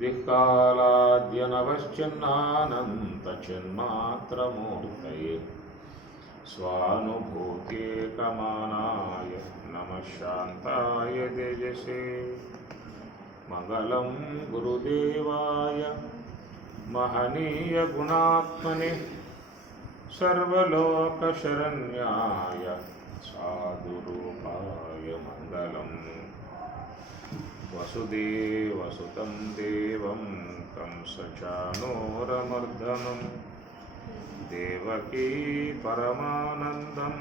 दिक्कालाद्यनवश्चिन्नानन्तचिन्मात्रमूर्तये स्वानुभूत्येकमानाय नमः शान्ताय तेजसे मङ्गलं गुरुदेवाय महनीयगुणात्मने सर्वलोकशरण्याय साधुरूपाय मङ्गलम् वसुदेवसुतं देवं कंसचाणूरमर्दनं देवकी परमानन्दं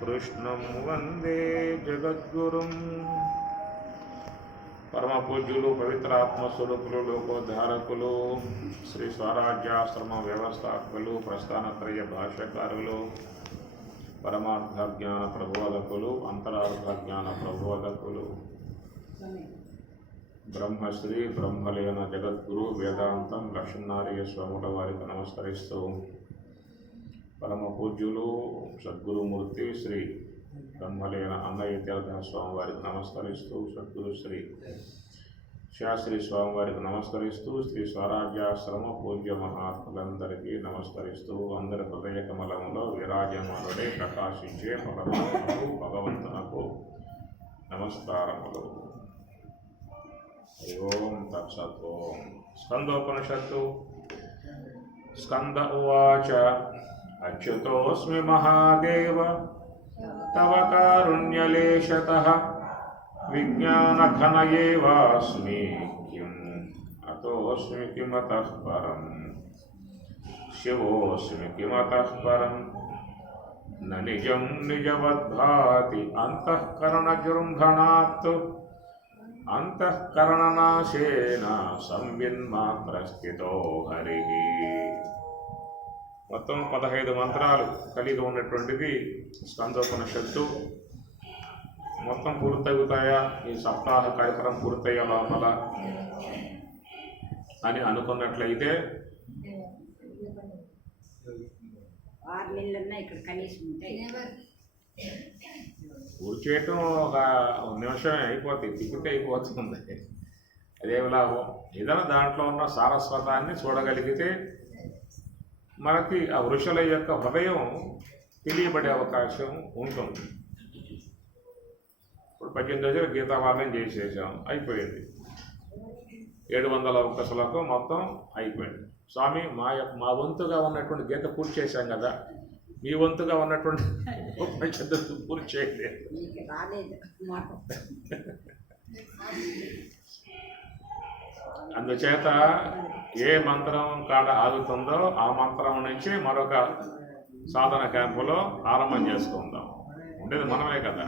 कृष्णं वन्दे जगद्गुरुं పరమ పూజ్యులు పవిత్రాత్మ స్వరూపులు లోకోద్ధారకులు శ్రీ స్వరాజ్యాశ్రమ వ్యవస్థాపకులు ప్రస్థానత్రయ భాష్యకారులు పరమార్థ జ్ఞాన ప్రబోధకులు అంతరార్థ జ్ఞాన ప్రబోధకులు బ్రహ్మశ్రీ బ్రహ్మలీన జగద్గురు వేదాంతం లక్ష్మీనారాయణ స్వాముల వారికి నమస్కరిస్తూ పరమ పూజ్యులు సద్గురుమూర్తి శ్రీ బ్రహ్మలీన అన్నయ్య తీర్థ స్వామి వారికి నమస్కరిస్తూ సద్గురు శ్రీ శాస్త్రి స్వామి వారికి నమస్కరిస్తూ శ్రీ స్వరాజ్యాశ్రమ పూజ్య మహాత్ములందరికీ నమస్కరిస్తూ అందరి హృదయ కమలంలో విరాజమానుడే ప్రకాశించే పరమాత్మకు భగవంతునకు నమస్కారములు. ఓం తత్సత్. ఓం. స్కందోపనిషత్తు. స్కంద ఉవాచ అచ్యుతోస్మి మహాదేవ తవ కారుణ్యలేశతః విజ్ఞానఘనయేవాస్మి కిం అతోస్మి కిమతః పరం శివోస్మి కిమతః పరం న నిజం నిజవద్భాతి అంతఃకరణజృంభణాత్ అంతఃకరణనాశేన సంవిన్మాత్రస్థితో హరిః. మొత్తం 15 మంత్రాలు కలిగి ఉన్నటువంటిది స్కందోపనిషత్తు. మొత్తం పూర్తవుతాయా ఈ సప్తాహ కార్యక్రమం పూర్తయ్యే లోపల అని అనుకున్నట్లయితే పూర్తి చేయటం ఒక నిమిషమే అయిపోతుంది, తిప్పితే అయిపోతుంది. అదేమి లాభం? ఏదైనా దాంట్లో ఉన్న సారస్వతాన్ని చూడగలిగితే మనకి ఆ ఋషుల యొక్క హృదయం తెలియబడే అవకాశం ఉంటుంది. ఇప్పుడు 18 రోజులు గీతావార్ణం చేసేసాం, అయిపోయింది. 701 శ్లోకం మొత్తం అయిపోయింది. స్వామి మా వంతుగా ఉన్నటువంటి గీత పూర్తి చేశాం కదా, మీ వంతుగా ఉన్నటువంటి ఉపనిషత్తు పూర్తి చేయలేదు. అందుచేత ఏ మంత్రం కాడ ఆగుతుందో ఆ మంత్రం నుంచి మరొక సాధన క్యాంపులో ఆరంభం చేసుకుందాం. ఉండేది మనమే కదా,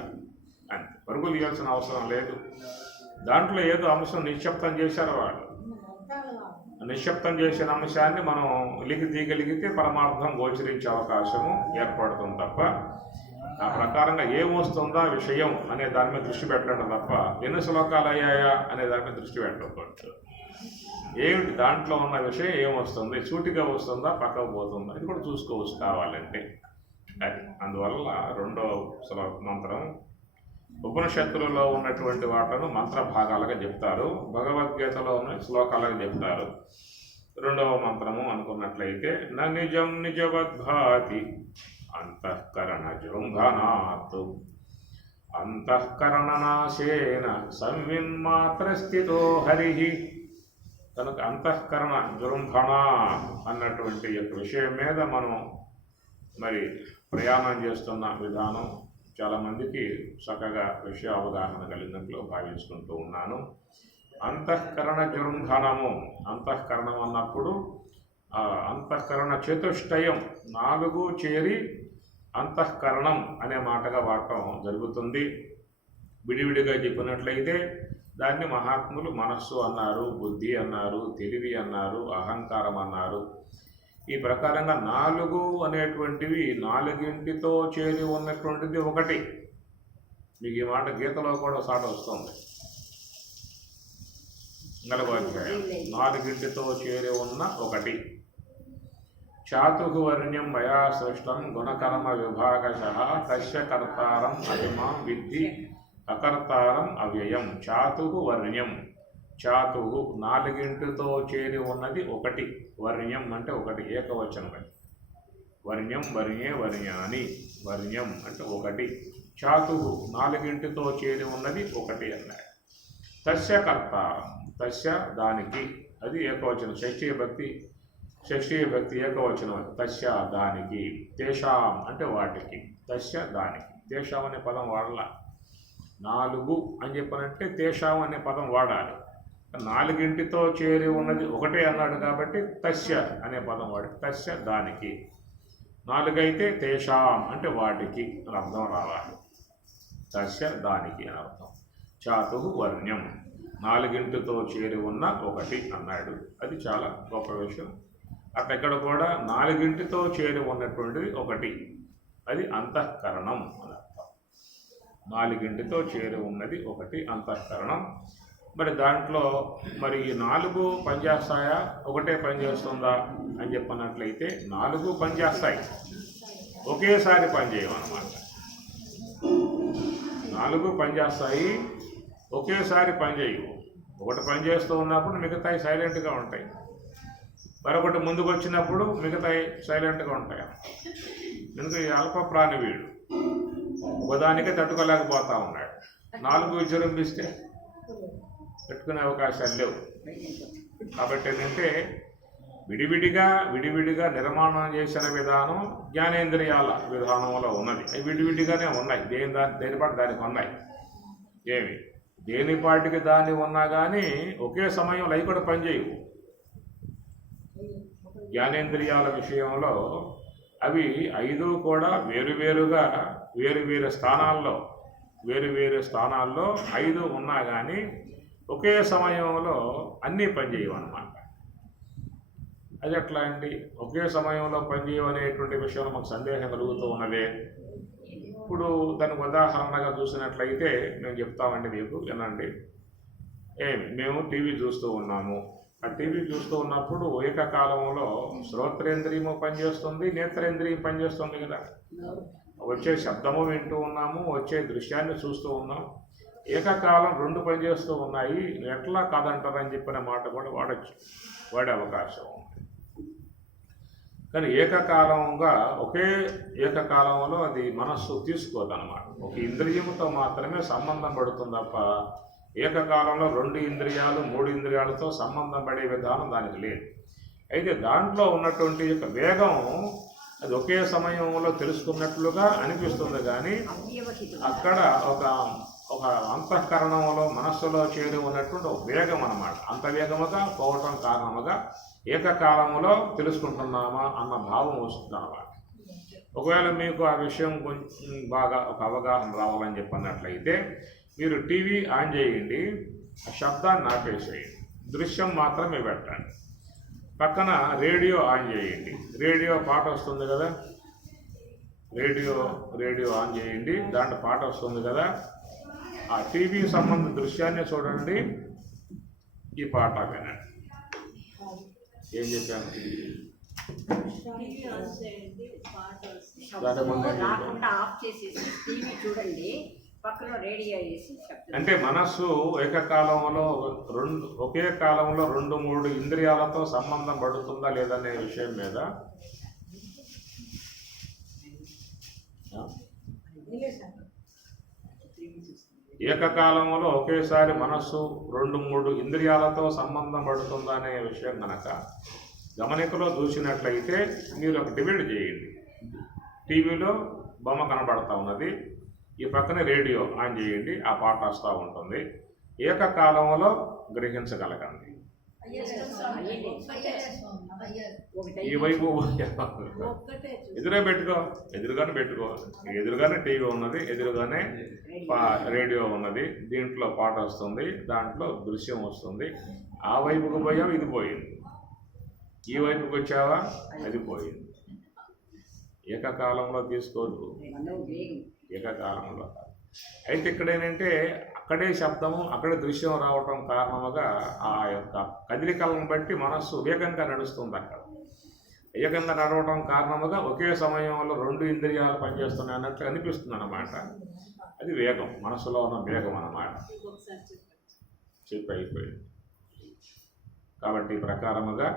అంతే. పరుగు తీయాల్సిన అవసరం లేదు. దాంట్లో ఏదో అంశం నిశ్శబ్దం చేశారు వాళ్ళు. నిశ్శబ్దం చేసిన అంశాన్ని మనం తీయగలిగితే పరమార్థం గోచరించే అవకాశము ఏర్పడుతుంది తప్ప ఆ ప్రకారంగా ఏమొస్తుందా విషయం అనే దాని మీద దృష్టి పెట్టడం తప్ప ఎన్ని శ్లోకాలు అయ్యాయా అనే దాని మీద దృష్టి పెట్టకూడదు. ఏమిటి దాంట్లో ఉన్న విషయం ఏమొస్తుంది, సూటిగా వస్తుందా పక్కకు పోతుందా ఇది కూడా చూసుకోవచ్చు కావాలంటే. అది అందువల్ల రెండో మంత్రం ఉపనిషత్తులలో ఉన్నటువంటి వాటిని మంత్ర భాగాలుగా చెప్తారు, భగవద్గీతలో ఉన్న శ్లోకాలుగా చెప్తారు. రెండవ మంత్రము అనుకున్నట్లయితే న నిజం నిజవద్భాతి అంతఃకరణ జృంభణాత్ అంతఃకరణనాశేన సంవిన్మాత్రస్థితో హరిః. కనుక అంతఃకరణ జృంభణ అన్నటువంటి యొక్క విషయం మీద మనం మరి ప్రయాణం చేస్తున్న విధానం చాలామందికి చక్కగా విషయ అవగాహన కలిగినట్లు భావించుకుంటూ ఉన్నాను. అంతఃకరణ జృంభణము, అంతఃకరణం అన్నప్పుడు అంతఃకరణ చతుష్టయం 4 చేరి అంతఃకరణం అనే మాటగా వాడటం జరుగుతుంది. విడివిడిగా చెప్పినట్లయితే దాన్ని మహాత్ములు మనస్సు అన్నారు, బుద్ధి అన్నారు, తెలివి అన్నారు, అహంకారం అన్నారు. ఈ ప్రకారంగా 4 అనేటువంటివి 4తో చేరి ఉన్నటువంటిది ఒకటి. మీకు ఈ మాట గీతలో కూడా సాట వస్తుంది. 4తో చేరి ఉన్న ఒకటి. చాతుర్వర్ణ్యం మయా సృష్టం గుణకర్మ విభాగశః తస్య కర్తారం అభిమాం విద్ధి అకర్తారం అవ్యయం. చాతుర్వర్ణ్యం, చాతు నాలుగింటితో చేరి ఉన్నది ఒకటి. వర్ణ్యం అంటే ఒకటి, ఏకవచనం అది. వర్ణ్యం వర్ణ్యే వర్ణ్యాని, వర్ణ్యం అంటే ఒకటి. చాతు నాలుగింటితో చేరి ఉన్నది ఒకటి అన్నాడు. తస్య కర్తారం, తస్య దానికి, అది ఏకవచనం. షష్ఠీయ భక్తి ఏకవచనం అది. తస్య దానికి, తేషాం అంటే వాటికి, తస్య దానికి. తేషాం అనే పదం వాడాల. నాలుగు అని చెప్పనంటే తేషాం అనే పదం వాడాలి. నాలుగింటితో చేరి ఉన్నది ఒకటే అన్నాడు కాబట్టి తస్య అనే పదం వాడి. తస్య దానికి. నాలుగైతే తేషాం అంటే వాటికి అని అర్థం రావాలి. తస్య దానికి అని అర్థం. చాతు వర్ణ్యం, నాలుగింటితో చేరి ఉన్న ఒకటి అన్నాడు. అది చాలా గొప్ప విషయం. అట్లా ఇక్కడ కూడా నాలుగింటితో చేరి ఉన్నటువంటిది ఒకటి, అది అంతఃకరణం అని అర్థం. నాలుగింటితో చేరి ఉన్నది ఒకటి అంతఃకరణం. మరి దాంట్లో మరి ఈ నాలుగు పనిచేస్తాయా, ఒకటే పనిచేస్తుందా అని చెప్పినట్లయితే నాలుగు పనిచేస్తాయి, ఒకేసారి పనిచేయమన్నమాట. నాలుగు పనిచేస్తాయి, ఒకేసారి పనిచేయవు. ఒకటి పనిచేస్తూ ఉన్నప్పుడు మిగతాయి సైలెంట్గా ఉంటాయి, మరొకటి ముందుకు వచ్చినప్పుడు మిగతాయి సైలెంట్గా ఉంటాయి. ఎందుకంటే ఈ అల్ప ప్రాణి వీడు ఒకదానికే తట్టుకోలేకపోతా ఉన్నాడు. నాలుగు విజృంభిస్తే పెట్టుకునే అవకాశాలు లేవు. కాబట్టి ఏంటంటే విడివిడిగా నిర్మాణం చేసిన విధానం జ్ఞానేంద్రియాల విధానంలో ఉన్నది. అవి విడివిడిగానే ఉన్నాయి, దేనిపాటి దానికి ఉన్నాయి. ఏమి దేనిపాటికి దాన్ని ఉన్నా కానీ ఒకే సమయంలో అవి కూడా పనిచేయవు. జ్ఞానేంద్రియాల విషయంలో అవి ఐదు కూడా వేరువేరు స్థానాల్లో ఐదు ఉన్నా కానీ ఒకే సమయంలో అన్నీ పనిచేయవు అన్నమాట. అది ఎట్లా అండి? ఒకే సమయంలో పనిచేయవనేటువంటి విషయంలో మాకు సందేహం కలుగుతూ ఉన్నదే. ఇప్పుడు దానికి ఉదాహరణగా చూసినట్లయితే మేము చెప్తామండి మీకు, వినండి. మేము టీవీ చూస్తూ ఉన్నాము. ఆ టీవీ చూస్తూ ఉన్నప్పుడు ఏకకాలంలో శ్రోత్రేంద్రియము పనిచేస్తుంది, నేత్రేంద్రియం పనిచేస్తుంది కదా. వచ్చే శబ్దము వింటూ ఉన్నాము, వచ్చే దృశ్యాన్ని చూస్తూ ఉన్నాం. ఏకకాలం రెండు పనిచేస్తూ ఉన్నాయి, ఎట్లా కాదంటారని చెప్పిన మాట కూడా వాడే అవకాశం ఉంది. కానీ ఏకకాలంలో అది మనస్సు తీసుకోదన్నమాట. ఒక ఇంద్రియముతో మాత్రమే సంబంధం పడుతుంది తప్ప ఏకకాలంలో రెండు ఇంద్రియాలు మూడు ఇంద్రియాలతో సంబంధం పడే విధానం దానికి లేదు. అయితే దాంట్లో ఉన్నటువంటి యొక్క వేగం అది ఒకే సమయంలో తెలుసుకున్నట్లుగా అనిపిస్తుంది, కానీ అక్కడ ఒక అంతఃకరణంలో మనస్సులో చేరి ఉన్నటువంటి ఒక వేగం అన్నమాట. అంత వేగముగా పోవటం కారణముగా ఏకకాలంలో తెలుసుకుంటున్నామా అన్న భావం వస్తుంది అన్నమాట. ఒకవేళ మీకు ఆ విషయం కొంచెం బాగా ఒక అవగాహన రావాలని చెప్పినట్లయితే మీరు టీవీ ఆన్ చేయండి, ఆ శబ్దాన్ని ఆపేసేయండి, దృశ్యం మాత్రమే పెట్టండి. పక్కన రేడియో ఆన్ చేయండి, రేడియో పాట వస్తుంది కదా, రేడియో ఆన్ చేయండి, దాంట్లో పాట వస్తుంది కదా. ఆ టీవీ సంబంధ దృశ్యాన్ని చూడండి, ఈ పాట వినండి. ఏం చెప్పాను? అంటే మనస్సు ఒకే కాలంలో రెండు మూడు ఇంద్రియాలతో సంబంధం పడుతుందా లేదనే విషయం మీద ఏకకాలంలో ఒకేసారి మనస్సు రెండు మూడు ఇంద్రియాలతో సంబంధం పడుతుందా అనే విషయం కనుక గమనికలో చూసినట్లయితే మీరు ఒక డివైడ్ చేయండి. టీవీలో బొమ్మ కనబడతా ఉన్నది, ఈ పక్కన రేడియో ఆన్ చేయండి, ఆ పాట వస్తూ ఉంటుంది. ఏకకాలంలో గ్రహించగలగండి. ఈ వైపు ఎదురుగానే టీవీ ఉన్నది, ఎదురుగానే రేడియో ఉన్నది, దీంట్లో పాట వస్తుంది, దాంట్లో దృశ్యం వస్తుంది. ఆ వైపుకు పోయావు, ఇది పోయింది. ఈ వైపుకి వచ్చావా, అది పోయింది. ఏకకాలంలో తీసుకోదు, ఏకకాలంలో. అయితే ఇక్కడ ఏంటంటే అక్కడే శబ్దము అక్కడే దృశ్యం రావటం కారణముగా ఆ యొక్క కదలికలను బట్టి మనస్సు వేగంగా నడుస్తుంది. అక్కడ వేగంగా నడవటం కారణముగా ఒకే సమయంలో రెండు ఇంద్రియాలు పనిచేస్తున్నాయి అన్నట్లు అనిపిస్తుంది అన్నమాట. అది వేగం, మనసులో ఉన్న వేగం అన్నమాట. చెప్పి అయిపోయింది. కాబట్టి ఈ ప్రకారముగా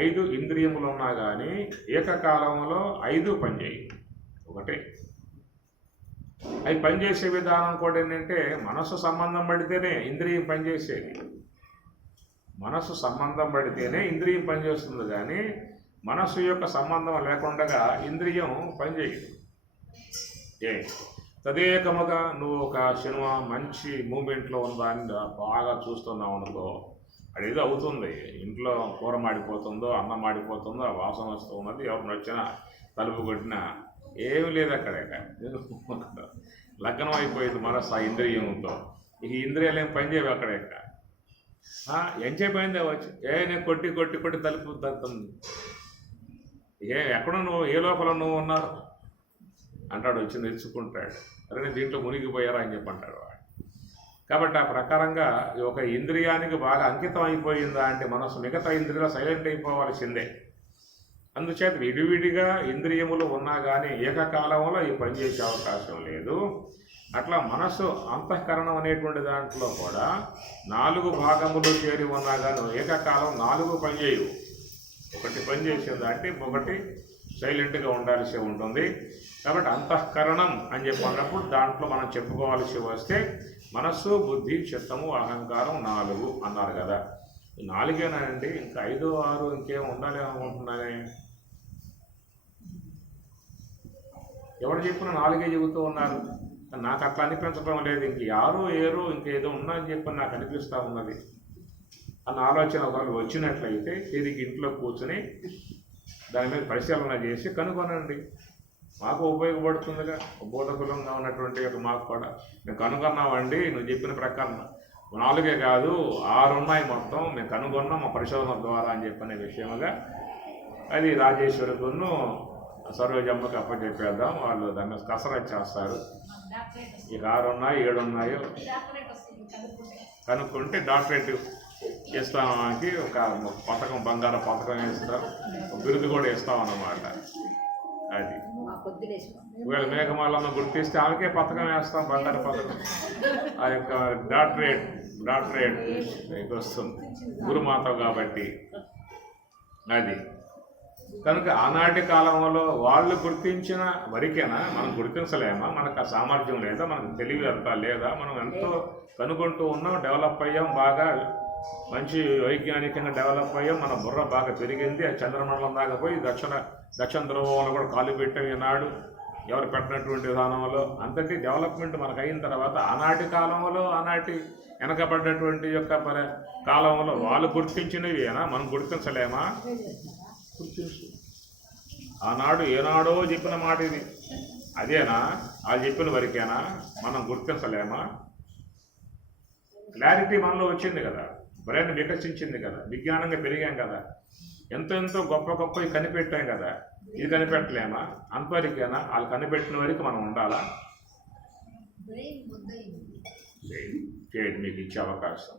5 ఇంద్రియములు ఉన్నా కానీ ఏకకాలంలో 5 పనిచేయి. ఒకటి అవి పనిచేసే విధానం కూడా ఏంటంటే మనసు సంబంధం పడితేనే ఇంద్రియం పనిచేసేది. మనసు సంబంధం పడితేనే ఇంద్రియం పనిచేస్తుంది, కానీ మనసు యొక్క సంబంధం లేకుండా ఇంద్రియం పనిచేయదు. తదేకముగా నువ్వు ఒక సినిమా మంచి మూమెంట్లో ఉందాన్ని బాగా చూస్తున్నావు అనుకో, అదేదో అవుతుంది. ఇంట్లో కూర మాడిపోతుందో, అన్నం మాడిపోతుందో, వాసన వస్తూ ఉన్నది, ఎవరిని వచ్చినా తలుపు కొట్టినా ఏమి లేదు అక్కడ. లగ్నం అయిపోయింది మనసు ఆ ఇంద్రియంతో. ఈ ఇంద్రియాలు ఏం పనిచేయవు అక్కడ. ఎంచేపోయిందే వచ్చి నేను కొట్టి కొట్టి కొట్టి తలుపు తగ్గుతుంది. ఎక్కడ నువ్వు ఏ లోపల నువ్వు ఉన్నావు అంటాడు, వచ్చి నేర్చుకుంటాడు. అరే నేను దీంట్లో మునిగిపోయారా అని చెప్పి అంటాడు వాడు. కాబట్టి ఆ ప్రకారంగా ఒక ఇంద్రియానికి బాగా అంకితం అయిపోయిందా అంటే మనసు మిగతా ఇంద్రియాలు సైలెంట్ అయిపోవాల్సిందే. అందుచేత విడివిడిగా ఇంద్రియములు ఉన్నా కానీ ఏకకాలంలో ఈ పనిచేసే అవకాశం లేదు. అట్లా మనస్సు అంతఃకరణం అనేటువంటి దాంట్లో కూడా 4 భాగములు చేరి ఉన్నా కానీ ఏకకాలం 4 పనిచేయవు. ఒకటి పనిచేసేది అంటే ఒకటి సైలెంట్గా ఉండాల్సి ఉంటుంది. కాబట్టి అంతఃకరణం అని చెప్పి అన్నప్పుడు దాంట్లో మనం చెప్పుకోవాల్సి వస్తే మనస్సు, బుద్ధి, చిత్తము, అహంకారం 4 అన్నారు కదా. 4ఏనా అండి? ఇంకా 5, 6 ఇంకేం ఉండాలి అనుకుంటున్నానే. ఎవరు చెప్పినా 4 చెబుతూ ఉన్నారు. నాకు అట్లా అనిపించడం లేదు. ఇంక 6, 7 ఇంకేదో ఉన్నాయని చెప్పి నాకు అనిపిస్తూ ఉన్నది అన్న ఆలోచన ఒకవేళ వచ్చినట్లయితే తిరిగి ఇంట్లో కూర్చొని దాని మీద పరిశీలన చేసి కనుగొనండి. మాకు ఉపయోగపడుతుందిగా, బోధకులంగా ఉన్నటువంటి ఒక మాకు కూడా మేము కనుగొన్నామండి. నువ్వు చెప్పిన ప్రకారం 4 కాదు 6 ఉన్నాయి మొత్తం, మేము కనుగొన్నాం మా పరిశోధన ద్వారా అని చెప్పనే విషయముగా అది రాజేశ్వరుకును సరోజమ్మకి అప్పచెప్పేద్దాం. వాళ్ళు దాన్ని కసరత్తు చేస్తారు. ఇక 6 ఉన్నాయి 7 ఉన్నాయో కనుక్కుంటే డాక్టరేట్ ఇస్తామాకి ఒక పథకం, బంగారం పథకం వేస్తారు, బిరుదు కూడా ఇస్తామన్నమాట. అది ఒకవేళ మేఘమాలమ్మ గుర్తిస్తే ఆమెకే పథకం వేస్తాం, బంగారు పథకం. ఆ యొక్క డాక్టరేట్ వస్తుంది గురుమాత కాబట్టి. అది కనుక ఆనాటి కాలంలో వాళ్ళు గుర్తించిన వరకేనా మనం గుర్తించలేమా? మనకు ఆ సామర్థ్యం లేదా? మనకు తెలివి అంతా లేదా? మనం ఎంతో కనుగొంటూ ఉన్నాం, డెవలప్ అయ్యాం, బాగా మంచి వైజ్ఞానికంగా డెవలప్ అయ్యాం, మన బుర్ర బాగా పెరిగింది. ఆ చంద్రమండలం దాకా పోయి దక్షిణ ధ్రువంలో కూడా కాలు పెట్టాం ఈనాడు, ఎవరు పెట్టినటువంటి విధానంలో. అంతటి డెవలప్మెంట్ మనకు అయిన తర్వాత ఆనాటి కాలంలో, ఆనాటి వెనకబడ్డటువంటి యొక్క కాలంలో వాళ్ళు గుర్తించినవి ఏనా మనం గుర్తించలేమా? గుర్తించు. ఆనాడు ఏనాడో చెప్పిన మాట ఇది, అదేనా? వాళ్ళు చెప్పిన వరకేనా మనం గుర్తించలేమా? క్లారిటీ మనలో వచ్చింది కదా, బ్రెయిన్ వికసించింది కదా, విజ్ఞానంగా పెరిగాం కదా, ఎంతో గొప్ప కనిపెట్టాం కదా. ఇది కనిపెట్టలేమా? అంతవరకేనా? వాళ్ళు కనిపెట్టిన వరకు మనం ఉండాలా? చేయండి, మీకు ఇచ్చే అవకాశం.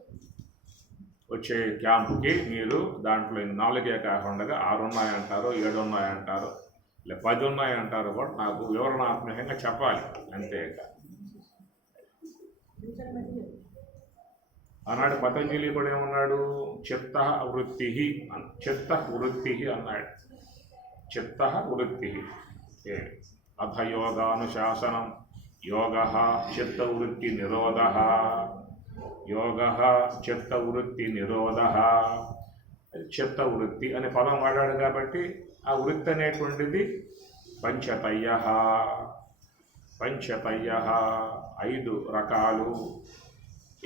వచ్చే క్యాంపుకి మీరు దాంట్లో 4 కాకుండా 6 ఉన్నాయంటారు, 7 ఉన్నాయంటారు, లేదా 10 ఉన్నాయంటారు కూడా నాకు వివరణాత్మకంగా చెప్పాలి. అంతేక ఆనాడు పతంజలి కూడా ఏమన్నాడు? చిత్త వృత్తి అన్నాడు. చిత్త వృత్తి అథ యోగానుశాసనం యోగ చిత్తవృత్తి నిరోధ. యోగ చిత్తవృత్తి నిరోధ. చిత్తవృత్తి అనే పదం వాడాడు కాబట్టి ఆ వృత్తి అనేటువంటిది పంచతయ్య. 5 రకాలు.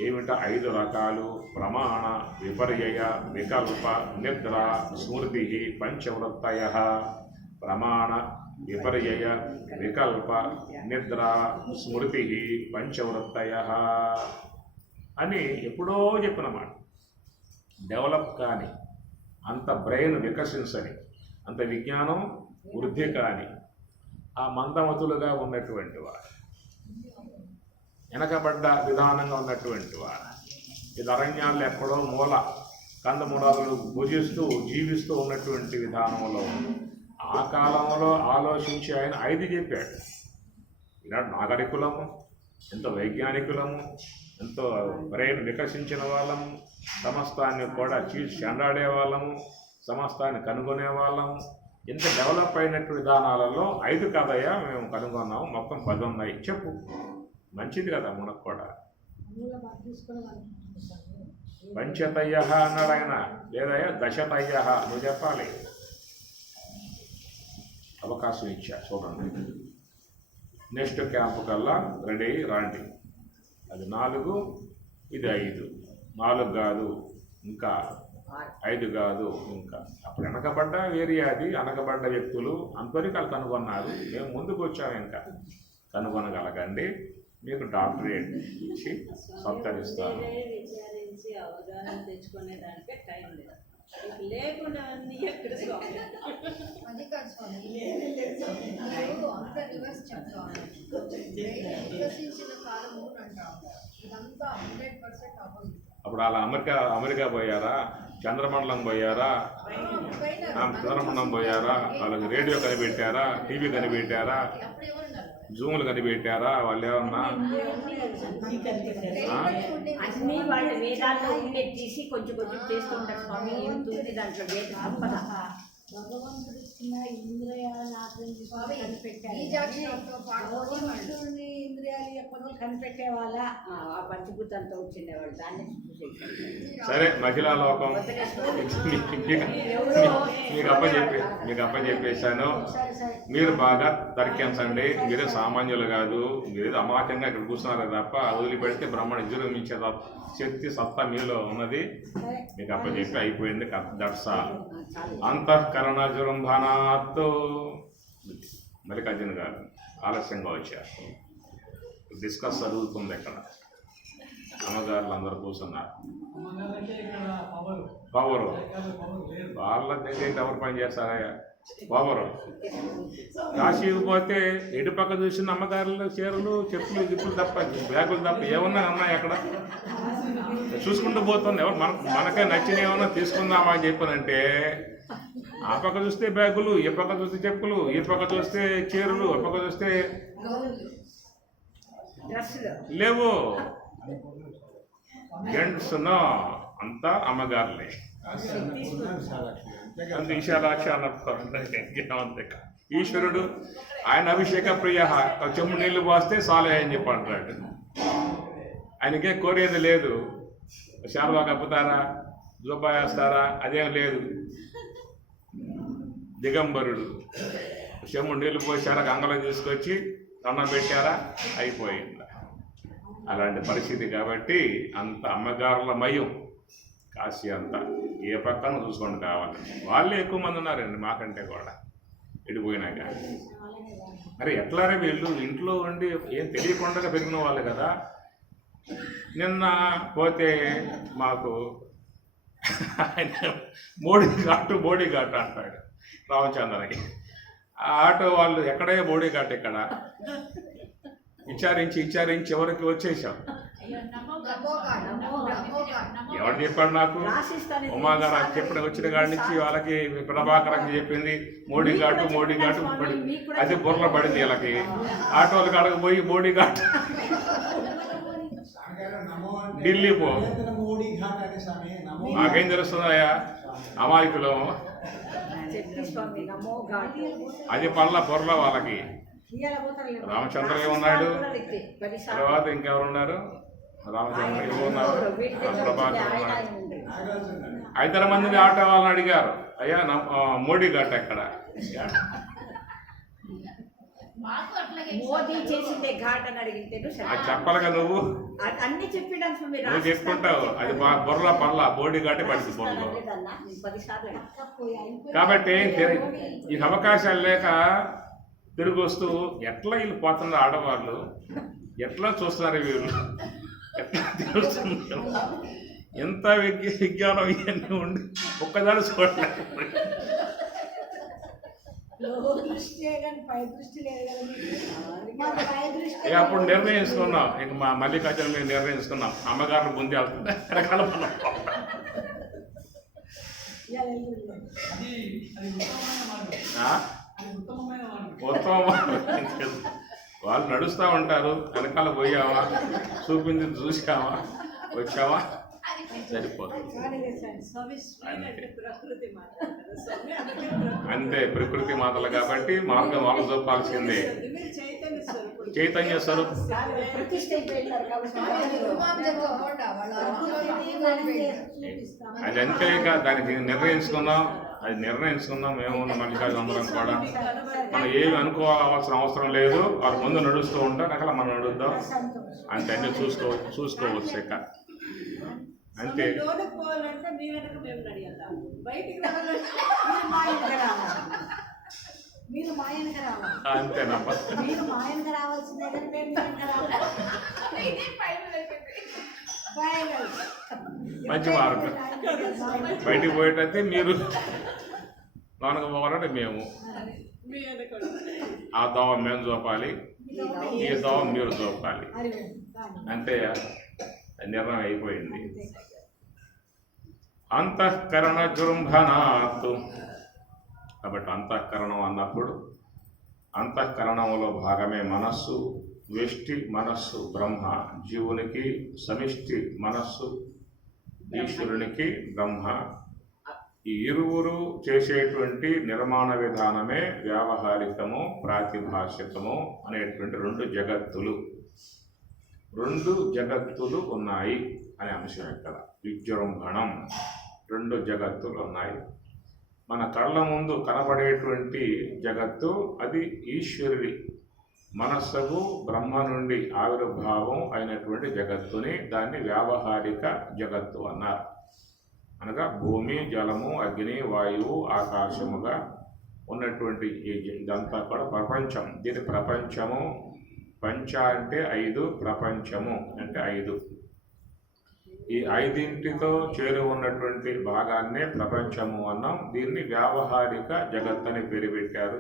ఏమిట 5 రకాలు? ప్రమాణ, విపర్యయ, వికల్ప, నిద్ర, స్మృతి, పంచవృత్తయ. ప్రమాణ, విపర్యయ, వికల్ప, నిద్ర, స్మృతి, పంచవృత్తయ అని ఎప్పుడో చెప్పినమాట. డెవలప్ కానీ, అంత బ్రెయిన్ వికసించని, అంత విజ్ఞానం వృద్ధి కానీ ఆ మందమతులుగా ఉన్నటువంటి వారు, వెనకబడ్డ విధానంగా ఉన్నటువంటి వారు, ఇది అరణ్యాల్లో ఎక్కడో మూల కందమూలాలు భుజిస్తూ జీవిస్తూ ఉన్నటువంటి విధానంలో ఆ కాలంలో ఆలోచించి ఆయన 5 చెప్పాడు. ఈనాడు నాగరికులము, ఎంత వైజ్ఞానికులము, ఎంతో బ్రెయిన్ వికసించిన వాళ్ళము, సమస్తాన్ని కూడా చెండాడే వాళ్ళము, సమస్తాన్ని కనుగొనే వాళ్ళము. ఇంత డెవలప్ అయినట్టు విధానాలలో 5 కదయ్యా మేము కనుగొన్నాము, మొత్తం 10 ఉన్నాయి. చెప్పు, మంచిది కదా మనకు కూడా. పంచతయ్య అన్నాడు ఆయన, లేదయ్యా దశతయ్య, నువ్వు చెప్పాలి. అవకాశం ఇచ్చా, చూడండి. నెక్స్ట్ క్యాంపు కల్లా రెడీ అయ్యి రాండి. అది 4, ఇది 5. 4 కాదు ఇంకా, 5 కాదు ఇంకా. అప్పుడు వెనకబడ్డ ఏరియా అది, అనకబడ్డ వ్యక్తులు అంతరికాలు కనుగొన్నారు. మేము ముందుకు వచ్చాము, ఇంకా కనుగొనగలగండి. మీకు డాక్టరేట్ ఇచ్చి సత్కరిస్తాను. అవగాహన తెచ్చుకునే దానికే టైం లేదు, లేకుండా అన్ని ఎక్కడ అది కాదు స్వామి, అంతా రివర్స్ చెప్తాను. వికసించిన కాలము అంటాం, ఇదంతా 100% ఆపోజిట్. అప్పుడు అలా అమెరికా పోయారా, చంద్రమండలం పోయారా, చంద్రమండలం పోయారా, వాళ్ళకి రేడియో కనిపెట్టారా, టీవీ కనిపెట్టారా, జూములు కనిపెట్టారా, వాళ్ళు ఏమన్నా అన్ని వాళ్ళ వేదాల్లో ఉండే తీసి కొంచెం కొంచెం చేస్తుంటారు స్వామి. ఏమిటి దాంట్లో వేద సంపద. భగవంతుడు ఇచ్చిన ఇంద్రియాలను కనిపెట్టారు. ఇంద్రియాలు ఎప్పుడు కనిపెట్టే వాళ్ళ ఆ పంచభూతంతో వచ్చిండేవాళ్ళు దాన్ని సరే. మహిళా లోకం మీకు అప్పచెప్పేశాను. మీరు బాగా తర్కించండి. మీరే సామాన్యులు కాదు, మీరు అమాయకంగా ఇక్కడ కూర్చున్నారు తప్ప వదిలిపెడితే బ్రహ్మణ విజృంభించే శక్తి సత్తా మీలో ఉన్నది. మీకు అప్పచెప్పి అయిపోయింది. That's all. అంతఃకరణ జృంభణాత్తు. మల్లికార్జున గారు ఆలస్యంగా వచ్చారు. డిస్కస్ జరుగుతుంది ఇక్కడ. అమ్మగారులు అందరూ కూర్చున్నారు. పవరు వాళ్ళ దగ్గర ఎవరు పని చేస్తారయ్యా? పవరు. కాశీకి పోతే ఎటు పక్క చూసిన అమ్మగారులు చీరలు, చెప్పులు, గిప్పులు తప్ప, బ్యాగులు తప్ప ఏమన్నా ఉన్నాయి అక్కడ. చూసుకుంటూ పోతుంది. ఎవరు మనకే నచ్చిన ఏమన్నా తీసుకుందామా అని చెప్పానంటే, ఆ పక్క చూస్తే బ్యాగులు, ఈ పక్క చూస్తే చెప్పులు, ఈ పక్క చూస్తే చీరలు, ఆ పక్క చూస్తే లేవు. జెంట్స్ అంతా అమ్మగారులే. అంత విశాలాక్ష అన్నప్పుడు ఈశ్వరుడు ఆయన అభిషేక ప్రియ. చెమ్ము నీళ్లు పోస్తే సాలే అని చెప్పి అంటాడు. ఆయనకే కోరేది లేదు. శాలువా కప్పుతారా, జోబా వేస్తారా, అదేం లేదు. దిగంబరుడు. చెమ్ము నీళ్లు పోసారా, గంగలో తీసుకొచ్చి అన్నం పెట్టారా, అయిపోయింది. అలాంటి పరిస్థితి కాబట్టి అంత అమ్మగారుల మయం కాశీ అంతా. ఏ పక్కన చూసుకోండి కావాలి. వాళ్ళే ఎక్కువ మంది ఉన్నారండి మాకంటే కూడా ఎడిపోయినాక. మరి ఎట్లారే వీళ్ళు ఇంట్లో ఉండి ఏం తెలియకుండా పెరిగిన వాళ్ళు కదా. నిన్న పోతే మాకు ఆయన బోడీ ఘాట్ అంటాడు రామచంద్రకి. ఆ ఆటో వాళ్ళు ఎక్కడే బోడీ ఘాట్ ఇక్కడ విచారించి చివరికి వచ్చేసాం. ఎవరు చెప్పాడు నాకు? ఉమాగారు చెప్పిన వచ్చిన కాడి నుంచి వాళ్ళకి ప్రభాకరంగా చెప్పింది మోడీ ఘాటు. అది బుర్రలో పడింది వీళ్ళకి. ఆటోలు కాడకు పోయి మోడీ ఘాట్ ఢిల్లీ పో. మాకేం తెలుస్తుందయ్యా, అమాయకులు. అది బుర్రలో వాళ్ళకి. రామచంద్రయ్య ఉన్నాడు, తర్వాత ఇంకెవరున్నారు? రామచంద్రయ్య ఉన్నారు, ప్రభాకర్ ఉన్నాడు. 5 మందిని ఆటో వాళ్ళని అడిగారు, అయ్యా మోడీ ఘాట్ ఎక్కడ? మోదీ చేసిందే ఘాట్ అని అడిగితే అది చెప్పాలిగా నువ్వు. అన్ని చెప్పడానికి నువ్వు చెప్పుకుంటావు. అది బుర్రలో పర్లా, మోడీ ఘాటే పడింది బుర్రలో. కాబట్టి ఈ అవకాశాలు లేక తిరిగి వస్తూ ఎట్లా వీళ్ళు పోతున్నారు ఆడవాళ్ళు, ఎట్లా చూస్తున్నారు వీళ్ళు, ఎట్లా తెలుస్తున్నారు. ఎంత విజ్ఞానం ఇవన్నీ ఉండి ఒక్కదాని చూడలేదు. అప్పుడు నిర్ణయించుకున్నాం, ఇంక మా మల్లికార్జున మేము నిర్ణయించుకున్నాం, అమ్మగారిని ముందే వెళ్తుంటే రకాల ఉత్తమ వాళ్ళు నడుస్తూ ఉంటారు, వెనకాల పోయావా, చూసావా, వచ్చావా, సరిపోతుంది. అంతే, ప్రకృతి మాతలు కాబట్టి మార్గం వాళ్ళు చూపాల్సిందే. చైతన్య స్వరూపం ప్రతిష్ట అయిపోయినారు అది అంతేక దానికి నిర్ణయించుకుందాం, మేము మల్లికార్జున కూడా మనం ఏమి అనుకోవాల్సిన అవసరం లేదు. వాళ్ళ ముందు నడుస్తూ ఉంటారు, అక్కడ మనం నడుద్దాం అంతే, అన్ని చూసుకోవచ్చు ఇక అంతే. పోవాలంటే మీ వెనక మేము నడియాలా, బయటికి మీరు మా వెనక రావాలి, అంతేనమ్మా, మీరు మా వెనక రావాల్సిందే కానీ మేము వెనక రావాలి. మంచి మార్గం. బయటికి పోయేటైతే మీరు, లోనకు పోవాలంటే మేము, ఆ దోవ మేము చూపాలి, ఈ దోవ మీరు చూపాలి, అంతే. నిర్ణయం అయిపోయింది. అంతఃకరణ జృంభనాత్. కాబట్టి అంతఃకరణం అన్నప్పుడు అంతఃకరణంలో భాగమే మనస్సు. వ్యష్టి మనస్సు బ్రహ్మ, జీవునికి సమిష్టి మనస్సు ఈశ్వరునికి బ్రహ్మ. ఈ ఇరువురు చేసేటువంటి నిర్మాణ విధానమే వ్యావహారికము, ప్రాతిభాషికము అనేటువంటి రెండు జగత్తులు ఉన్నాయి అనే అంశం ఇక్కడ. విజృంభణం, రెండు జగత్తులు ఉన్నాయి. మన కళ్ళ ముందు కనబడేటువంటి జగత్తు అది ఈశ్వరుడి మనస్సుకు బ్రహ్మ నుండి ఆవిర్భావం అయినటువంటి జగత్తుని, దాన్ని వ్యావహారిక జగత్తు అన్నారు. అనగా భూమి, జలము, అగ్ని, వాయువు, ఆకాశముగా ఉన్నటువంటి ఇదంతా కూడా ప్రపంచం. దీని ప్రపంచము, పంచ అంటే 5, ప్రపంచము అంటే 5. ఈ 5ంటితో చేరి ఉన్నటువంటి భాగాన్నే ప్రపంచము అన్నాం. దీన్ని వ్యావహారిక జగత్ అని పేరు పెట్టారు.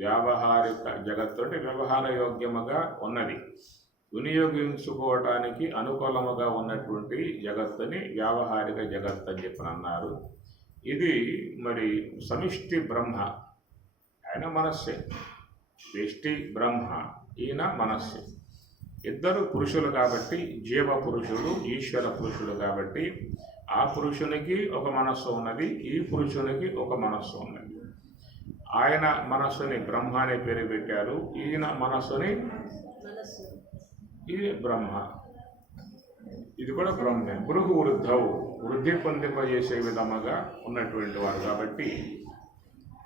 వ్యావహారిక జగత్తు అంటే వ్యవహార యోగ్యముగా ఉన్నది, వినియోగించుకోవటానికి అనుకూలముగా ఉన్నటువంటి జగత్తుని వ్యావహారిక జగత్ అని చెప్పి అన్నారు. ఇది మరి సమిష్టి బ్రహ్మ, ఆయన మనస్సే. వ్యష్టి బ్రహ్మ, ఈయన మనస్సే. ఇద్దరు పురుషులు కాబట్టి, జీవ పురుషుడు, ఈశ్వర పురుషుడు కాబట్టి ఆ పురుషునికి ఒక మనస్సు ఉన్నది, ఈ పురుషునికి ఒక మనస్సు ఉన్నది. ఆయన మనస్సుని బ్రహ్మ అనే పేరు పెట్టారు, ఈయన మనస్సుని ఇది బ్రహ్మ, ఇది కూడా బ్రహ్మే. బృహు వృద్ధవు, వృద్ధి పొందింపజేసే విధముగా ఉన్నటువంటి వారు కాబట్టి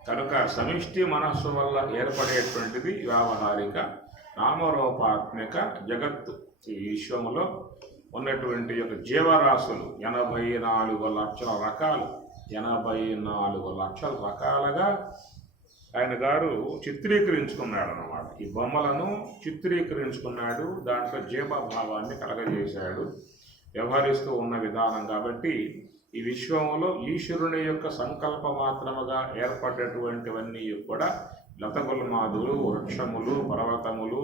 కనుక సమిష్టి మనస్సు వల్ల ఏర్పడేటువంటిది వ్యావహారిక నామరూపాత్మక జగత్తు. ఈ విశ్వములో ఉన్నటువంటి యొక్క జీవరాశులు 84 లక్షల రకాలు, 84 లక్షల రకాలుగా ఆయన గారు చిత్రీకరించుకున్నాడు అన్నమాట. ఈ బొమ్మలను చిత్రీకరించుకున్నాడు, దాంట్లో జీవభావాన్ని కలగజేశాడు వ్యవహరిస్తూ ఉన్న విధానం. కాబట్టి ఈ విశ్వంలో ఈశ్వరుని యొక్క సంకల్ప మాత్రముగా ఏర్పడ్డటువంటివన్నీ కూడా లతగుల్మాదులు, వృక్షములు, పర్వతములు,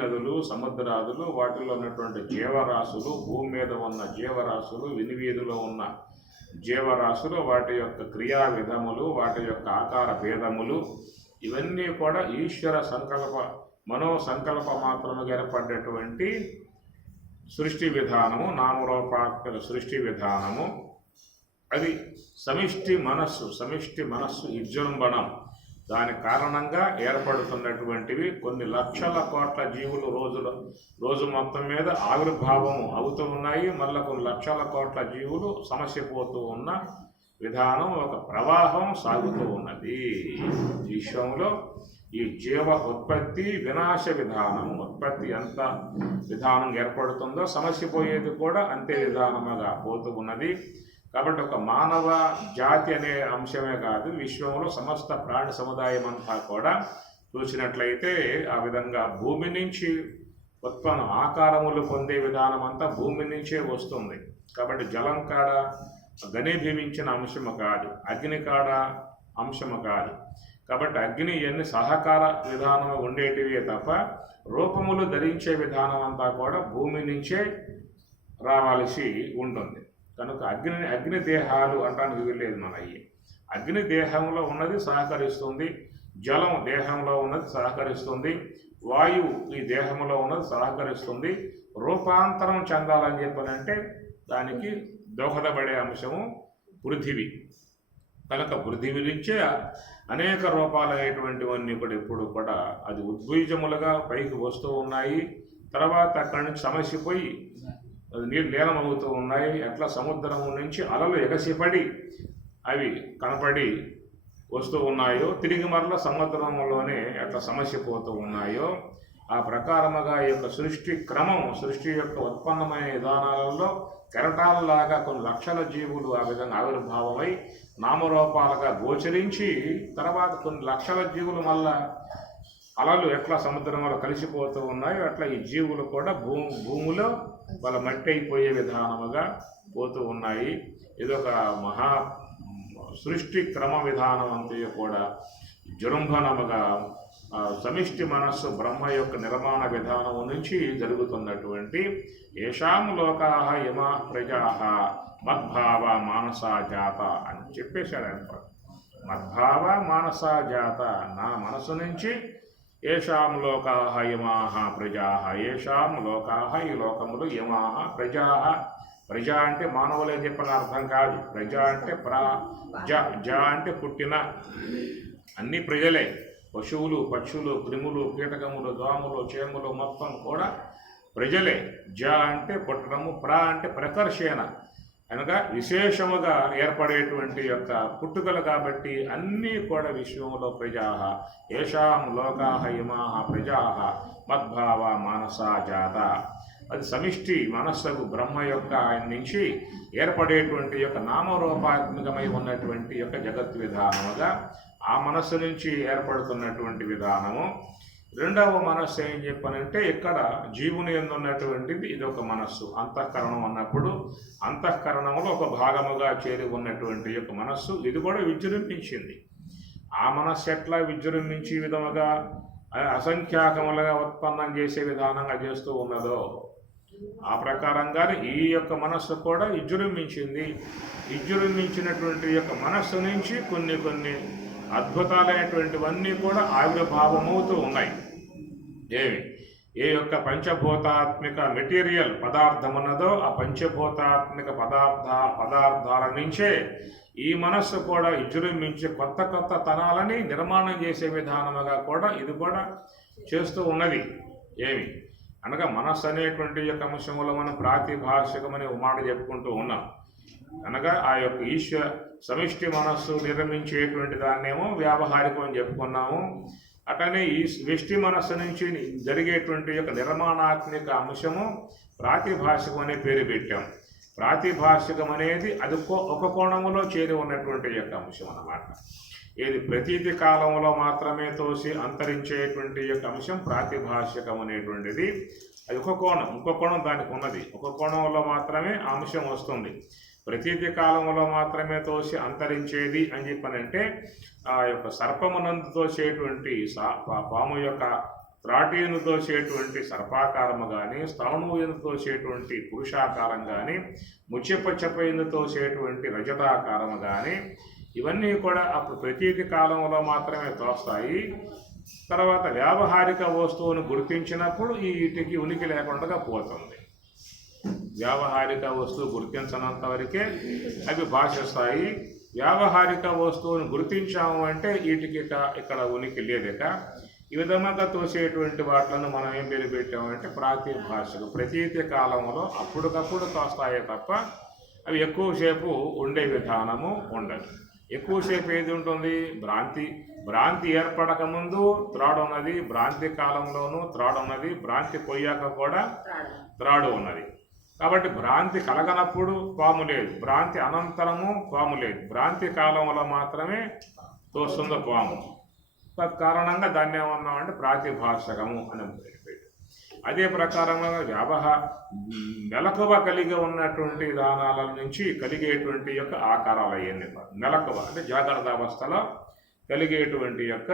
నదులు, సముద్రాదులు, వాటిలో ఉన్నటువంటి జీవరాశులు, భూమి మీద ఉన్న జీవరాశులు, వినివీధిలో ఉన్న జీవరాశులు, వాటి యొక్క క్రియా విధములు, వాటి యొక్క ఆకార భేదములు, ఇవన్నీ కూడా ఈశ్వర సంకల్ప మనో సంకల్ప మాత్రముగా ఏర్పడ్డటువంటి సృష్టి విధానము, నామరూపాత్మక సృష్టి విధానము. అది సమిష్టి మనస్సు విజృంభణం. దాని కారణంగా ఏర్పడుతున్నటువంటివి కొన్ని లక్షల కోట్ల జీవులు రోజు మొత్తం మీద ఆవిర్భావము అవుతూ ఉన్నాయి. మళ్ళీ కొన్ని లక్షల కోట్ల జీవులు సమస్యపోతూ ఉన్న విధానం, ఒక ప్రవాహం సాగుతూ ఉన్నది విశ్వంలో. ఈ జీవ ఉత్పత్తి వినాశ విధానం, ఉత్పత్తి ఎంత విధానం ఏర్పడుతుందో సమస్య పోయేది కూడా అంతే విధానముగా పోతూ ఉన్నది. కాబట్టి ఒక మానవ జాతి అనే అంశమే కాదు, విశ్వంలో సమస్త ప్రాణి సముదాయం అంతా కూడా చూసినట్లయితే ఆ విధంగా భూమి నుంచి ఉత్పన్నం ఆకారములు పొందే విధానం అంతా భూమి నుంచే వస్తుంది. కాబట్టి జలం కాడ ఘనీభవించిన అంశము కాదు, అగ్ని కాడ అంశము కాదు. కాబట్టి అగ్ని ఇవన్నీ సహకార విధానం ఉండేటివే తప్ప రూపములు ధరించే విధానం అంతా కూడా భూమి నుంచే రావాల్సి ఉంటుంది. కనుక అగ్ని దేహాలు అంటానికి వీల్లేదు. మన అగ్ని దేహంలో ఉన్నది సహకరిస్తుంది, జలం దేహంలో ఉన్నది సహకరిస్తుంది, వాయువు ఈ దేహంలో ఉన్నది సహకరిస్తుంది. రూపాంతరం చెందాలని చెప్పనంటే దానికి దోహదపడే అంశము పృథివీ. కనుక పృథివీ నుంచే అనేక రూపాలైనటువంటివన్నీ కూడా ఎప్పుడు కూడా అది ఉద్బీజములుగా పైకి వస్తూ ఉన్నాయి. తర్వాత అక్కడి నుంచి సమసిపోయి నీళ్ళు లీనమవుతూ ఉన్నాయి. ఎట్లా సముద్రం నుంచి అలలు ఎగసిపడి అవి కనపడి వస్తూ ఉన్నాయో, తిరిగి మరల సముద్రంలోనే ఎట్లా సమస్యపోతూ ఉన్నాయో, ఆ ప్రకారముగా ఈ యొక్క సృష్టి క్రమం, సృష్టి యొక్క ఉత్పన్నమైన విధానాలలో కెరటాలలాగా కొన్ని లక్షల జీవులు ఆ విధంగా ఆవిర్భావమై నామరూపాలుగా గోచరించి, తర్వాత కొన్ని లక్షల జీవులు మళ్ళా అలలు ఎట్లా సముద్రంలో కలిసిపోతూ ఉన్నాయో అట్లా ఈ జీవులు కూడా భూమిలో వాళ్ళ మట్టి అయిపోయే విధానముగా పోతూ ఉన్నాయి. ఇదొక మహా సృష్టి క్రమ విధానం అంతే కూడా జృంభణముగా సమిష్టి మనస్సు బ్రహ్మ యొక్క నిర్మాణ విధానం నుంచి జరుగుతున్నటువంటి ఏషాం లోకాః యమా ప్రజాః మద్భావ మానసా జాత అని చెప్పేశాడు ఆయన. మద్భావ మానసా జాత, నా మనసు నుంచి ఏషాం లోకాః యమాః ప్రజాః, ఏషాం లోకాః ఈ లోకములు యమాః ప్రజాః. ప్రజ అంటే మానవులే చెప్పిన అర్థం కాదు. ప్రజ అంటే జ అంటే పుట్టిన అన్ని ప్రజలే, పశువులు పక్షులు క్రిములు కీటకములు దోమలు చేములు మొత్తం కూడా ప్రజలే. జ అంటే పుట్టడము, అంటే ప్రకర్షణ అనగా విశేషముగా ఏర్పడేటువంటి యొక్క పుట్టుకలు. కాబట్టి అన్నీ కూడా విశ్వంలో ప్రజాః ఏషాం లోకాః ఇమాః ప్రజాః మద్భావ మానసా జాత. అది సమిష్టి మనస్సుకు బ్రహ్మ యొక్క ఆయన నుంచి ఏర్పడేటువంటి యొక్క నామరూపాత్మకమై ఉన్నటువంటి యొక్క జగత్ విధానముగా ఆ మనస్సు నుంచి ఏర్పడుతున్నటువంటి విధానము. రెండవ మనస్సు ఏం చెప్పానంటే ఇక్కడ జీవుని యందు ఉన్నటువంటిది ఇది ఒక మనస్సు. అంతఃకరణం అన్నప్పుడు అంతఃకరణంలో ఒక భాగముగా చేరి ఉన్నటువంటి యొక్క మనస్సు ఇది కూడా విజృంభించింది. ఆ మనస్సు ఎట్లా విజృంభించి విధముగా అసంఖ్యాకములుగా ఉత్పన్నం చేసే విధానంగా చేస్తూ ఉన్నదో ఆ ప్రకారంగానే ఈ యొక్క మనస్సు కూడా విజృంభించింది. విజృంభించినటువంటి యొక్క మనస్సు నుంచి కొన్ని అద్భుతాలైనటువంటివన్నీ కూడా ఆవిర్భావమవుతూ ఉన్నాయి. ఏ యొక్క పంచభూతాత్మిక మెటీరియల్ పదార్థం ఉన్నదో ఆ పంచభూతాత్మిక పదార్థాల నుంచే ఈ మనస్సు కూడా విజృంభించి కొత్త తనాలని నిర్మాణం చేసే విధానముగా కూడా ఇది కూడా చేస్తూ ఉన్నది. అనగా మనస్సు అనేటువంటి యొక్క అంశంలో మనం ప్రాతిభాషికమని ఒక మాట చెప్పుకుంటూ ఉన్నాం. అనగా ఆ యొక్క సమిష్టి మనస్సు నిర్మించేటువంటి దాన్నేమో వ్యావహారికం అని చెప్పుకున్నాము. అట్లనే ఈ వ్యష్టి మనస్సు నుంచి జరిగేటువంటి యొక్క నిర్మాణాత్మక అంశము ప్రాతిభాషికం అనే పేరు పెట్టాం. ప్రాతిభాషికం అనేది అది ఒక కోణంలో చేరి ఉన్నటువంటి యొక్క అంశం అన్నమాట. ఏది ప్రతీతి కాలంలో మాత్రమే తోసి అంతరించేటువంటి యొక్క అంశం ప్రాతిభాషికం అనేటువంటిది. అది ఒక కోణం, ఇంకో కోణం దానికి ఉన్నది. ఒక కోణంలో మాత్రమే ఆ అంశం వస్తుంది. ప్రతీతి కాలంలో మాత్రమే తోసి అంతరించేది అని చెప్పనంటే ఆ యొక్క సర్పమునందు తోసేటువంటి పాము యొక్క త్రాటీను తోసేటువంటి సర్పాకారము కానీ, స్థాణువును తోసేటువంటి పురుషాకారం కానీ, ముచ్చెపచ్చపైను తోసేటువంటి రజతాకారము కానీ, ఇవన్నీ కూడా అప్పుడు ప్రతీతి కాలంలో మాత్రమే తోస్తాయి. తర్వాత వ్యావహారిక వస్తువును గుర్తించినప్పుడు వీటికి ఉనికి లేకుండా పోతుంది. వ్యావహారిక వస్తువు గుర్తించనంత వరకే అవి భాషిస్తాయి. వ్యావహారిక వస్తువును గుర్తించాము అంటే వీటికి ఇక్కడ ఉనికి లేదక. ఈ విధంగా తోసేటువంటి వాటిలను మనం ఏం పేరు పెట్టామంటే ప్రాతిభాషకు. ప్రతీతి కాలంలో అప్పటికప్పుడు తోస్తాయే తప్ప అవి ఎక్కువసేపు ఉండే విధానము ఉండదు. ఎక్కువసేపు ఏది ఉంటుంది? భ్రాంతి ఏర్పడక ముందు త్రాడు ఉన్నది, భ్రాంతి కాలంలోనూ త్రాడు ఉన్నది, భ్రాంతి పోయాక కూడా త్రాడు ఉన్నది. కాబట్టి భ్రాంతి కలగనప్పుడు పాము లేదు, భ్రాంతి అనంతరము పాము లేదు, భ్రాంతి కాలంలో మాత్రమే తోస్తుంది పాము. తత్కారణంగా దాన్ని ఏమన్నామంటే ప్రాతిభాషకము అని పేరు. అదే ప్రకారంగా మెలకువ కలిగి ఉన్నటువంటి విధానాల నుంచి కలిగేటువంటి యొక్క ఆకారాలు అయ్యింది. మెలకువ అంటే జాగ్రత్త అవస్థలో కలిగేటువంటి యొక్క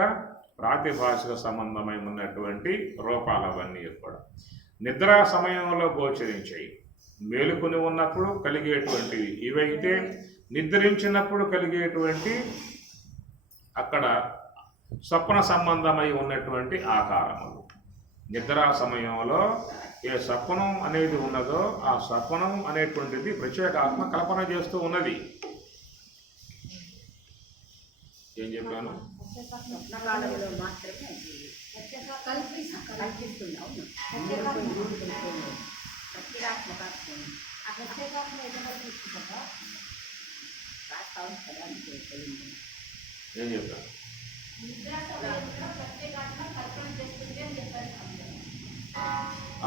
ప్రాతిభాషిక సంబంధమై ఉన్నటువంటి రూపాలవన్నీ కూడా నిద్రా సమయంలో గోచరించాయి. మేలుకొని ఉన్నప్పుడు కలిగేటువంటివి ఇవైతే నిద్రించినప్పుడు కలిగేటువంటి అక్కడ స్వప్న సంబంధమై ఉన్నటువంటి ఆకారములు. నిద్రా సమయంలో ఏ స్వప్నం అనేది ఉన్నదో ఆ స్వప్నం అనేటువంటిది ప్రత్యేక ఆత్మ కల్పన చేస్తూ ఉన్నది. ఏం చెప్పాను? స్వప్నకాలంలో మాత్రమే కల్పిస్తుంది. అవును, ప్రత్యేగాత్మక ఆ ప్రత్యేకాత్మ ఎక్కడ తీసుకుంటారా? రాస్తా ఉంటాడు అంతే. ఏం చెప్పాను?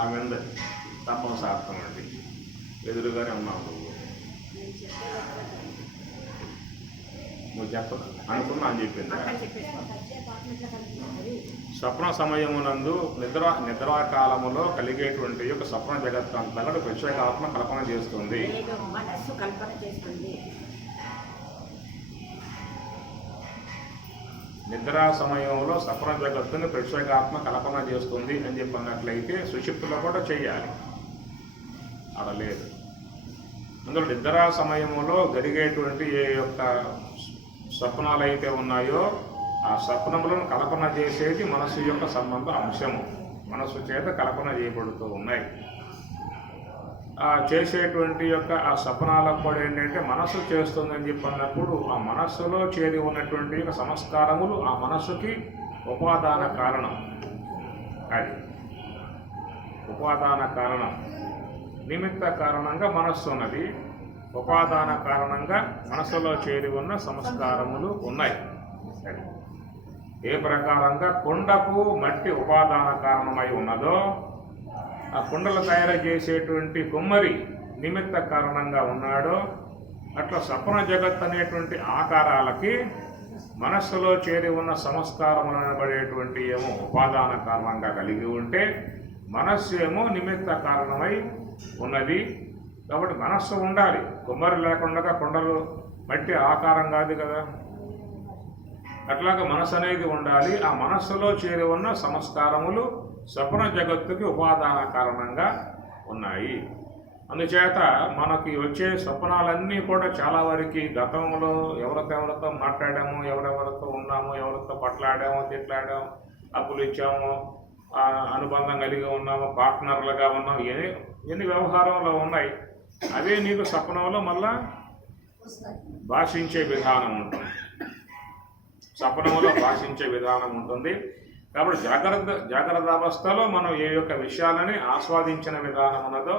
ఆమె అందరి తప్పం సార్థం అండి. ఎదురుగానే ఉన్నావు నువ్వు చెప్ప అనుకున్నా అని చెప్పిందా? ప్రత్యేకాత్మ ఎట్లా కలుగుతుంది? స్వప్న సమయమునందు నిద్రాకాలములో కలిగేటువంటి యొక్క స్వప్న జగత్తంతా ప్రత్యేక ఆత్మ కల్పన చేస్తుంది. ఏదో మనస్సు కల్పన చేస్తుంది. నిద్రా సమయంలో స్వప్న జగత్తుని ప్రత్యేకాత్మ కల్పన చేస్తుంది అని చెప్పినట్లయితే సుషుప్తిలో కూడా చేయాలి. అలా లేదు. అందులో నిద్రా సమయంలో జరిగేటువంటి ఏ యొక్క స్వప్నాలు అయితే ఉన్నాయో ఆ స్వప్నములను కల్పన చేసేది మనస్సు యొక్క సంబంధ అంశము. మనస్సు చేత కల్పన చేయబడుతూ ఉన్నాయి. ఆ చేసేటువంటి యొక్క ఆ స్వప్నాలకు కూడా ఏంటంటే మనస్సు చేస్తుందని చెప్పినప్పుడు ఆ మనస్సులో చేరి ఉన్నటువంటి యొక్క సంస్కారములు ఆ మనస్సుకి ఉపాదాన కారణం. అది ఉపాదాన కారణం. నిమిత్త కారణంగా మనస్సు ఉన్నది. ఉపాదాన కారణంగా మనస్సులో చేరి ఉన్న సంస్కారములు ఉన్నాయి. అది ఏ ప్రకారంగా కుండకు మట్టి ఉపాదాన కారణమై ఉన్నదో ఆ కుండలు తయారు చేసేటువంటి కుమ్మరి నిమిత్త కారణంగా ఉన్నాడో అట్లా స్వప్న జగత్ అనేటువంటి ఆకారాలకి మనస్సులో చేరి ఉన్న సంస్కారములు అనబడేటువంటి ఏమో ఉపాదాన కారణంగా కలిగి ఉంటే మనస్సు ఏమో నిమిత్త కారణమై ఉన్నది. కాబట్టి మనస్సు ఉండాలి. కుమ్మరి లేకుండా కుండలు మట్టి ఆకారం కాదు కదా. అట్లాగా మనస్సు అనేది ఉండాలి. ఆ మనస్సులో చేరి ఉన్న సంస్కారములు స్వప్న జగత్తుకి ఉపాదాన కారణంగా ఉన్నాయి. అందుచేత మనకి వచ్చే స్వప్నాలన్నీ కూడా చాలా వరకు గతంలో ఎవరితో మాట్లాడాము, ఎవరెవరితో ఉన్నాము, ఎవరితో పట్లాడాము, తిట్లాడాము, అప్పులు ఇచ్చాము, అనుబంధం కలిగి ఉన్నాము, పార్ట్నర్లుగా ఉన్నాము, ఎన్ని వ్యవహారంలో ఉన్నాయి. అవే నీకు స్వప్నంలో మళ్ళా భాషించే విధానం ఉంటుంది. స్వప్నంలో భాషించే విధానం ఉంటుంది. కాబట్టి జాగ్రత్త అవస్థలో మనం ఏ యొక్క విషయాలని ఆస్వాదించిన విధానం ఉన్నదో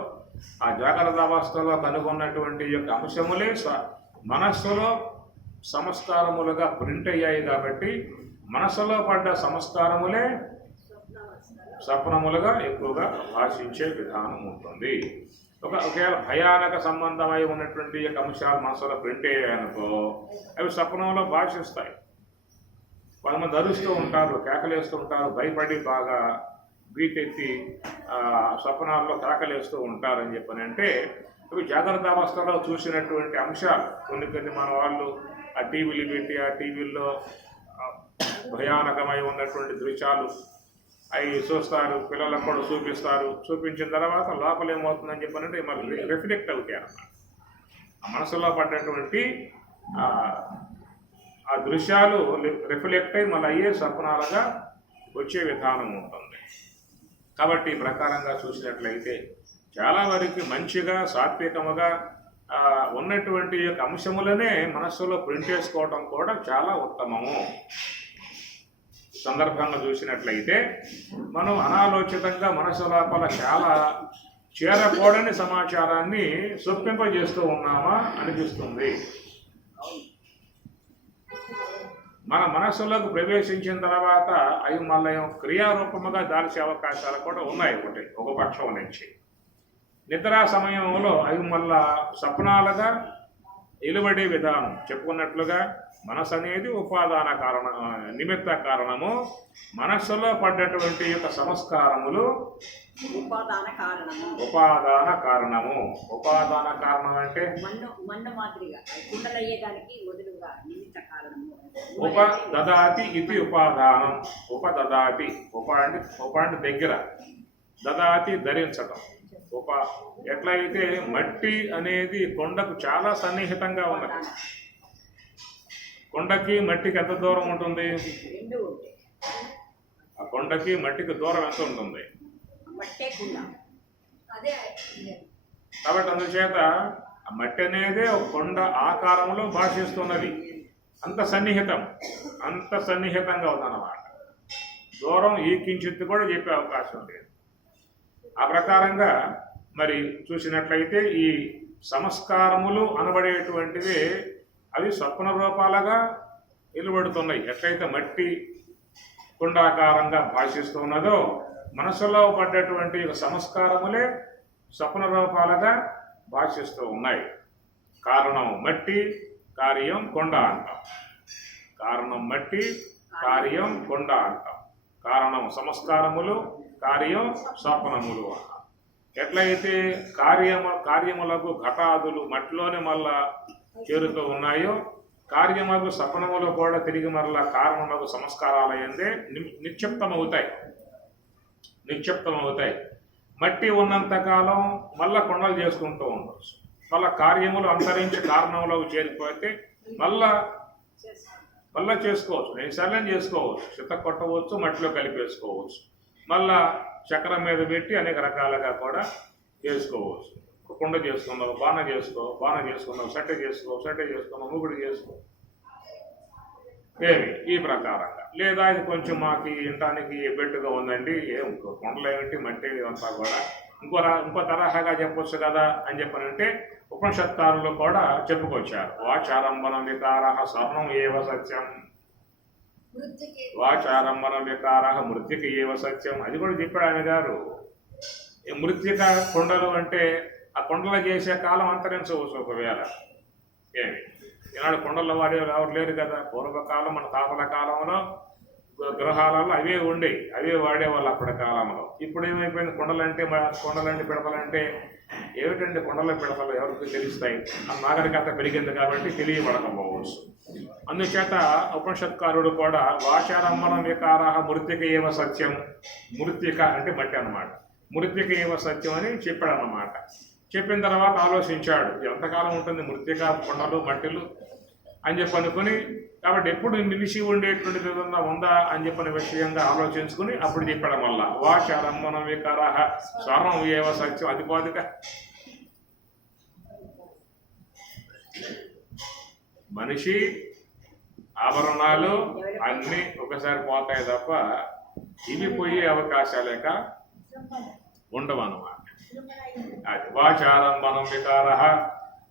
ఆ జాగ్రత్త అవస్థలో కనుగొన్నటువంటి యొక్క అంశములే మనస్సులో సంస్కారములుగా ప్రింట్ అయ్యాయి. కాబట్టి మనస్సులో పడ్డ సంస్కారములే స్వప్నములుగా ఎక్కువగా భాషించే విధానం ఉంటుంది. ఒకవేళ భయానక సంబంధమై ఉన్నటువంటి యొక్క అంశాలు మనసులో ప్రింట్ అయ్యాయనుకో అవి స్వప్నంలో భాషిస్తాయి. కొంతమంది అరుస్తూ ఉంటారు, కేకలేస్తూ ఉంటారు, భయపడి బాగా బీటెత్తి స్వప్నాల్లో కేకలేస్తూ ఉంటారని చెప్పనంటే ఇవి జాగ్రత్త అవస్థలో చూసినటువంటి అంశాలు. కొన్ని మన వాళ్ళు ఆ టీవీలు పెట్టి ఆ టీవీల్లో భయానకమై ఉన్నటువంటి దృశ్యాలు అవి చూస్తారు, పిల్లలకు కూడా చూపిస్తారు. చూపించిన తర్వాత లోపల ఏమవుతుందని చెప్పనంటే మరి రిఫ్లెక్ట్ అవుతాయి అన్నమాట. ఆ మనసులో పడ్డటువంటి ఆ దృశ్యాలు రిఫ్లెక్ట్ అయ్యి మళ్ళీ అయ్యే స్వప్నాలుగా వచ్చే విధానం ఉంటుంది. కాబట్టి ఈ ప్రకారంగా చూసినట్లయితే చాలా వరకు మంచిగా సాత్వికముగా ఉన్నటువంటి యొక్క అంశములనే మనస్సులో ప్రింట్ చేసుకోవటం కూడా చాలా ఉత్తమము. సందర్భంగా చూసినట్లయితే మనం అనాలోచితంగా మనసు లోపల చాలా చేరకూడని సమాచారాన్ని సొప్పింపజేస్తూ ఉన్నామా అనిపిస్తుంది. మన మనస్సులోకి ప్రవేశించిన తర్వాత అవి మళ్ళీ క్రియారూపముగా దాల్చే అవకాశాలు కూడా ఉన్నాయి. ఒక పక్షం నుంచి నిద్రా సమయంలో అవి మళ్ళా స్వప్నాలుగా నిలబడే విధానం. చెప్పుకున్నట్లుగా మనసు అనేది ఉపాదాన కారణం, నిమిత్త కారణము. మనస్సులో పడ్డటువంటి యొక్క సంస్కారములు ఉపాదాన కారణము. ఉపాదాన కారణం అంటే మన్ను మాదిరిగా కుండలయ్యేదానికి వదులుగా నిమిత్త కారణము. ఉపదదాతి ఇది ఉపాదానం. ఉపదదాతి ఉప అంటే దగ్గర, దదాతి ధరించటం. ఎట్లయితే మట్టి అనేది కొండకు చాలా సన్నిహితంగా ఉన్నది. కొండకి మట్టికి ఎంత దూరం ఉంటుంది? ఆ కొండకి మట్టికి దూరం ఎంత ఉంటుంది? మట్టే కుండ. అదే ఇదే. కాబట్టి అందుచేత ఆ మట్టి అనేది ఒక కొండ ఆకారంలో భాషిస్తున్నది. అంత సన్నిహితంగా ఉందన్నమాట. దూరం ఈ కించిత్తు కూడా చెప్పే అవకాశం లేదు. ఆ ప్రకారంగా మరి చూసినట్లయితే ఈ సంస్కారములు అనబడేటువంటివి అవి స్వప్న రూపాలుగా నిలబడుతున్నాయి. ఎట్లయితే మట్టి కుండాకారంగా భాషిస్తున్నదో మనసులో పడ్డటువంటి సంస్కారములే స్వప్న రూపాలుగా భాషిస్తూ ఉన్నాయి. కారణం మట్టి, కార్యం కొండ అంటాం. కారణం మట్టి, కార్యం కొండ అంటాం. కారణం సంస్కారములు, కార్యం స్వప్నములు అన్నాం. ఎట్లయితే కార్యములకు ఘటాదులు మట్టిలోనే మళ్ళా చేరుతూ ఉన్నాయో, కార్యములకు స్వప్నములు కూడా తిరిగి మరలా కారణములకు సంస్కారాలయందే నిక్షిప్తమవుతాయి. మట్టి ఉన్నంతకాలం మళ్ళా కొండలు చేసుకుంటూ ఉండవచ్చు. మళ్ళా కార్యములు అంతరించి కారణంలోకి చేరిపోతే మళ్ళా చేసుకోవచ్చు. నిశ్చలం చేసుకోవచ్చు, చిత్త కొట్టవచ్చు, మట్టిలో కలిపేసుకోవచ్చు. మళ్ళా చక్రం మీద పెట్టి అనేక రకాలుగా కూడా చేసుకోవచ్చు. కుండ చేసుకున్నావు, బాణ చేసుకున్నావు, సట్టె చేసుకున్నావు, మూగుడు చేసుకో, ఏమి ఈ ప్రకారంగా. లేదా ఇది కొంచెం మాకు ఇంటానికి బెట్టుగా ఉందండి, కొండలు ఏమిటి మట్టి అంతా కూడా ఇంకో తరహాగా చెప్పొచ్చు కదా అని చెప్పనంటే ఉపనిషత్కారులు కూడా చెప్పుకొచ్చారు. వాచారంభన వికార స్వర్ణం ఏవ సత్యం, వాచారంభన వికార మృత్తిక ఏవ సత్యం. అది కూడా చెప్పాడు ఆయన గారు. ఈ మృత్తిక కొండలు అంటే ఆ కొండలు చేసే కాలం అంతరించవచ్చు ఒకవేళ. ఏమి ఈనాడు కొండల్లో వాడే ఎవరు లేరు కదా. పూర్వకాలం మన తాతల కాలంలో గృహాలలో అవే ఉండేవి, అవే వాడేవాళ్ళు అప్పటి కాలంలో. ఇప్పుడు ఏమైపోయింది, కొండలంటే పిడతలంటే ఏమిటండి కొండల పిడతలు ఎవరికి తెలుస్తాయి? ఆ నాగరికత పెరిగింది కాబట్టి తెలియబడకపోవచ్చు. అందుచేత ఉపనిషత్కారుడు కూడా వాచారంభనం వికార మృత్తిక ఏవ సత్యం, మృత్తిక అంటే మట్టి అన్నమాట, మృత్తిక ఏవ సత్యం అని చెప్పాడన్నమాట. చెప్పిన తర్వాత ఆలోచించాడు, ఎంతకాలం ఉంటుంది మృత్తిక కొండలు మట్టిలు అని చెప్పి అనుకుని, కాబట్టి ఎప్పుడు నిలిచి ఉండేటువంటిది ఏదన్నా ఉందా అని చెప్పిన విషయంగా ఆలోచించుకుని అప్పుడు చెప్పడం వల్ల వాచారంభన వికార స్వర్ణం ఏవ సత్యం. అది పోదుక మనిషి ఆభరణాలు అన్నీ ఒకసారి పోతాయి తప్ప ఇవి పోయే అవకాశాలేక ఉండవు అన్నమాట. అది వాచారంభనం వికార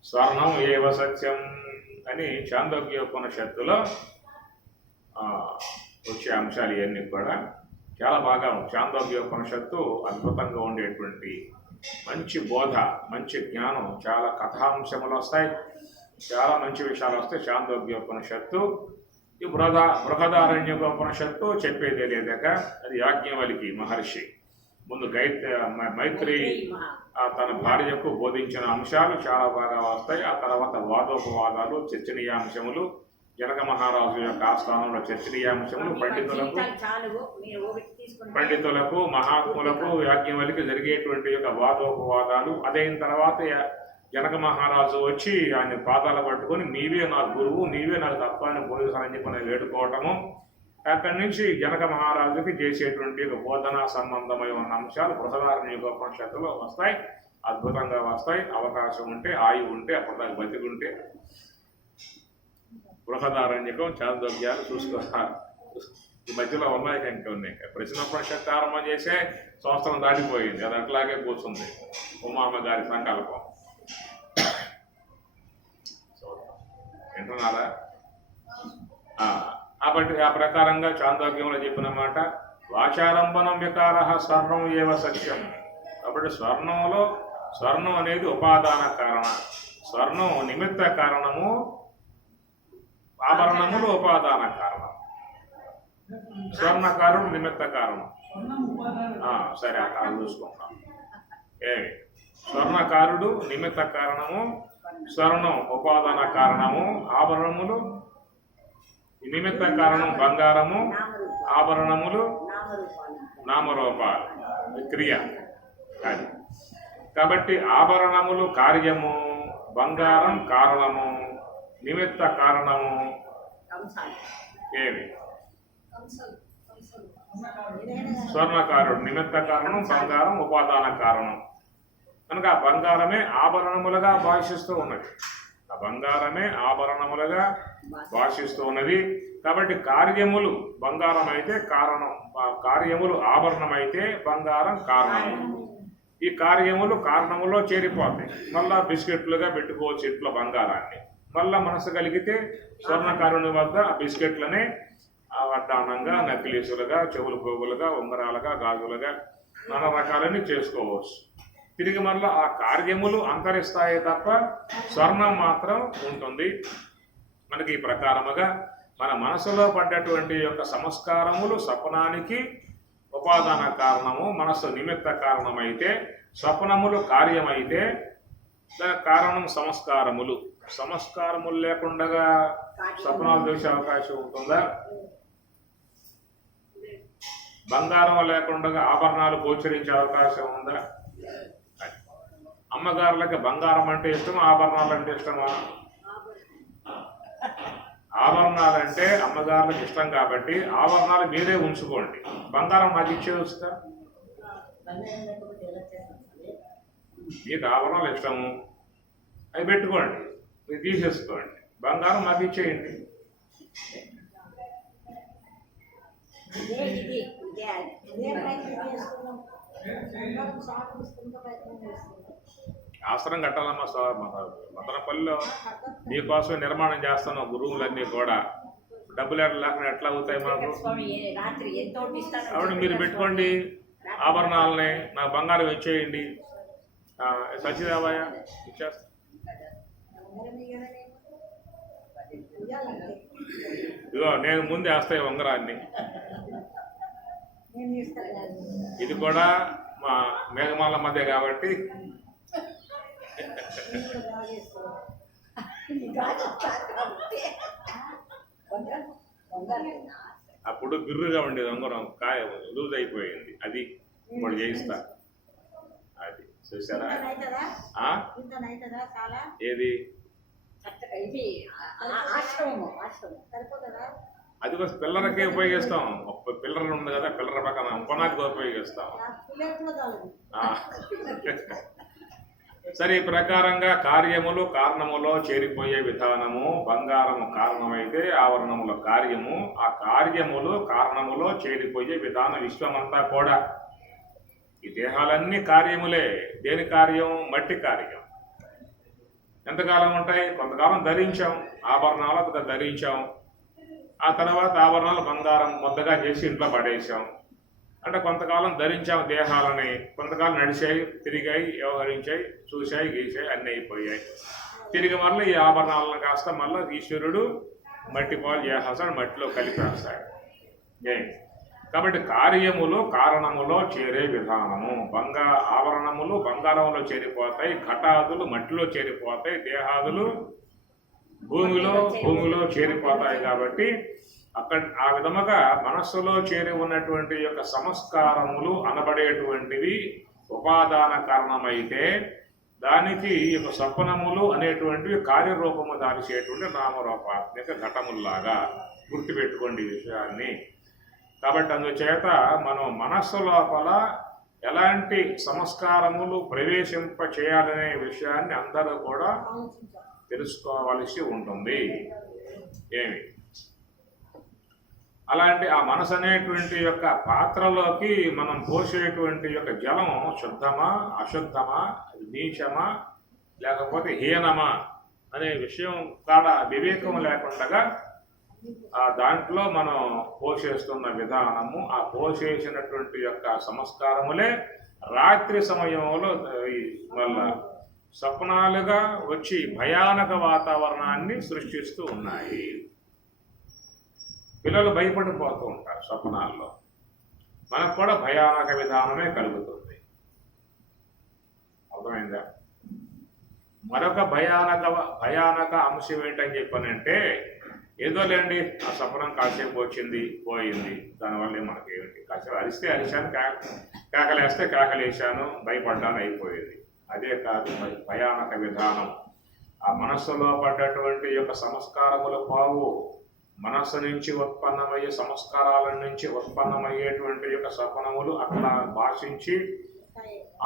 స్వర్ణం ఏవ సత్యం అని చాందోగ్యోపనిషత్తులో వచ్చే అంశాలు ఇవన్నీ కూడా చాలా బాగా చాందోగ్యోపనిషత్తు అద్భుతంగా ఉండేటువంటి మంచి బోధ, మంచి జ్ఞానం, చాలా కథాంశములు వస్తాయి, చాలా మంచి విషయాలు వస్తాయి చాందోగ్యోపనిషత్తు. ఈ బృహదారణ్యోపనిషత్తు చెప్పేదే లేదాక అది యాజ్ఞవల్కి మహర్షి ముందు మైత్రి తన భార్యకు బోధించిన అంశాలు చాలా బాగా వస్తాయి. ఆ తర్వాత వాదోపవాదాలు, చర్చనీయాంశములు, జనక మహారాజు యొక్క ఆస్థానంలో చర్చనీయాంశములు, పండితులకు మహాత్ములకు యాజ్ఞవల్కి జరిగేటువంటి యొక్క వాదోపవాదాలు. అదైన తర్వాత జనక మహారాజు వచ్చి ఆయన పాదాలు పట్టుకొని నీవే నా గురువు, నీవే నాకు తత్వాన్ని బోధిస్తానని చెప్పి వేడుకోవటము. అక్కడి నుంచి జనక మహారాజుకి చేసేటువంటి బోధనా సంబంధమై ఉన్న అంశాలు బృహదారణ్యోపనిషత్తులో వస్తాయి, అద్భుతంగా వస్తాయి. అవకాశం ఉంటే, ఆయువు ఉంటే, అప్పటిదాకా బతికుంటే బృహదారణ్యకం చాందోగ్యాలు చూసుకోవాలి. ఈ మధ్యలో ఉన్నాయి ఇంకా ఉన్నాయి. ప్రశ్నోపనిషత్తు ఆరంభం చేసే సంవత్సరం దాటిపోయింది, అది అట్లాగే కూర్చుంది. ఉమామ్మ గారి సంకల్పం వింటున్నారా? కాబట్టి ఆ ప్రకారంగా చాందోగ్యంలో చెప్పిన మాట వాచారంభనం వికార స్వర్ణం ఏవ సత్యం. కాబట్టి స్వర్ణం అనేది ఉపాదాన కారణ, స్వర్ణం నిమిత్త కారణము, ఆభరణములు ఉపాదాన కారణం, స్వర్ణకారుడు నిమిత్త కారణం. సరే ఆ కారణం చూసుకుంటాం. స్వర్ణకారుడు నిమిత్త కారణము, స్వర్ణం ఉపాదాన కారణము, ఆభరణములు నిమిత్త కారణం బంగారము, ఆభరణములు నామరూపాలు క్రియ. అది కాబట్టి ఆభరణములు కార్యము, బంగారం కారణము, నిమిత్త కారణము. ఏమి స్వర్ణకారుడు నిమిత్త కారణం, బంగారం ఉపాదాన కారణం. కనుక ఆ బంగారమే ఆభరణములుగా భాషిస్తూ ఉన్నది. ఆ బంగారమే ఆభరణములుగా భాషిస్తూ ఉన్నది. కాబట్టి కార్యములు బంగారం అయితే కారణం, కార్యములు ఆభరణం అయితే బంగారం కారణము. ఈ కార్యములు కారణములో చేరిపోతాయి. మళ్ళా బిస్కెట్లుగా పెట్టుకోవచ్చు ఇంట్లో బంగారాన్ని. మళ్ళా మనసు కలిగితే స్వర్ణకారుని వద్ద ఆ బిస్కెట్లనే వడ్డానంగా, నకిలీసులుగా, చెవులు పోగులుగా, ఉంగరాలుగా, గాజులుగా నానా రకాలని చేసుకోవచ్చు. తిరిగి మళ్ళీ ఆ కార్యములు అంతరిస్తాయి తప్ప స్వర్ణం మాత్రం ఉంటుంది. మనకి ఈ ప్రకారముగా మన మనసులో పడ్డటువంటి యొక్క సంస్కారములు స్వప్నానికి ఉపాదాన కారణము, మనస్సు నిమిత్త కారణమైతే, స్వప్నములు కార్యమైతే దానికి కారణం సంస్కారములు. సంస్కారములు లేకుండా స్వప్నాలు చూసే అవకాశం ఉంటుందా? బంగారం లేకుండా ఆభరణాలు గోచరించే అవకాశం ఉందా? అమ్మగారులకి బంగారం అంటే ఇష్టమా, ఆభరణాలు అంటే ఇష్టమా? ఆభరణాలంటే అమ్మగారులకు ఇష్టం కాబట్టి ఆభరణాలు మీరే ఉంచుకోండి. బంగారం నాకు ఇచ్చే వస్తా. మీకు ఆభరణాలు ఇష్టము, అవి పెట్టుకోండి, మీరు తీసేసుకోండి. బంగారం మాకు ఇచ్చేయండి. ఆశ్రమం కట్టాలమ్మా. మదనపల్లిలో మీకోసం నిర్మాణం చేస్తున్నాం. గురువులన్నీ కూడా డబ్బులు లేకుండా ఎట్లా అవుతాయి మాకు? అవును, మీరు పెట్టుకోండి ఆభరణాలని, నాకు బంగారం ఇచ్చేయండి. సచిదేవయ్య ఇచ్చేస్తా. ఇదిగో నేను ముందు వేస్తాయి ఉంగరాన్ని. ఇది కూడా మా మేఘమాల మధ్య కాబట్టి అప్పుడు బిర్రుగా ఉండేది ఉంగరం, కాయ లూజ్ అయిపోయింది. అది ఇప్పుడు చేయిస్తా. అది చూసారా? ఏది అది పిల్లలకే ఉపయోగిస్తాం. పిల్లలు ఉంది కదా, పిల్లల పక్కన కొనాకి ఉపయోగిస్తాం. సరే, ఈ ప్రకారంగా కార్యములు కారణములో చేరిపోయే విధానము. బంగారము కారణమైతే ఆవరణముల కార్యము, ఆ కార్యములు కారణములో చేరిపోయే విధానం. విశ్వమంతా కూడా ఈ దేహాలన్నీ కార్యములే. దేని కార్యం? మట్టి కార్యం. ఎంతకాలం ఉంటాయి? కొంతకాలం ధరించాం, ఆభరణాలు ధరించాం. ఆ తర్వాత ఆభరణాలు బంగారం ముద్దగా చేసి ఇంట్లో పడేసాం. అంటే కొంతకాలం ధరించాం దేహాలని, కొంతకాలం నడిచాయి, తిరిగాయి, వ్యవహరించాయి, చూశాయి, గీసాయి, అన్నీ అయిపోయాయి. తిరిగి మళ్ళీ ఈ ఆభరణాలను కాస్త మళ్ళీ ఈశ్వరుడు మట్టి పాలు చేస్తాడు, మట్టిలో కలిపేస్తాడు. కాబట్టి కార్యములు కారణములో చేరే విధానము. ఆభరణములు బంగారంలో చేరిపోతాయి, ఘటాదులు మట్టిలో చేరిపోతాయి, దేహాదులు భూమిలో చేరిపోతాయి. కాబట్టి ఆ విధముగా మనస్సులో చేరి ఉన్నటువంటి యొక్క సంస్కారములు అనబడేటువంటివి ఉపాదాన కారణమైతే, దానికి యొక్క స్వప్నములు అనేటువంటివి కార్యరూపము దాల్చేటువంటి నామరూపాత్మక ఘటముల్లాగా గుర్తుపెట్టుకోండి ఈ విషయాన్ని. కాబట్టి అందుచేత మనం మనస్సు లోపల ఎలాంటి సంస్కారములు ప్రవేశింప చేయాలనే విషయాన్ని అందరూ కూడా తెలుసుకోవలసి ఉంటుంది. అలాంటి ఆ మనసు అనేటువంటి యొక్క పాత్రలోకి మనం పోసేటువంటి యొక్క జలం శుద్ధమా, అశుద్ధమా, నీచమా, లేకపోతే హీనమా అనే విషయం కాడ వివేకం లేకుండా ఆ దాంట్లో మనం పోషేస్తున్న విధానము, ఆ పోషేసినటువంటి యొక్క సంస్కారములే రాత్రి సమయంలో వల్ల స్వప్నాలుగా వచ్చి భయానక వాతావరణాన్ని సృష్టిస్తూ ఉన్నాయి. పిల్లలు భయపడిపోతూ ఉంటారు స్వప్నాల్లో. మనకు కూడా భయానక విధానమే కలుగుతుంది. అర్థమైందా? మరొక భయానక అంశం ఏంటని చెప్పానంటే, ఏదో లేండి ఆ స్వప్నం కాసేపు వచ్చింది పోయింది, దానివల్ల మనకి ఏమిటి, కాసేపు అరిస్తే అరిశాను, కేకలేస్తే కేకలేశాను, భయపడ్డాను, అయిపోయేది. అదే కాదు భయానక విధానం. ఆ మనస్సులో పడ్డటువంటి యొక్క సంస్కారములు పావు, మనస్సు నుంచి ఉత్పన్నమయ్యే సంస్కారాల నుంచి ఉత్పన్నమయ్యేటువంటి యొక్క సపనములు అట్లా భాషించి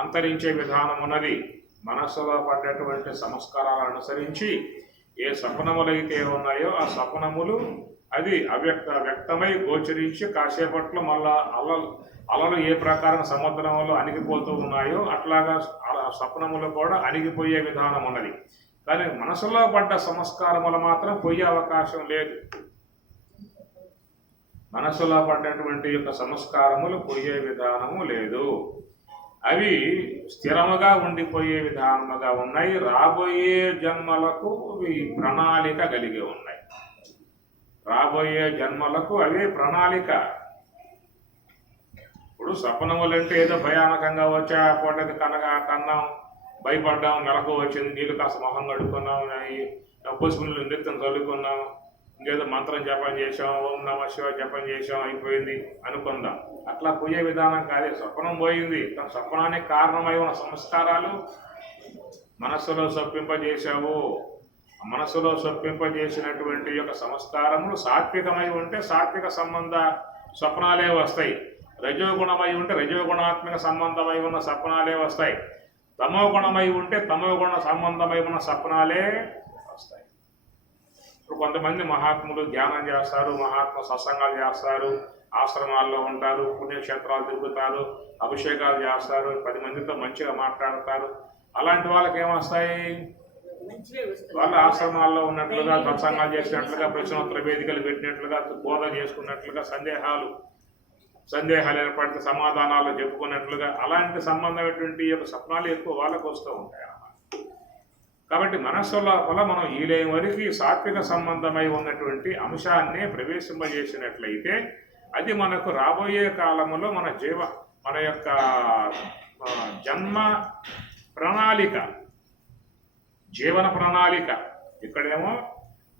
అంతరించే విధానం ఉన్నది. మనస్సులో పడ్డటువంటి సంస్కారాలను అనుసరించి ఏ సపనములైతే ఉన్నాయో ఆ సపనములు అది వ్యక్తమై గోచరించి కాసేపట్లో మళ్ళా అలలు ఏ ప్రకారం సముద్రంలో అణిగిపోతూ ఉన్నాయో అట్లాగా సపనములు కూడా అణిగిపోయే విధానం ఉన్నది. కానీ మనసులో పడ్డ సంస్కారములు మాత్రం పోయే అవకాశం లేదు. మనసులో పడ్డటువంటి యొక్క సంస్కారములు పోయే విధానము లేదు. అవి స్థిరముగా ఉండిపోయే విధానముగా ఉన్నాయి. రాబోయే జన్మలకు అవి ప్రణాళిక కలిగి ఉన్నాయి. రాబోయే జన్మలకు అవి ప్రణాళిక. ఇప్పుడు సపనములంటే ఏదో భయానకంగా వచ్చా పోటది కన్నాం, భయపడ్డాం, మెలకు వచ్చింది, నీళ్ళు కాస్త మొహం కడుక్కున్నాం, పసుపు నృత్యం చదువుకున్నాం, ఇంకేదో మంత్రం జపం చేసాం, ఓం నమ శివ జపం చేసాం, అయిపోయింది అనుకుందాం. అట్లా పోయే విధానం కాదే. స్వప్నం పోయింది. తన స్వప్నానికి కారణమై ఉన్న సంస్కారాలు మనస్సులో సొప్పింపజేశావు. మనస్సులో సొప్పింపజేసినటువంటి యొక్క సంస్కారములు సాత్వికమై ఉంటే సాత్విక సంబంధ స్వప్నాలే వస్తాయి. రజోగుణమై ఉంటే రజోగుణాత్మక సంబంధమై ఉన్న స్వప్నాలే వస్తాయి. తమో గుణమై ఉంటే తమో గుణ సంబంధమై ఉన్న స్వప్నాలే వస్తాయి. ఇప్పుడు కొంతమంది మహాత్ములు ధ్యానం చేస్తారు, మహాత్మ సత్సంగాలు చేస్తారు, ఆశ్రమాల్లో ఉంటారు, పుణ్యక్షేత్రాలు తిరుగుతారు, అభిషేకాలు చేస్తారు, 10 మందితో మంచిగా మాట్లాడతారు. అలాంటి వాళ్ళకి ఏమొస్తాయి? వాళ్ళ ఆశ్రమాల్లో ఉన్నట్లుగా సత్సంగాలు చేసినట్లుగా, ప్రశ్నోత్తర వేదికలు పెట్టినట్లుగా, బోధ చేసుకున్నట్లుగా, సందేహాలు ఏర్పడితే సమాధానాలు చెప్పుకున్నట్లుగా అలాంటి సంబంధమైనటువంటి యొక్క స్వప్నాలు ఎక్కువ వాళ్ళకు వస్తూ ఉంటాయి అన్నమాట. కాబట్టి మనస్సుల వల్ల మనం ఈలేని వరకు సాత్విక సంబంధమై ఉన్నటువంటి అంశాన్ని ప్రవేశింపజేసినట్లయితే అది మనకు రాబోయే కాలంలో మన యొక్క జన్మ ప్రణాళిక, జీవన ప్రణాళిక. ఇక్కడేమో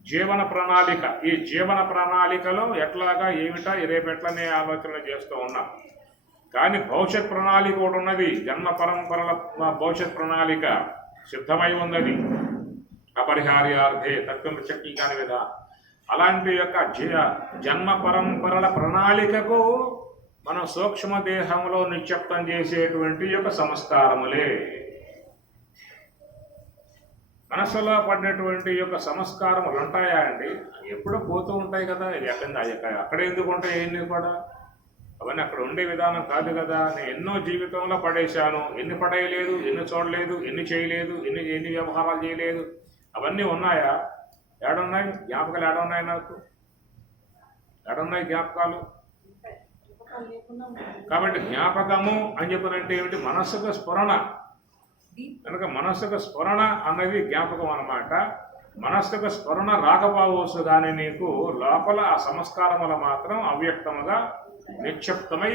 జీవన ప్రణాళిక. ఈ జీవన ప్రణాళికలో ఎట్లాగా ఏమిటా రేపు ఎట్లనే ఆలోచన చేస్తూ ఉన్నాం. కానీ భవిష్యత్ ప్రణాళిక ఒకటి ఉన్నది. జన్మ పరంపరల భవిష్యత్ ప్రణాళిక సిద్ధమై ఉన్నది. అపరిహార్యార్థే తత్వం శక్తి కాని విధ. అలాంటి యొక్క జన్మ పరంపరల ప్రణాళికకు మనం సూక్ష్మదేహంలో నిక్షిప్తం చేసేటువంటి యొక్క సంస్కారములే. మనస్సులో పడినటువంటి యొక్క సంస్కారములు ఉంటాయా అండి? ఎప్పుడో పోతూ ఉంటాయి కదా. ఇది అక్కడ ఎందుకు ఉంటాయి? ఎన్ని కూడా అవన్నీ అక్కడ ఉండే విధానం కాదు కదా. నేను ఎన్నో జీవితంలో పడేశాను. ఎన్ని పడేయలేదు, ఎన్ని చూడలేదు, ఎన్ని చేయలేదు, ఎన్ని వ్యవహారాలు చేయలేదు, అవన్నీ ఉన్నాయా? ఏడున్నాయి జ్ఞాపకాలు? ఏడున్నాయి నాకు? ఏడున్నాయి జ్ఞాపకాలు? కాబట్టి జ్ఞాపకము అని చెప్పినంటే ఏమిటి? మనస్సుకు స్ఫురణ. కనుక మనస్సుకు స్ఫురణ అన్నది జ్ఞాపకం అన్నమాట. మనస్సుకు స్ఫురణ రాకపోవచ్చు కానీ నీకు లోపల ఆ సంస్కారములు మాత్రం అవ్యక్తముగా నిక్షిప్తమై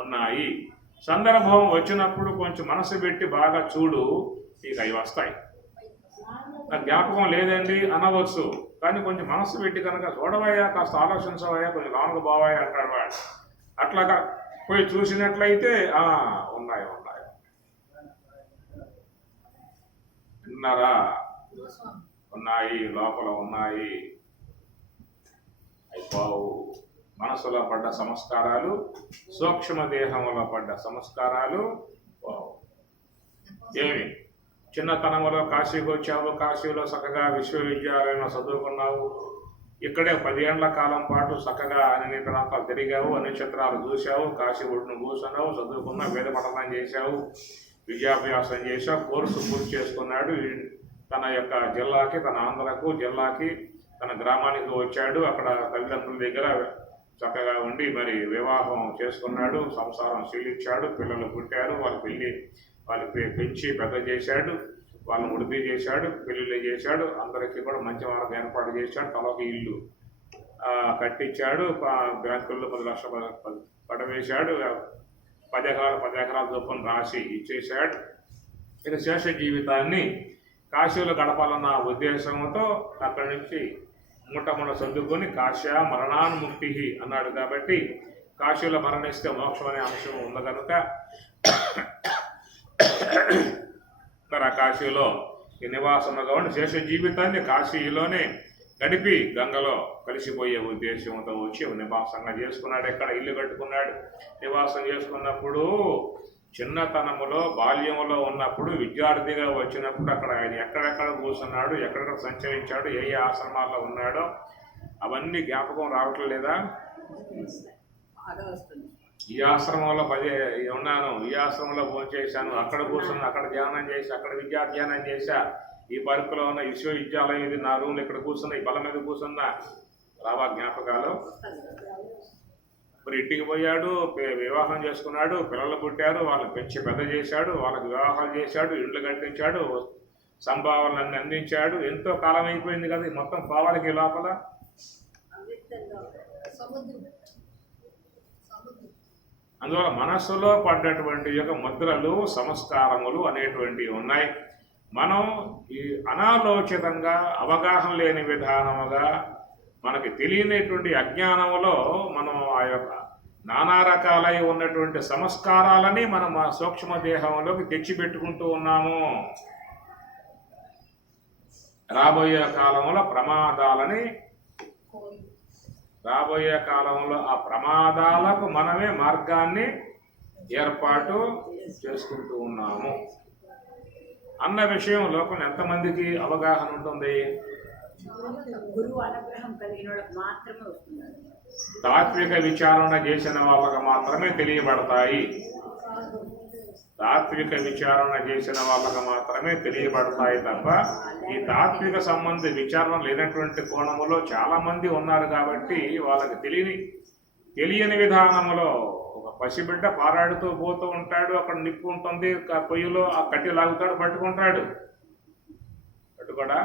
ఉన్నాయి. సందర్భం వచ్చినప్పుడు కొంచెం మనసు పెట్టి బాగా చూడు, నీకు అవి వస్తాయి. నాకు జ్ఞాపకం లేదండి అనవచ్చు, కానీ కొంచెం మనసు పెట్టి కనుక చూడవయ్యా, కాస్త ఆలోచించవయ్యా, కొంచెం లోనకు బావయ్యా అంటాడు వాడు. అట్లాగా పోయి చూసినట్లయితే ఉన్నాయి ఉన్నాయి విన్నారా? ఉన్నాయి, లోపల ఉన్నాయి. అయిపోవు. మనసులో పడ్డ సంస్కారాలు, సూక్ష్మ దేహంలో పడ్డ సంస్కారాలు ఏమి? చిన్నతనంలో కాశీకి వచ్చావు, కాశీలో చక్కగా విశ్వవిద్యాలయంలో చదువుకున్నావు, ఇక్కడే 10 ఏళ్ల కాలం పాటు చక్కగా అన్ని ప్రాంతాలు తిరిగావు, అన్ని చిత్రాలు చూసావు, కాశీ ఒడ్డును కూర్చున్నావు, చదువుకున్నావు, వేద పఠనం చేశావు, విద్యాభ్యాసం చేశావు, కోర్సు పూర్తి చేసుకున్నాడు. తన యొక్క జిల్లాకి, తన ఆంధ్రకు జిల్లాకి, తన గ్రామానికి వచ్చాడు. అక్కడ తల్లిదండ్రుల దగ్గర చక్కగా ఉండి మరి వివాహం చేసుకున్నాడు, సంసారం శీలించాడు, పిల్లలు పుట్టారు, వాళ్ళు పెంచి పెద్ద చేశాడు, వాళ్ళని ఉడిపి చేశాడు, పెళ్ళిళ్ళు చేశాడు, అందరికీ కూడా మంచి వాళ్ళకి ఏర్పాటు చేశాడు, తలకి ఇల్లు కట్టించాడు, బ్యాంకుల్లో 10 లక్షలు పడవేశాడు, 10 ఎకరాల చొప్పున రాసి ఇచ్చేశాడు. ఇక శేష జీవితాన్ని కాశీలో గడపాలన్న ఉద్దేశంతో అక్కడి నుంచి ముట్టముడ సర్దుకొని కాశ్యా మరణాన్ముక్తి అన్నాడు. కాబట్టి కాశీలో మరణిస్తే మోక్షం అనే అంశం ఉంది కనుక మరి ఆ కాశీలో ఈ నివాసముగా ఉండి శేష జీవితాన్ని కాశీలోనే గడిపి గంగలో కలిసిపోయే ఉద్దేశంతో వచ్చి నివాసంగా చేసుకున్నాడు. ఎక్కడ ఇల్లు కట్టుకున్నాడు. నివాసం చేసుకున్నప్పుడు చిన్నతనములో బాల్యములో ఉన్నప్పుడు విద్యార్థిగా వచ్చినప్పుడు అక్కడ ఆయన ఎక్కడెక్కడ కూర్చున్నాడు, ఎక్కడెక్కడ సంచరించాడు, ఏ ఏ ఆశ్రమాల్లో ఉన్నాడో అవన్నీ జ్ఞాపకం రావట్లేదు లేదా? బాగా వస్తుంది. ఈ ఆశ్రమంలో ఉన్నాను, ఈ ఆశ్రమంలో భోజనం చేశాను, అక్కడ కూర్చున్నా, అక్కడ ధ్యానం చేసి, అక్కడ విద్యాధ్యానం చేశా, ఈ పార్కులో ఉన్న విశ్వవిద్యాలయం ఇది, నా రూమ్లో ఇక్కడ కూర్చున్నా, ఈ బల మీద కూర్చున్నా, రావా జ్ఞాపకాలు? మరి ఇంటికి పోయాడు, వివాహం చేసుకున్నాడు, పిల్లలు పుట్టారు, వాళ్ళని పెంచి పెద్ద చేశాడు, వాళ్ళకి వివాహాలు చేశాడు, ఇండ్లు కట్టించాడు, సంభావనలన్నీ అందించాడు. ఎంతో కాలం అయిపోయింది కదా, మొత్తం పోవాలికి లోపల. అందువల్ల మనస్సులో పడ్డటువంటి యొక్క ముద్రలు, సంస్కారములు అనేటువంటివి ఉన్నాయి. మనం ఈ అనాలోచితంగా అవగాహన లేని విధానముగా మనకి తెలియనటువంటి అజ్ఞానములో మనం ఆ యొక్క నానా రకాలై ఉన్నటువంటి సంస్కారాలని మనం ఆ సూక్ష్మదేహంలోకి తెచ్చిపెట్టుకుంటూ ఉన్నాము. రాబోయే కాలంలో ఆ ప్రమాదాలకు మనమే మార్గాన్ని ఏర్పాటు చేసుకుంటూ ఉన్నాము అన్న విషయం లోపల ఎంతమందికి అవగాహన ఉంటుంది? గురువు అనుగ్రహం కలిగిన వాళ్ళకి మాత్రమే వస్తున్నారు. తాత్విక విచారణ చేసిన వాళ్ళకి మాత్రమే తెలియబడతాయి. తాత్విక విచారణ చేసిన వాళ్ళకి మాత్రమే తెలియబడతాయి తప్ప ఈ తాత్విక సంబంధ విచారణ లేనటువంటి కోణములో చాలా మంది ఉన్నారు కాబట్టి వాళ్ళకి తెలియని విధానములో ఒక పసిబిడ్డ పారాడుతూ పోతూ ఉంటాడు, అక్కడ నిప్పు ఉంటుంది, పొయ్యిలో ఆ కట్టి లాగుతాడు, పట్టుకుంటాడు. పట్టుకోడా?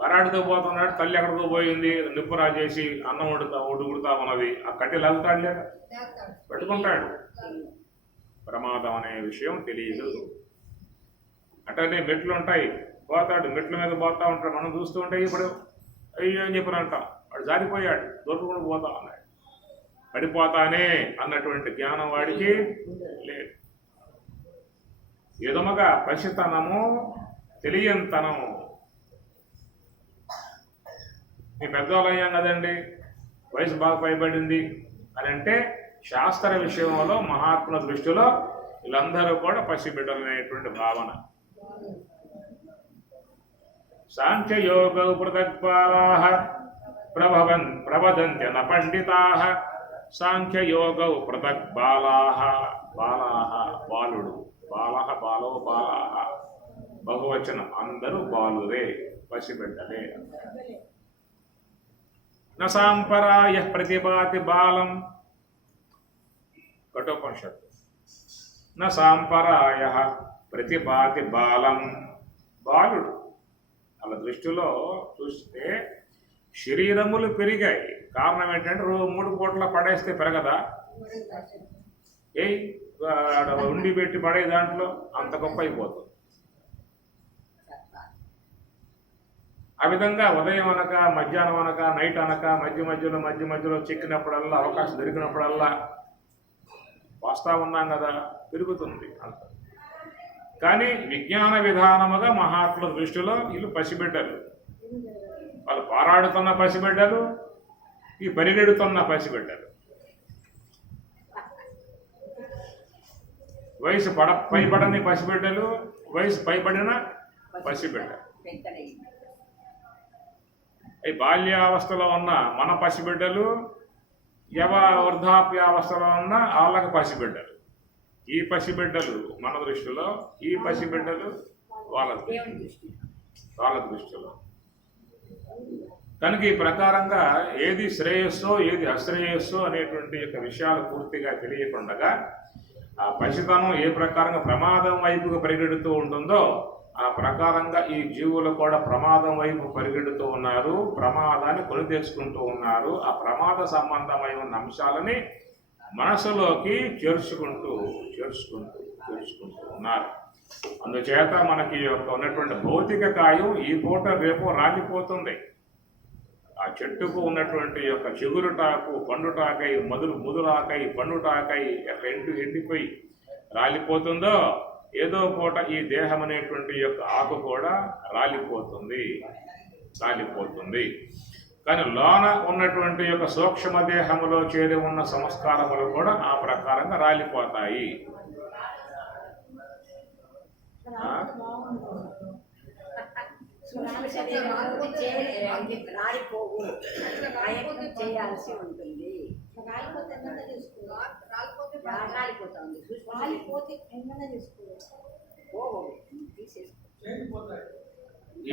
పారాడుతూ పోతున్నాడు, తల్లి ఎక్కడికో పోయింది, నిప్పు రాజేసి అన్నం ఉడుకుతా ఉన్నది, ఆ కట్టి లాగుతాడు లేదా? పట్టుకుంటాడు. ప్రమాదం అనే విషయం తెలియదు. అటనే మెట్లు ఉంటాయి, పోతాడు, మెట్ల మీద పోతా ఉంటాడు, మనం చూస్తూ ఉంటాయి. ఇప్పుడు అయ్యో అని చెప్పిన అంటాం, వాడు జారిపోయాడు, దొరుకుని పోతా ఉన్నాడు, పడిపోతానే అన్నటువంటి జ్ఞానం వాడికి లేదు. విధముగా పసితనము, తెలియంతనం. మీ పెద్దవాళ్ళు అయ్యాం కదండి, వయసు బాగా పైబడింది అని అంటే శాస్త్ర విషయంలో మహాత్ముల దృష్టిలో వీళ్ళందరూ కూడా పసిబిడ్డలు అనేటువంటి భావన. సాంఖ్యయోగ పృథక్పాలాః ప్రవదంత్య న పండితాః. సాంఖ్యయోగ పృథక్ బాలాః. బాలుడు, బాలః బాలో బాలాః, బహువచనం, అందరూ బాలురే, పసిబిడ్డలే. న సాంపరాయ ప్రతిభాతి బాలం. కఠోపనిషత్తు. న సాంపరాయ ప్రతిభాతి బాలం. బాలుడు వాళ్ళ దృష్టిలో చూస్తే శరీరములు పెరిగాయి. కారణం ఏంటంటే 3 పూటల పడేస్తే పెరగదా? ఉండి పెట్టి పడే దాంట్లో అంత గొప్ప అయిపోతుంది. ఆ విధంగా ఉదయం అనక, మధ్యాహ్నం అనక, నైట్ అనక, మధ్య మధ్యలో చిక్కినప్పుడల్లా, అవకాశం దొరికినప్పుడల్లా వస్తా ఉన్నాం కదా, పెరుగుతుంది అంత. కానీ విజ్ఞాన విధానముగా మహాత్ముల దృష్టిలో వీళ్ళు పసిబిడ్డలు. వాళ్ళు పారాడుతున్న పసిబిడ్డలు, ఈ పరిగెడుతున్న పసిబిడ్డలు. వయసు పైబడని పసిబిడ్డలు, వయసు పైబడిన పసిబిడ్డలు. ఈ బాల్యావస్థలో ఉన్న మన పసిబిడ్డలు, వృద్ధాప్యావస్థలో ఉన్న వాళ్ళకి పసిబిడ్డలు. ఈ పసిబిడ్డలు మన దృష్టిలో, ఈ పసిబిడ్డలు వాళ్ళ దృష్టిలో. కనుక ఈ ప్రకారంగా ఏది శ్రేయస్సో ఏది అశ్రేయస్సో అనేటువంటి యొక్క విషయాలు పూర్తిగా తెలియకుండా ఆ పసితనం ఏ ప్రకారంగా ప్రమాదం వైపుకు పరిగెడుతూ ఉంటుందో ఆ ప్రకారంగా ఈ జీవులు కూడా ప్రమాదం వైపు పరిగెడుతూ ఉన్నారు, ప్రమాదాన్ని కొని తెచ్చుకుంటూ ఉన్నారు. ఆ ప్రమాద సంబంధమైన అంశాలని మనసులోకి చేర్చుకుంటూ ఉన్నారు. అందుచేత మనకి ఉన్నటువంటి భౌతిక కాయం ఈ పూట రేపు రాలిపోతుంది. ఆ చెట్టుకు ఉన్నటువంటి యొక్క చిగురుటాకు, పండుటాకై, ముదురాకై, పండుటాకై ఎండిపోయి రాలిపోతుందో ఏదో పూట ఈ దేహం అనేటువంటి యొక్క ఆకు కూడా రాలిపోతుంది. కానీ లోన ఉన్నటువంటి యొక్క సూక్ష్మ దేహములో చేరి ఉన్న సంస్కారములు కూడా ఆ ప్రకారంగా రాలిపోతాయి. సూక్ష్మ శరీరంలో రాలిపోవు, ప్రయత్నం చేయాల్సి ఉంటుంది. రాలిపోతే ఎన్నో తీసుకోవాలి. రాలిపోతుంది. రాలిపోతే ఎన్నో తీసుకోవాలి.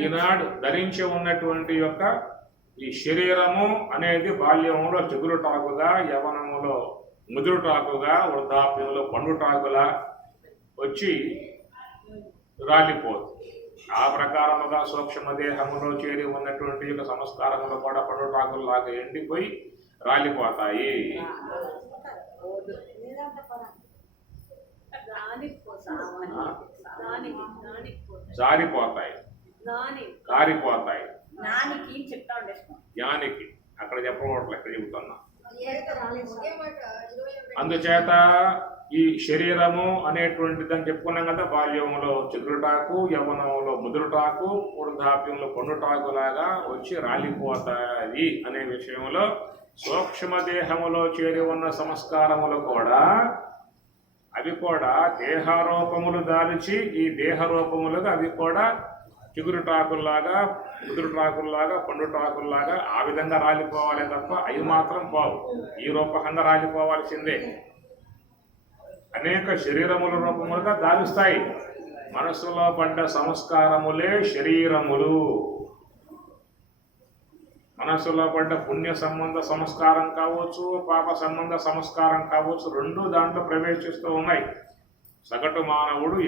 ఈనాడు ధరించి ఉన్నటువంటి యొక్క ఈ శరీరము అనేది బాల్యములో చిగురుటాకుగా, యవనములో ముదురుటాకుగా, వృద్ధాప్యంలో పండుటాకులా వచ్చి రాలిపోదు. ఆ ప్రకారముగా సూక్ష్మ దేహములో చేరి ఉన్నటువంటి యొక్క సంస్కారములు కూడా పండుటాకుల్లాగా ఎండిపోయి రాలిపోతాయి. జారిపోతాయి, కారిపోతాయి. జ్ఞానికి అక్కడ చెప్పకూడదు, ఎక్కడ చెబుతున్నా. అందుచేత ఈ శరీరము అనేటువంటిదని చెప్పుకున్నాం కదా, బాల్యంలో చిగురుటాకు, యవ్వనంలో ముదురుటాకు, వృద్ధాప్యంలో పండుటాకులాగా వచ్చి రాలిపోతాయి అనే విషయంలో సూక్ష్మదేహములో చేరి ఉన్న సంస్కారములు కూడా అవి కూడా దేహారూపములు దాల్చి ఈ దేహరూపములుగా అవి కూడా చిగురుటాకుల్లాగా, ముదురుటాకుల్లాగా, పండుటాకుల్లాగా ఆ విధంగా రాలిపోవాలి తప్ప అవి మాత్రం పోవు. ఈ రూపకంగా రాలిపోవాల్సిందే. అనేక శరీరముల రూపములుగా దాలుస్తాయి. మనస్సులో పడ్డ సంస్కారములే శరీరములు. మనస్సులో పడ్డ పుణ్య సంబంధ సంస్కారం కావచ్చు, పాప సంబంధ సంస్కారం కావచ్చు, రెండు దాంట్లో ప్రవేశిస్తూ ఉన్నాయి. సగటు మానవుడు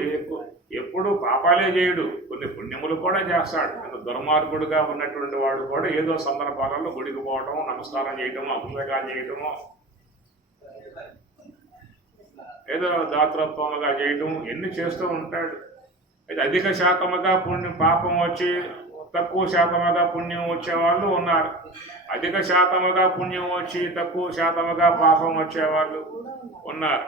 ఎప్పుడు పాపాలే చేయడు, కొన్ని పుణ్యములు కూడా చేస్తాడు. దుర్మార్గుడుగా ఉన్నటువంటి వాడు కూడా ఏదో సందర్భాలలో గుడికి పోవటము, నమస్కారం చేయటము, అభిషేకాలు చేయటము, ఏదో దాతృత్వముగా చేయటం ఎన్ని చేస్తూ ఉంటాడు. అయితే అధిక శాతముగా పాపం వచ్చి తక్కువ శాతముగా పుణ్యం వచ్చేవాళ్ళు ఉన్నారు. అధిక శాతముగా పుణ్యం వచ్చి తక్కువ శాతముగా పాపం వచ్చేవాళ్ళు ఉన్నారు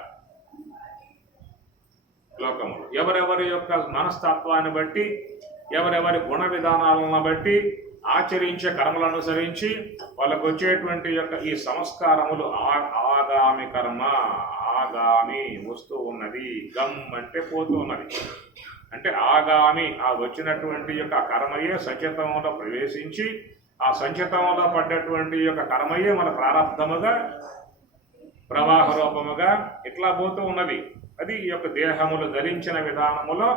లోకములు. ఎవరెవరి యొక్క మనస్తత్వాన్ని బట్టి, ఎవరెవరి గుణ విధానాలను బట్టి, ఆచరించే కర్మలను అనుసరించి వాళ్ళకు వచ్చేటువంటి యొక్క ఈ సంస్కారములు ఆగామి కర్మ, ఆగామి వస్తూ ఉన్నది. గమ్ అంటే పోతూ ఉన్నది. అంటే ఆగామి ఆ వచ్చినటువంటి యొక్క కర్మయే సంచితంలో ప్రవేశించి ఆ సంచితంలో పడ్డటువంటి యొక్క కర్మయే మన ప్రారంధముగా ప్రవాహ రూపముగా ఇట్లా పోతూ ఉన్నది. అది ఈ యొక్క దేహములు ధరించిన విధానములో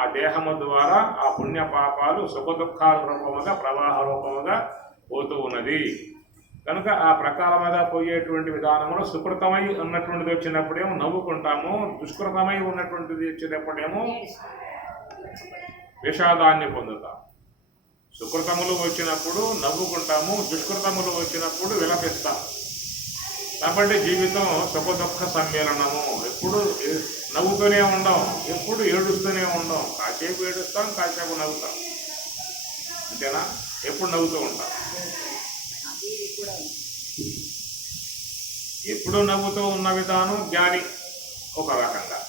ఆ దేహము ద్వారా ఆ పుణ్య పాపాలు సుఖ దుఃఖాల రూపముగా ప్రవాహ రూపముగా పోతూ ఉన్నది. కనుక ఆ ప్రకారముగా పోయేటువంటి విధానంలో సుకృతమై ఉన్నటువంటిది వచ్చినప్పుడేమో నవ్వుకుంటాము, దుష్కృతమై ఉన్నటువంటిది వచ్చినప్పుడేమో విషాదాన్ని పొందుతాం. సుకృతములు వచ్చినప్పుడు నవ్వుకుంటాము, దుష్కృతములు వచ్చినప్పుడు విలపిస్తాం. కాబట్టి జీవితం సుఖ దుఃఖ సమ్మేళనము. ఎప్పుడు నవ్వుతూనే ఉండం, ఎప్పుడు ఏడుస్తూనే ఉండం. కాసేపు ఏడుస్తాం, కాసేపు నవ్వుతాం, అంతేనా? ఎప్పుడు నవ్వుతూ ఉంటాం. ఎప్పుడు నవ్వుతూ ఉన్న విధానం జ్ఞాని ఒక రకంగా.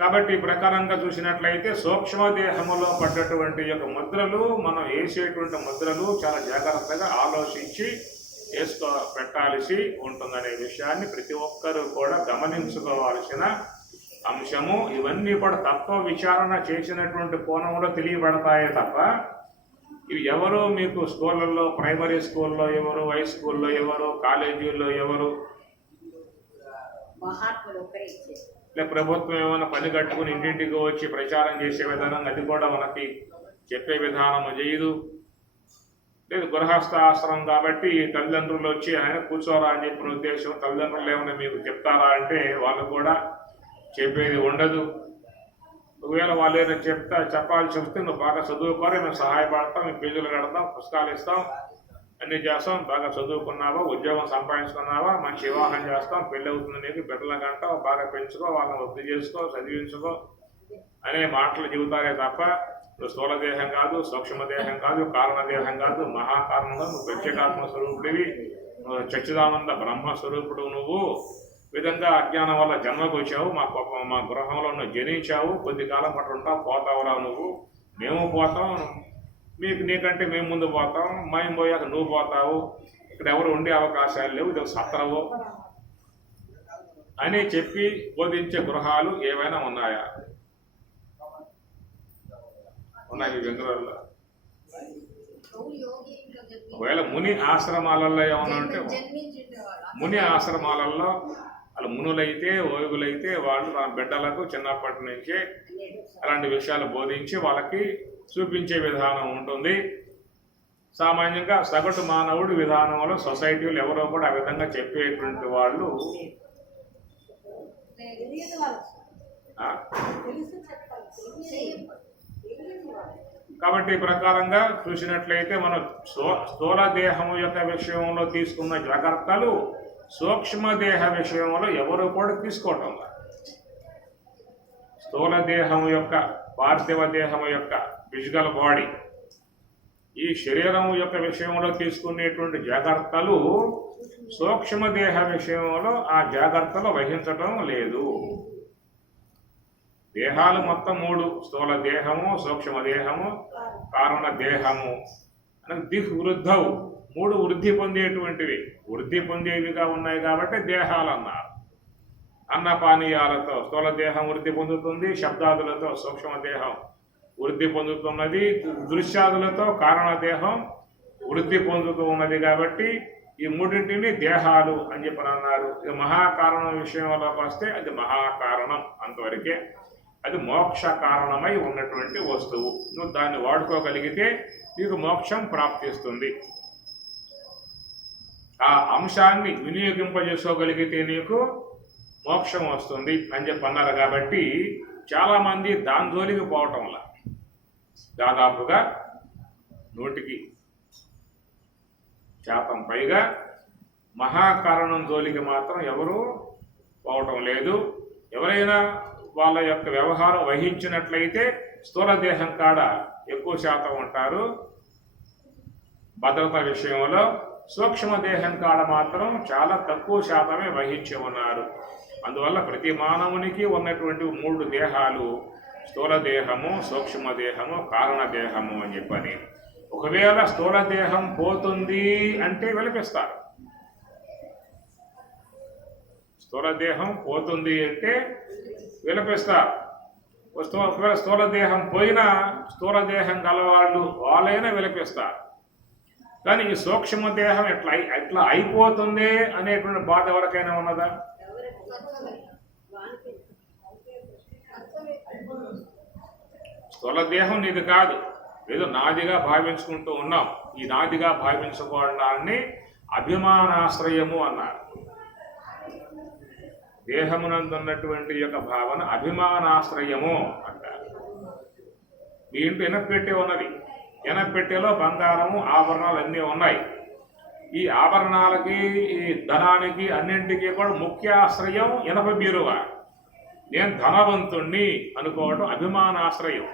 కాబట్టి ఈ ప్రకారంగా చూసినట్లయితే సూక్ష్మదేహములో పడ్డటువంటి యొక్క ముద్రలు, మనం వేసేటువంటి ముద్రలు చాలా జాగ్రత్తగా ఆలోచించి పెట్టాల్సి ఉంటుందనే విషయాన్ని ప్రతి ఒక్కరూ కూడా గమనించుకోవాల్సిన అంశము. ఇవన్నీ కూడా తత్వ విచారణ చేసినటువంటి కోణంలో తెలియబడతాయే తప్ప ఇవి ఎవరు మీకు స్కూళ్ళల్లో, ప్రైమరీ స్కూల్లో ఎవరు, హై స్కూల్లో ఎవరు, కాలేజీల్లో ఎవరు, లేదా ప్రభుత్వం ఏమైనా పని కట్టుకుని ఇంటింటికి వచ్చి ప్రచారం చేసే విధానం అది కూడా మనకి చెప్పే విధానము చేయదు. లేదు గృహస్థ ఆశ్రమం కాబట్టి తల్లిదండ్రులు వచ్చి ఆయన కూర్చోరా అని చెప్పిన ఉద్దేశం. తల్లిదండ్రులు ఏమైనా మీకు చెప్తారా అంటే వాళ్ళు కూడా చెప్పేది ఉండదు. ఒకవేళ వాళ్ళు ఏదైనా చెప్పాల్సి వస్తే నువ్వు బాగా చదువుకోరా, మేము సహాయపడతాం, మేము ఫీజులు కడతాం, పుస్తకాలు ఇస్తాం, అన్నీ చేస్తాం, బాగా చదువుకున్నావా, ఉద్యోగం సంపాదించుకున్నావా, మంచి వివాహం చేస్తాం, పెళ్ళి అవుతుంది నీకు, బిడ్డల కంటావు, బాగా పెంచుకో, వాళ్ళని వృద్ధి చేసుకో, చదివించుకో అనే మాటలు చెబుతారే తప్ప నువ్వు స్థూలదేహం కాదు, సూక్ష్మదేహం కాదు, కారణదేహం కాదు, మహాకారణంగా నువ్వు ప్రత్యేకాత్మ స్వరూపుడివి, చచ్చిదానంద బ్రహ్మస్వరూపుడు, నువ్వు విధంగా అజ్ఞానం వల్ల జన్మకు వచ్చావు, మా గృహంలో నువ్వు జనించావు, కొద్ది కాలం పాటు ఉంటావు, పోతావురా నువ్వు, మేము పోతాం, నీకంటే మేము ముందు పోతాం, మేము పోయాక నువ్వు పోతావు, ఇక్కడ ఎవరు ఉండే అవకాశాలు లేవు, ఇది ఒక సత్రవు అని చెప్పి బోధించే గృహాలు ఏవైనా ఉన్నాయా? ఉన్నాయి బెంగళూరులో. ఒకవేళ ముని ఆశ్రమాలలో ఏమన్నా ఉంటే, ముని ఆశ్రమాలలో వాళ్ళు మునులైతే ఓగులైతే వాళ్ళు ఆ బిడ్డలకు చిన్నప్పటి నుంచే అలాంటి విషయాలు బోధించి వాళ్ళకి చూపించే విధానం ఉంటుంది. సామాన్యంగా సగటు మానవుడి విధానంలో సొసైటీలు ఎవరో కూడా ఆ విధంగా చెప్పేటువంటి వాళ్ళు కాబట్టి ఈ ప్రకారంగా చూసినట్లయితే మనం స్థూల దేహము యొక్క విషయంలో తీసుకున్న జాగ్రత్తలు సూక్ష్మదేహ విషయంలో ఎవరు కూడా తీసుకోవటం. స్థూల దేహము యొక్క పార్థివ దేహము యొక్క ఫిజికల్ బాడీ ఈ శరీరం యొక్క విషయంలో తీసుకునేటువంటి జాగ్రత్తలు సూక్ష్మదేహ విషయంలో ఆ జాగ్రత్తలు వహించటం లేదు. దేహాలు మొత్తం 3: స్థూల దేహము, సూక్ష్మ దేహము, కారణ దేహము అని వృద్ధవు 3 వృద్ధి పొందేటువంటివి, వృద్ధి పొందేవిగా ఉన్నాయి కాబట్టి దేహాలు అన్నారు. అన్నపానీయాలతో స్థూల దేహం వృద్ధి పొందుతుంది, శబ్దాదులతో సూక్ష్మదేహం వృద్ధి పొందుతున్నది, దృశ్యాదులతో కారణదేహం వృద్ధి పొందుతూ ఉన్నది. కాబట్టి ఈ మూడింటిని దేహాలు అని చెప్పని అన్నారు. ఇది మహాకారణం విషయంలోకి వస్తే అది మహాకారణం అంతవరకే. అది మోక్ష కారణమై ఉన్నటువంటి వస్తువు. నువ్వు దాన్ని వాడుకోగలిగితే నీకు మోక్షం ప్రాప్తిస్తుంది. ఆ అంశాన్ని వినియోగింపజేసుకోగలిగితే నీకు మోక్షం వస్తుంది అని చెప్పి అన్నారు. కాబట్టి చాలామంది దాని జోలికి పోవటం వల్ల దాదాపుగా 100% పైగా మహాకారణం జోలికి మాత్రం ఎవరు పోవటం లేదు. ఎవరైనా వాళ్ళ యొక్క వ్యవహారం వహించినట్లయితే స్థూల దేహం కాడ ఎక్కువ శాతం ఉంటారు భద్రత విషయంలో, సూక్ష్మదేహం కాడ మాత్రం చాలా తక్కువ శాతమే వహించి ఉన్నారు. అందువల్ల ప్రతి మానవునికి ఉన్నటువంటి 3 దేహాలు స్థూల దేహము, సూక్ష్మదేహము, కారణదేహము అని చెప్పని. ఒకవేళ స్థూల దేహం పోతుంది అంటే విలపిస్తారు. స్థూల దేహం పోతుంది అంటే విలపిస్తారు. ఒకవేళ స్థూల దేహం పోయినా స్థూల దేహం గలవాళ్ళు వాళ్ళైనా విలపిస్తారు. కానీ ఈ సూక్ష్మదేహం ఎట్లా అయిపోతుంది అనేటువంటి బాధ ఎవరికైనా ఉన్నదా? స్థూల దేహం నీది కాదు, ఏదో నాదిగా భావించుకుంటూ ఉన్నాం. ఈ నాదిగా భావించుకోవడాన్ని అభిమానాశ్రయము అన్నారు. దేహమునందున్నటువంటి యొక్క భావన అభిమానాశ్రయము అంటారు. మీ ఇంట్లో ఎనపెట్టె ఉన్నది, ఎనపెట్టెలో బంగారము ఆభరణాలు అన్నీ ఉన్నాయి. ఈ ఆభరణాలకి, ఈ ధనానికి, అన్నింటికీ కూడా ముఖ్య ఆశ్రయం ఇనప బీరువ. నేను ధనవంతుణ్ణి అనుకోవటం అభిమానాశ్రయం.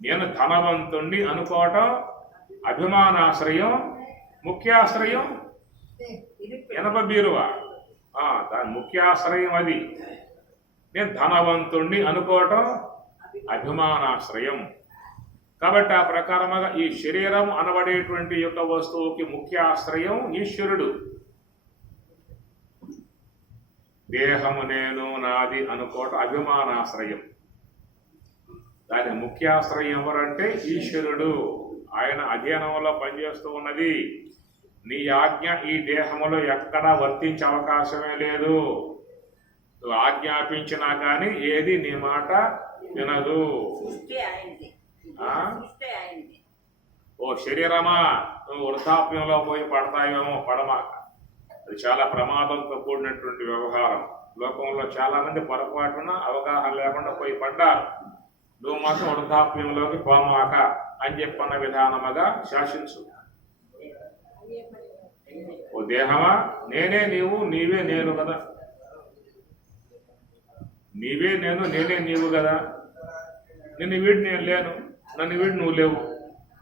నేను ధనవంతుణ్ణి అనుకోవటం అభిమానాశ్రయం. ముఖ్యాశ్రయం ఇనప బీరువ, దాని ముఖ్యాశ్రయం అది. నేను ధనవంతుణ్ణి అనుకోవటం అభిమానాశ్రయం. కాబట్టి ఆ ప్రకారముగా ఈ శరీరం అనబడేటువంటి యొక్క వస్తువుకి ముఖ్య ఆశ్రయం ఈశ్వరుడు. దేహము నేను, నాది అనుకోవటం అభిమానాశ్రయం. దాని ముఖ్యాశ్రయం ఎవరంటే ఈశ్వరుడు. ఆయన అధీనంలో పనిచేస్తూ ఉన్నది. నీ ఆజ్ఞ ఈ దేహములో ఎక్కడా వర్తించే అవకాశమే లేదు. నువ్వు ఆజ్ఞాపించినా కానీ ఏది నీ మాట వినదు. ఓ శరీరమా, నువ్వు వృద్ధాప్యంలో పోయి పడతాయేమో, పడమాక. అది చాలా ప్రమాదంతో కూడినటువంటి వ్యవహారం. లోకంలో చాలా మంది పొరపాటున అవగాహన లేకుండా పోయి పడ్డారు. నువ్వు మాత్రం వృద్ధాప్యంలోకి పోమాక అని చెప్పన్న విధానముగా శాసించు. ఓ దేహమా, నేనే నీవు, నీవే నేను కదా. నీవే నేను, నేనే నీవు కదా. నిన్ను వీడి నేను లేను, నన్ను వీడి నువ్వు లేవు.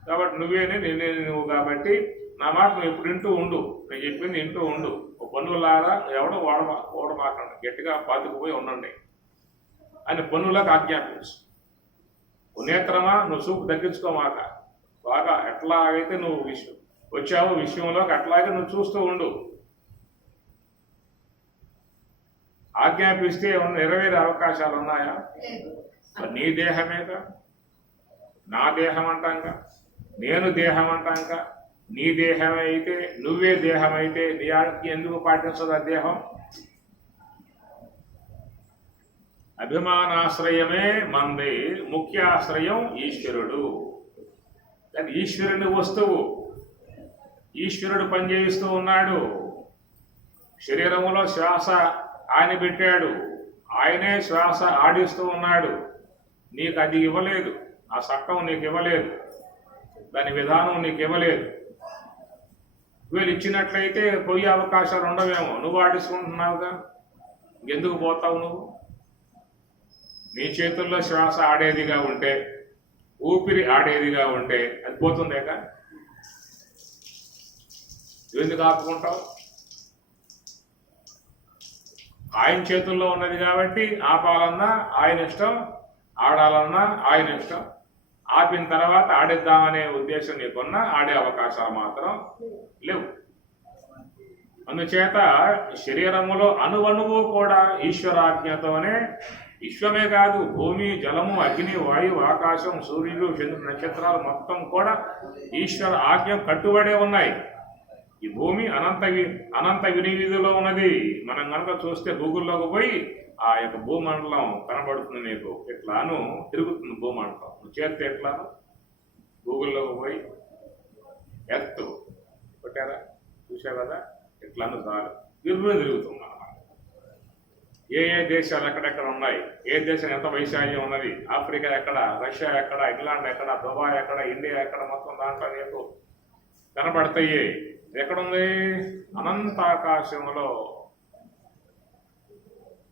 కాబట్టి నువ్వేనే, నేనే నువ్వు. కాబట్టి నా మాట నువ్వు ఎప్పుడు వింటూ ఉండు, నేను చెప్పింది వింటూ ఉండు. ఒక పన్నులారా ఎవడో ఓడమాకండి, గట్టిగా పాతుకుపోయి ఉండండి అని పన్నులకు ఆజ్ఞాపించు. పుణ్యేత్రమా, నువ్వు చూపు తగ్గించుకోమాక, బాగా ఎట్లాగైతే నువ్వు వచ్చావు విషయంలోకి అట్లాగే నువ్వు చూస్తూ ఉండు. ఆజ్ఞాపిస్తే నెరవేరే అవకాశాలు ఉన్నాయా? నీ దేహమేగా, నా దేహం అంటాంక, నేను దేహం అంటాంక, నీ దేహమైతే నువ్వే దేహమైతే నీ ఆజ్ఞ ఎందుకు పాటించదు ఆ దేహం? అభిమానాశ్రయమే మంది, ముఖ్య ఆశ్రయం ఈశ్వరుడు. అది ఈశ్వరుని వస్తువు, ఈశ్వరుడు పనిచేయిస్తూ ఉన్నాడు. శరీరంలో శ్వాస ఆయన పెట్టాడు, ఆయనే శ్వాస ఆడిస్తూ ఉన్నాడు. నీకు అది ఇవ్వలేదు, ఆ చట్టం నీకు ఇవ్వలేదు, దాని విధానం నీకు ఇవ్వలేదు. వీళ్ళు ఇచ్చినట్లయితే పోయే అవకాశాలు ఉండవేమో, నువ్వు ఆడిస్తుంటున్నావుగా, ఎందుకు పోతావు నువ్వు? నీ చేతుల్లో శ్వాస ఆడేదిగా ఉంటే, ఊపిరి ఆడేదిగా ఉంటే అది పోతుందేక, ఎందుకు ఆపుకుంటావు? ఆయన చేతుల్లో ఉన్నది కాబట్టి ఆపాలన్నా ఆయన ఇష్టం, ఆడాలన్నా ఆయన ఇష్టం. ఆపిన తర్వాత ఆడిద్దామనే ఉద్దేశం నీకున్నా ఆడే అవకాశాలు మాత్రం లేవు. అందుచేత శరీరములో అణువణువు కూడా ఈశ్వరాజ్ఞతోనే, విశ్వమే కాదు భూమి, జలము, అగ్ని, వాయువు, ఆకాశం, సూర్యుడు, చంద్రుడు, నక్షత్రాలు మొత్తం కూడా ఈశ్వర ఆజ్ఞ కట్టుబడే ఉన్నాయి. ఈ భూమి అనంత వినివిధిలో ఉన్నది. మనం కనుక చూస్తే గూగుల్లోకి పోయి ఆ యొక్క భూమండలం కనబడుతుంది నీకు, ఎట్లాను తిరుగుతుంది భూమండలం. నువ్వు చేస్తే ఎట్లాను గూగుల్లోకి పోయి ఎర్త్ కొట్టారా, చూసావు కదా, ఎట్లాను చాలు తిరుగుతుంది అన్నమాట. ఏ దేశాలు ఎక్కడెక్కడ ఉన్నాయి, ఏ దేశం ఎంత వైశాల్యం ఉన్నది, ఆఫ్రికా ఎక్కడ, రష్యా ఎక్కడ, ఇంగ్లాండ్ ఎక్కడ, దుబాయ్ ఎక్కడ, ఇండియా ఎక్కడ, మొత్తం దాంట్లో నీకు కనబడతాయి. ఎక్కడుంది? అనంతాకాశంలో.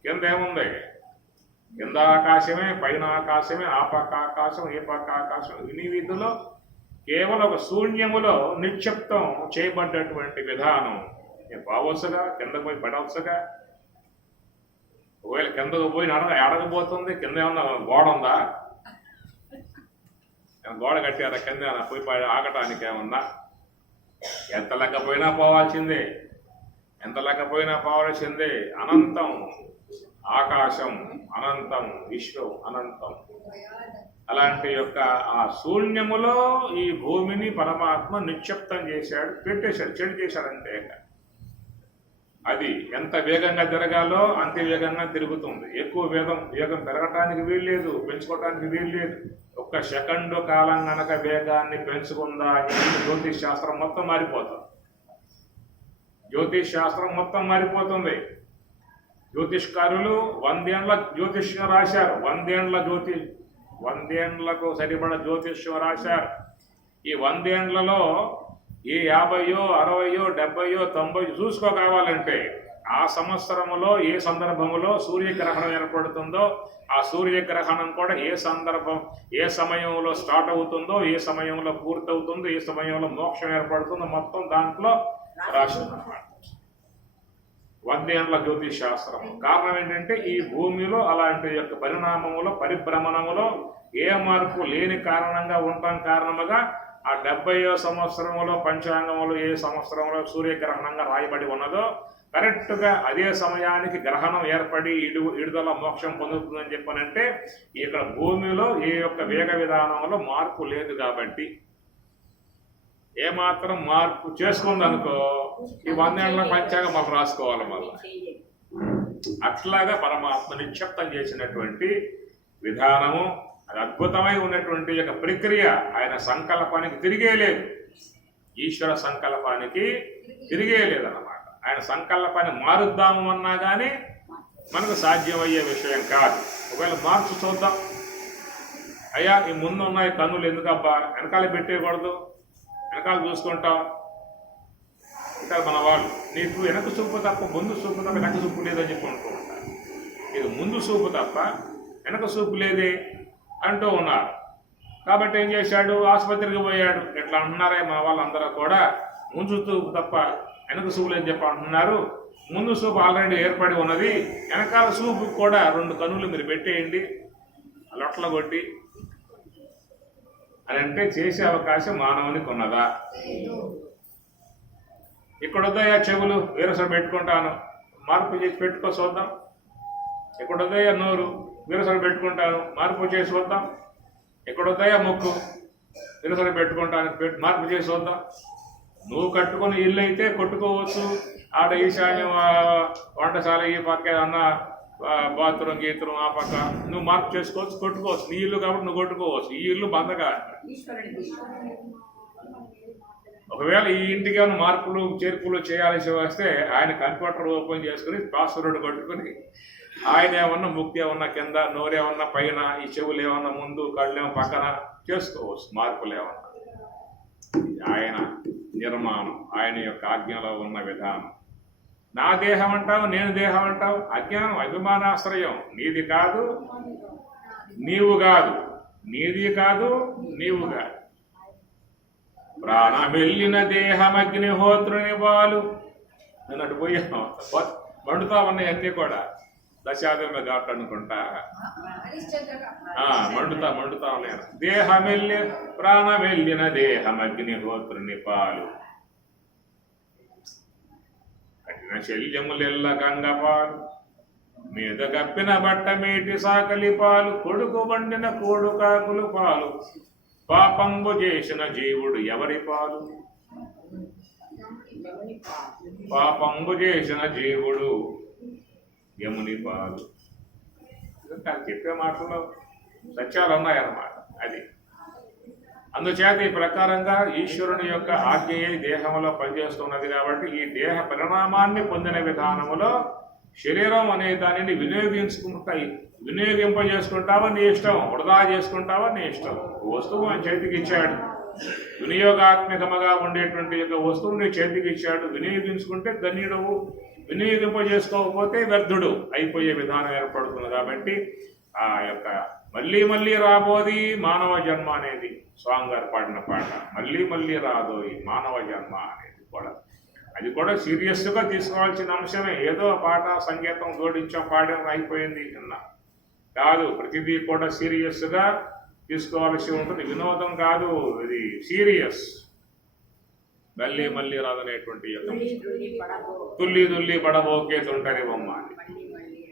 కింద ఏముంది? కింద ఆకాశమే, పైన ఆకాశమే, ఆ పక్క ఆకాశం, ఏ పక్క ఆకాశం, ఇన్ని వీధుల్లో కేవలం ఒక శూన్యములో నిక్షిప్తం చేయబడ్డటువంటి విధానం. పోవచ్చుగా, కింద పోయి పడవచ్చుగా. ఒకవేళ కిందకు పోయి అడగబోతుంది, కింద ఏమన్నా గోడ ఉందా? గోడ కట్టారా కింద పోయి ఆగటానికి ఏమన్నా? ఎంత లెక్కపోయినా పోవాల్సిందే, ఎంత లెక్కపోయినా పోవాల్సిందే. అనంతం ఆకాశం, అనంతం విశ్వం, అనంతం. అలాంటి యొక్క ఆ శూన్యములో ఈ భూమిని పరమాత్మ నిక్షిప్తం చేశాడు, పెట్టేశాడు, చెడు చేశాడంటే. అది ఎంత వేగంగా తిరగాలో అంతే వేగంగా తిరుగుతుంది. ఎక్కువ వేగం పెరగటానికి వీల్లేదు, పెంచుకోవటానికి వీల్లేదు. ఒక్క సెకండు కాలం కనుక వేగాన్ని పెంచుకుందా జ్యోతిష్ శాస్త్రం మొత్తం మారిపోతుంది. జ్యోతిష్ శాస్త్రం మొత్తం మారిపోతుంది. జ్యోతిష్కారులు 100 ఏళ్ల జ్యోతిష్యం రాశారు, 100 ఏళ్లకు సరిపడ జ్యోతిష్యం రాశారు. ఈ 100 ఏళ్లలో ఏ 50, 60, 70, 90 చూసుకో కావాలంటే ఆ సంవత్సరములో ఏ సందర్భములో సూర్యగ్రహణం ఏర్పడుతుందో ఆ సూర్యగ్రహణం కూడా ఏ సమయంలో స్టార్ట్ అవుతుందో, ఏ సమయంలో పూర్తవుతుందో, ఏ సమయంలో మోక్షం ఏర్పడుతుందో మొత్తం దాంట్లో రాసిందన్నమాట 100 ఏళ్ల జ్యోతిష్ శాస్త్రం. కారణం ఏంటంటే ఈ భూమిలో అలాంటి యొక్క పరిణామములో, పరిభ్రమణములో ఏ మార్పు లేని కారణంగా ఉండటం కారణముగా ఆ 70వ సంవత్సరంలో పంచాంగంలో ఏ సంవత్సరంలో సూర్యగ్రహణంగా రాయబడి ఉన్నదో కరెక్ట్గా అదే సమయానికి గ్రహణం ఏర్పడి ఇడుదల మోక్షం పొందుతుందని చెప్పనంటే ఇక్కడ భూమిలో ఏ యొక్క వేగ విధానంలో మార్పు లేదు. కాబట్టి ఏమాత్రం మార్పు చేసుకుందనుకో ఈ 100 ఏళ్ల పంచాంగం మాకు రాసుకోవాలి మళ్ళీ. అట్లాగా పరమాత్మ నిక్షిప్తం చేసినటువంటి విధానము, అది అద్భుతమై ఉన్నటువంటి యొక్క ప్రక్రియ. ఆయన సంకల్పానికి తిరిగే లేదు, ఈశ్వర సంకల్పానికి తిరిగే లేదన్నమాట. ఆయన సంకల్పాన్ని మారుద్దాము అన్నా కానీ మనకు సాధ్యమయ్యే విషయం కాదు. ఒకవేళ మార్పు చూద్దాం, అయ్యా ఈ ముందు ఉన్నాయి కన్నులు ఎందుకబ్బా వెనకాల పెట్టేయకూడదు, వెనకాల చూసుకుంటాం. ఇంకా మన వాళ్ళు నీకు వెనక చూపు తప్ప ముందు చూపు తప్ప వెనక చూపు లేదని చెప్పి అంటూ ఉంటారు. నీకు ముందు చూపు తప్ప వెనక చూపు లేదే అంటూ ఉన్నారు. కాబట్టి ఏం చేశాడు, ఆసుపత్రికి పోయాడు. ఇట్లా అంటున్నారే మా వాళ్ళందరూ కూడా, ముందు చూపు తప్ప వెనక చూపు లేదని చెప్పి అంటున్నారు. ముందు సూపు ఆల్రెడీ ఏర్పడి ఉన్నది, వెనకాల సూపు కూడా 2 కనులు మీరు పెట్టేయండి లొట్ల కొట్టి అని అంటే చేసే అవకాశం మానవునికి ఉన్నదా? ఇక్కడ వద్దయా చెవులు వీరసలు పెట్టుకుంటాను, మార్పు చేసి పెట్టుకో చూద్దాం. ఇక్కడ వద్దయా నోరు వీరసలు పెట్టుకుంటాను, మార్పు చేసి చూద్దాం. ఇక్కడ వద్దయా ముక్కు వీరసలు పెట్టుకుంటాను, మార్పు చేసి చూద్దాం. నువ్వు కట్టుకుని ఇల్లు అయితే కొట్టుకోవచ్చు, ఆడ ఈశాన్యం వంటశాల ఈ పక్క అన్న బాత్రూమ్ గీత్రూమ్ ఆ పక్క నువ్వు మార్పు చేసుకోవచ్చు, కొట్టుకోవచ్చు. నీ ఇల్లు కాబట్టి నువ్వు కొట్టుకోవచ్చు. ఈ ఇల్లు బందగా. ఒకవేళ ఈ ఇంటికి ఏమైనా మార్పులు చేర్పులు చేయాల్సి వస్తే ఆయన కంప్యూటర్ ఓపెన్ చేసుకుని పాస్వర్డ్ కొట్టుకుని ఆయన ఏమన్నా ముక్కు ఏమన్నా కింద, నోరేమన్నా పైన, ఈ చెవులు ఏమన్నా ముందు, కళ్ళేమో పక్కన చేసుకోవచ్చు మార్పులు ఏమన్నా. ఆయన నిర్మాణం, ఆయన యొక్క ఆజ్ఞలో ఉన్న విధానం. నా దేహం అంటావు, నేను దేహం అంటావు, అజ్ఞానం, అభిమానాశ్రయం. నీది కాదు, నీవు కాదు, నీది కాదు, నీవు కాదు. ప్రాణమెల్లిన దేహమగ్నిహోత్రుని పాలు. నేను అటు పోయాను, మండుతా ఉన్నాయి అన్నీ కూడా. దశాదమే ఘాట్ అనుకుంటా, మండుతా ఉన్నాయి. దేహమెల్లి ప్రాణమెల్లిన దేహమగ్నిహోత్రుని పాలు. కఠిన శల్యములెల్ల గంగపాలు, మీద కప్పిన బట్ట మేటి సాకలి పాలు. కొడుకు వండిన కోడు కాకులు పాలు. పాపంబు చేసిన జీవుడు ఎవరి పాలు? పాపంబు చేసిన జీవుడు యముని పాలు. చెప్పే మాటల్లో సత్యాలు ఉన్నాయన్నమాట. అది అందుచేత ఈ ప్రకారంగా ఈశ్వరుని యొక్క ఆజ్ఞయే దేహంలో పనిచేస్తున్నది కాబట్టి ఈ దేహ పరిణామాన్ని పొందిన విధానములో శరీరం అనే దానిని వినియోగింపజేసుకుంటావా నీ ఇష్టం, వృధా చేసుకుంటావా నీ ఇష్టం. వస్తువు ఆయన చేతికి ఇచ్చాడు, వినియోగాత్మకముగా ఉండేటువంటి యొక్క వస్తువు నీ చేతికి ఇచ్చాడు. వినియోగించుకుంటే ధన్యుడవు, వినియోగింపజేసుకోకపోతే వ్యర్థుడు అయిపోయే విధానం ఏర్పడుతుంది. కాబట్టి ఆ యొక్క మళ్ళీ మళ్ళీ రాబోది మానవ జన్మ అనేది స్వామి గారు పాడిన పాట. మళ్ళీ మళ్ళీ రాబోయి మానవ జన్మ అనేది కూడా, అది కూడా సీరియస్గా తీసుకోవాల్సిన అంశమే. ఏదో పాట సంగీతం జోడించాం పాడాం అయిపోయింది అన్న కాదు. ప్రతిదీ కూడా సీరియస్గా తీసుకోవాల్సి ఉంటుంది. వినోదం కాదు, ఇది సీరియస్. మళ్ళీ మళ్ళీ రాదనేటువంటి తుల్లి తుల్లి పడబోకే తుంటరి బొమ్మ అని.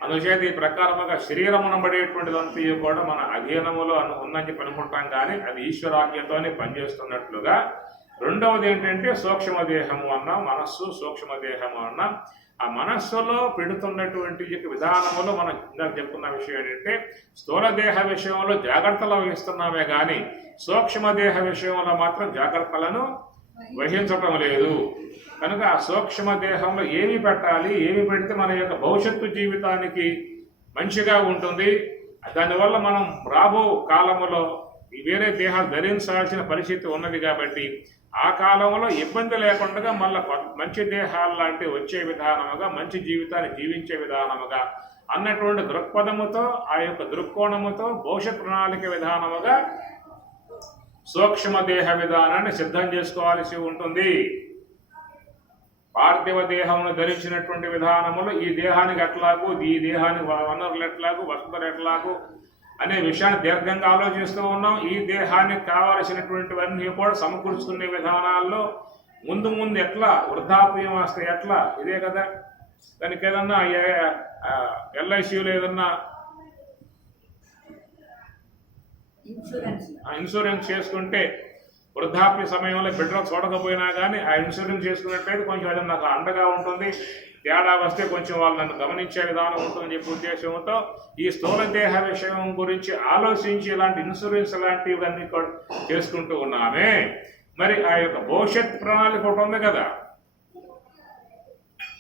అందుచేత ఈ ప్రకారముగా శరీరమునబడేటువంటిదంతా కూడా మన అధీనములో ఉందని చెప్పి అనుకుంటాం, కానీ అది ఈశ్వరాజ్ఞతోనే పనిచేస్తున్నట్లుగా. రెండవది ఏంటంటే సూక్ష్మదేహము అన్నాం, మనస్సు సూక్ష్మదేహము అన్నాం. ఆ మనస్సులో పెడుతున్నటువంటి విధానములో మనం ఇందాక చెప్పుకున్న విషయం ఏంటంటే స్థూలదేహ విషయంలో జాగ్రత్తలు వహిస్తున్నామే కానీ సూక్ష్మదేహ విషయంలో మాత్రం జాగ్రత్తలను వహించటం లేదు. కనుక ఆ సూక్ష్మదేహంలో ఏమి పెట్టాలి, ఏమి పెడితే మన యొక్క భవిష్యత్తు జీవితానికి మంచిగా ఉంటుంది, దానివల్ల మనం రాబో కాలములో వేరే దేహాలు ధరించాల్సిన పరిస్థితి ఉన్నది. కాబట్టి ఆ కాలంలో ఇబ్బంది లేకుండా మళ్ళీ మంచి దేహాలు లాంటివి వచ్చే విధానముగా, మంచి జీవితాన్ని జీవించే విధానముగా అన్నటువంటి దృక్పథముతో, ఆ యొక్క దృక్కోణముతో భవిష్యత్ ప్రణాళిక విధానముగా సూక్ష్మదేహ విధానాన్ని సిద్ధం చేసుకోవాల్సి ఉంటుంది. పార్థివ దేహమును ధరించినటువంటి విధానములు ఈ దేహానికి ఎట్లాగూ, ఈ దేహానికి వనరులు ఎట్లాగూ, వసతులు ఎట్లాగూ అనే విషయాన్ని దీర్ఘంగా ఆలోచిస్తూ ఉన్నాం. ఈ దేహానికి కావలసినటువంటివన్నీ కూడా సమకూర్చుకునే విధానాల్లో ముందు ముందు ఎట్లా వృద్ధాప్యం వస్తే ఎట్లా, ఇదే కదా. దానికి ఏదన్నా ఎల్ఐసిలో ఏదన్నా ఇన్సూరెన్స్ చేసుకుంటే వృద్ధాప్య సమయంలో బిడ్డలు చూడకపోయినా కానీ ఆ ఇన్సూరెన్స్ చేసుకున్నట్లయితే కొంచెం అది నాకు అండగా ఉంటుంది. తేడా వస్తే కొంచెం వాళ్ళు నన్ను గమనించే విధానం ఉంటుందని చెప్పే ఉద్దేశంతో ఈ స్థూల దేహ విషయం గురించి ఆలోచించి ఇలాంటి ఇన్సూరెన్స్ లాంటివన్నీ కూడా చేసుకుంటూ ఉన్నామే. మరి ఆ యొక్క భవిష్యత్ ప్రణాళిక ఒకటి ఉంది కదా.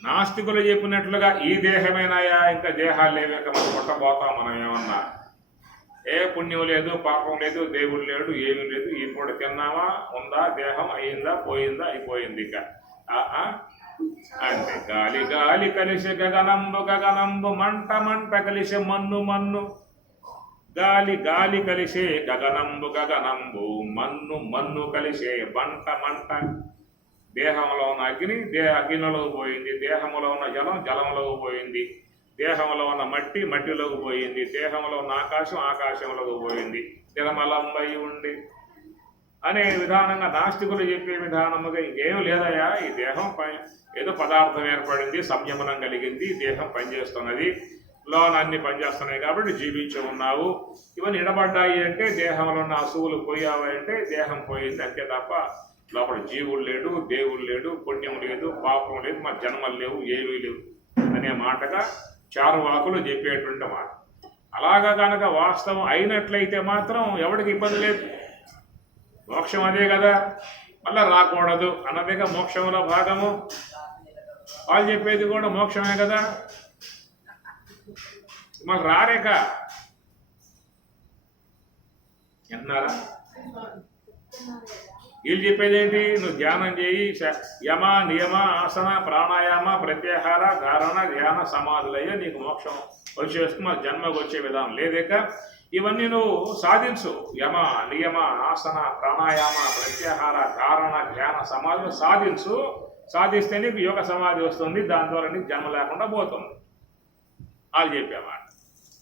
నాస్తికులు చెప్పినట్లుగా ఈ దేహమేనాయా, ఇంకా దేహాలు లేవే మనం పుట్టబోతాం, మనం ఏమన్నా ఏ పుణ్యం లేదు, పాపం లేదు, దేవుడు లేడు, ఏమీ లేదు. ఈ పూట తిన్నామా, ఉందా, దేహం అయిందా, పోయిందా, అయిపోయింది. ఇక అంతే. గాలి గాలి కలిసి గగనంబు గగనంబు, మంట మంట కలిసి మన్ను మన్ను. గాలి గాలి కలిసే గగనంబు గగనంబు, మన్ను మన్ను కలిసే మంట మంట. దేహంలో ఉన్న అగ్ని అగ్నిలోకి పోయింది, దేహంలో ఉన్న జలం జలంలోకి పోయింది, దేహంలో ఉన్న మట్టి మట్టిలోకి పోయింది, దేహంలో ఉన్న ఆకాశం ఆకాశంలోకి పోయింది, తిరమలంబై ఉండి అనే విధానంగా నాస్తికులు చెప్పే విధానముగా ఇంకేం లేదయా, ఈ దేహం ఏదో పదార్థం ఏర్పడింది, సంయమనం కలిగింది, దేహం పనిచేస్తున్నది, లోన అన్ని పనిచేస్తున్నాయి కాబట్టి జీవించి ఉన్నావు, ఇవన్నీ నిలబడ్డాయి అంటే దేహంలో ఉన్న అసువులు పోయావి అంటే దేహం పోయింది అంతే తప్ప లోపల జీవుడు లేడు, దేవుడు లేడు, పుణ్యం లేదు, పాపం లేదు, మా జన్మలు లేవు, ఏమీ లేవు అనే మాటగా చారువాకులు చెప్పేటువంటి మాట. అలాగా కనుక వాస్తవం అయినట్లయితే మాత్రం ఎవరికి ఇబ్బంది లేదు. మోక్షం అదే కదా, మళ్ళా రాకూడదు అన్నదేగా మోక్షంలో భాగము. వాళ్ళు చెప్పేది కూడా మోక్షమే కదా, మళ్ళీ రారేక విన్నారా? వీళ్ళు చెప్పేది ఏంటి? నువ్వు ధ్యానం చేయి, యమ నియమ ఆసన ప్రాణాయామ ప్రత్యాహార ధారణ ధ్యాన సమాధులయ్యే నీకు మోక్షం వచ్చేస్తుంది, జన్మకు వచ్చే విధానం లేదేక. ఇవన్నీ నువ్వు సాధించు, యమ నియమ ఆసన ప్రాణాయామ ప్రత్యాహార ధారణ ధ్యాన సమాధులు సాధించు. సాధిస్తే నీకు యోగ సమాధి వస్తుంది, దాని ద్వారా నీకు జన్మ లేకుండా పోతుంది. వాళ్ళు చెప్పేమాట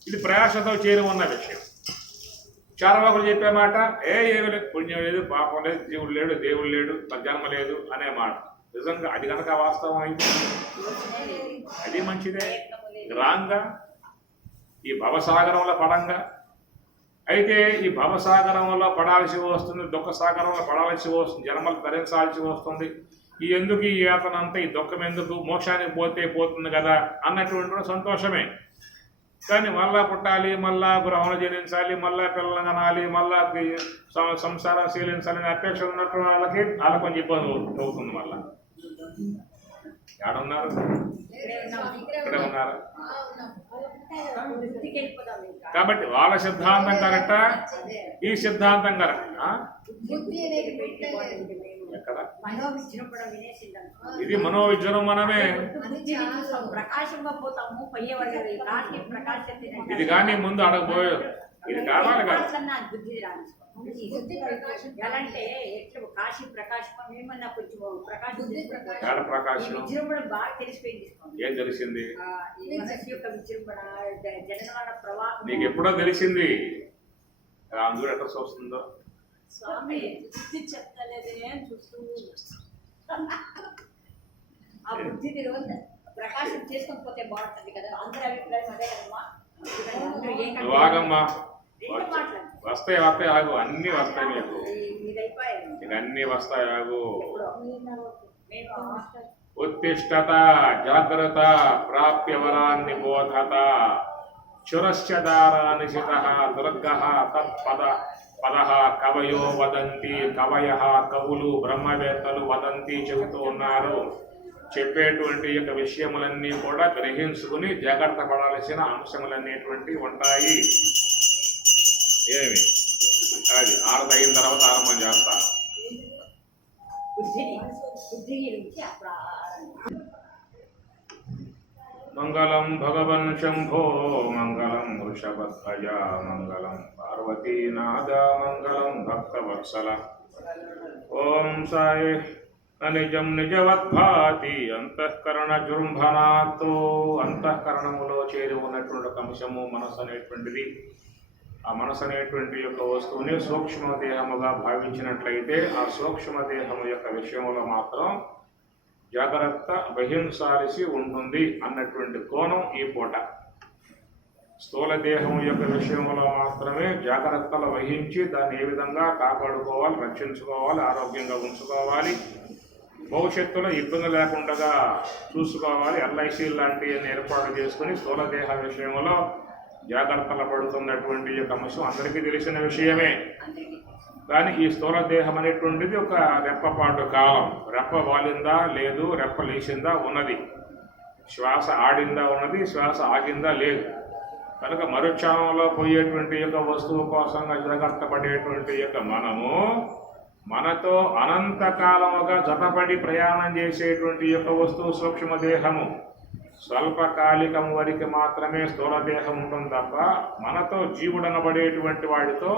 ఇది ప్రయాసతో చేరి ఉన్న విషయం. చార్వాకులు చెప్పే మాట ఏమీ లేదు, పుణ్యం లేదు, పాపం లేదు, జీవుడు లేడు, దేవుడు లేడు, జన్మ లేదు అనే మాట. నిజంగా అది కనుక వాస్తవం అయితే అది మంచిదే. రాంగా ఈ భవసాగరంలో పడంగా అయితే ఈ భవసాగరంలో పడాల్సి వస్తుంది, దుఃఖ సాగరంలో పడాల్సి వస్తుంది, జన్మలు ధరించాల్సి వస్తుంది. ఈ ఎందుకు ఈ యాతన అంతా, ఈ దుఃఖం ఎందుకు, మోక్షానికి పోతే పోతుంది కదా అన్నటువంటి సంతోషమే. కానీ మళ్ళా పుట్టాలి, మళ్ళా గృహంలో జనించాలి, మళ్ళా పిల్లలు కనాలి, మళ్ళా సంసారం శీలించాలని అపేక్ష ఉన్నటువంటి వాళ్ళకి కొంచెం ఇబ్బంది అవుతుంది. మళ్ళా ఎక్కడున్నారు? ఇక్కడే ఉన్నారు. కాబట్టి వాళ్ళ సిద్ధాంతం కరెక్టా, ఈ సిద్ధాంతం కరెక్టా? ఎక్కడ ఇది మనోవిజృంభణమే. ఇది కానీ ముందు అడగబోయే ఇది కావాలి కదా. ఎలాంటే ఎట్లా కాశీ ప్రకాశం ఏమన్నా కొంచెం ప్రకాశం బాగా తెలిసిపోయింది. ఏం తెలిసింది? మనసు యొక్క విజృంభణ, జనగణ ప్రవాహం నీకు ఎప్పుడో తెలిసింది. అందులో ఎట్లా వస్తుందో స్వామి చెప్తలేదే చూస్తూ ఆ బుద్ధిని ప్రకాశం చేసుకొని పోతే బాగుంటుంది కదా. అందరి అభిప్రాయం అదే కదమ్మా. వాగమ్మా వస్తాయి వస్తాయి ఆగు, అన్ని వస్తాయి మీకు, నీకు అన్ని వస్తాయి ఆగు. ఉత్తిష్టత జాగ్రత్త ప్రాప్య వరాన్ని బోధత చురశ్చదారానిశిత దుర్గ తత్పద పదః కవయో వదంతి, కవయ కవులు బ్రహ్మవేత్తలు వదంతి చెబుతూ ఉన్నారు. చెప్పేటువంటి యొక్క విషయములన్నీ కూడా గ్రహించుకుని జాగ్రత్త పడాల్సిన అంశములనేటువంటి ఉంటాయి. ఏమి అది ఆరత అయిన తర్వాత ఆరంభం చేస్తా. మంగళం భగవన్ శంభో మంగళం వృషభధ్వజ మంగళం పార్వతీనాథ మంగళం భక్తవత్సల. ఓం సాయి అనిజం నిజవద్భాతి అంతఃకరణ జృంభనాతో. అంతఃకరణములో చేరి ఉన్నటువంటి ఒక అంశము మనసు అనేటువంటిది. ఆ మనసు అనేటువంటి యొక్క వస్తువుని సూక్ష్మదేహముగా భావించినట్లయితే ఆ సూక్ష్మదేహము యొక్క విషయంలో మాత్రం జాగ్రత్త వహించాల్సి ఉంటుంది అన్నటువంటి కోణం ఈ పూట. స్థూల దేహం యొక్క విషయంలో మాత్రమే జాగ్రత్తలు వహించి దాన్ని ఏ విధంగా కాపాడుకోవాలి, రక్షించుకోవాలి, ఆరోగ్యంగా ఉంచుకోవాలి, భవిష్యత్తులో ఇబ్బంది లేకుండా చూసుకోవాలి, ఎల్ఐసి లాంటివన్నీ ఏర్పాటు చేసుకుని స్థూల దేహ విషయంలో జాగ్రత్తలు పడుతున్నటువంటి యొక్క అంశం అందరికీ తెలిసిన విషయమే. కానీ ఈ స్థూల దేహం అనేటువంటిది ఒక రెప్పపాటు కాలం. రెప్ప వాలిందా లేదు, రెప్ప లేచిందా ఉన్నది, శ్వాస ఆడిందా ఉన్నది, శ్వాస ఆగిందా లేదు. కనుక మరుక్షణంలో పోయేటువంటి యొక్క వస్తువు కోసంగా జాగ్రత్త పడేటువంటి యొక్క మనము మనతో అనంతకాలముగా జతపడి ప్రయాణం చేసేటువంటి యొక్క వస్తువు సూక్ష్మదేహము. స్వల్పకాలికం వరకు మాత్రమే స్థూలదేహం ఉంటుంది తప్ప మనతో జీవుడనబడేటువంటి వాడితో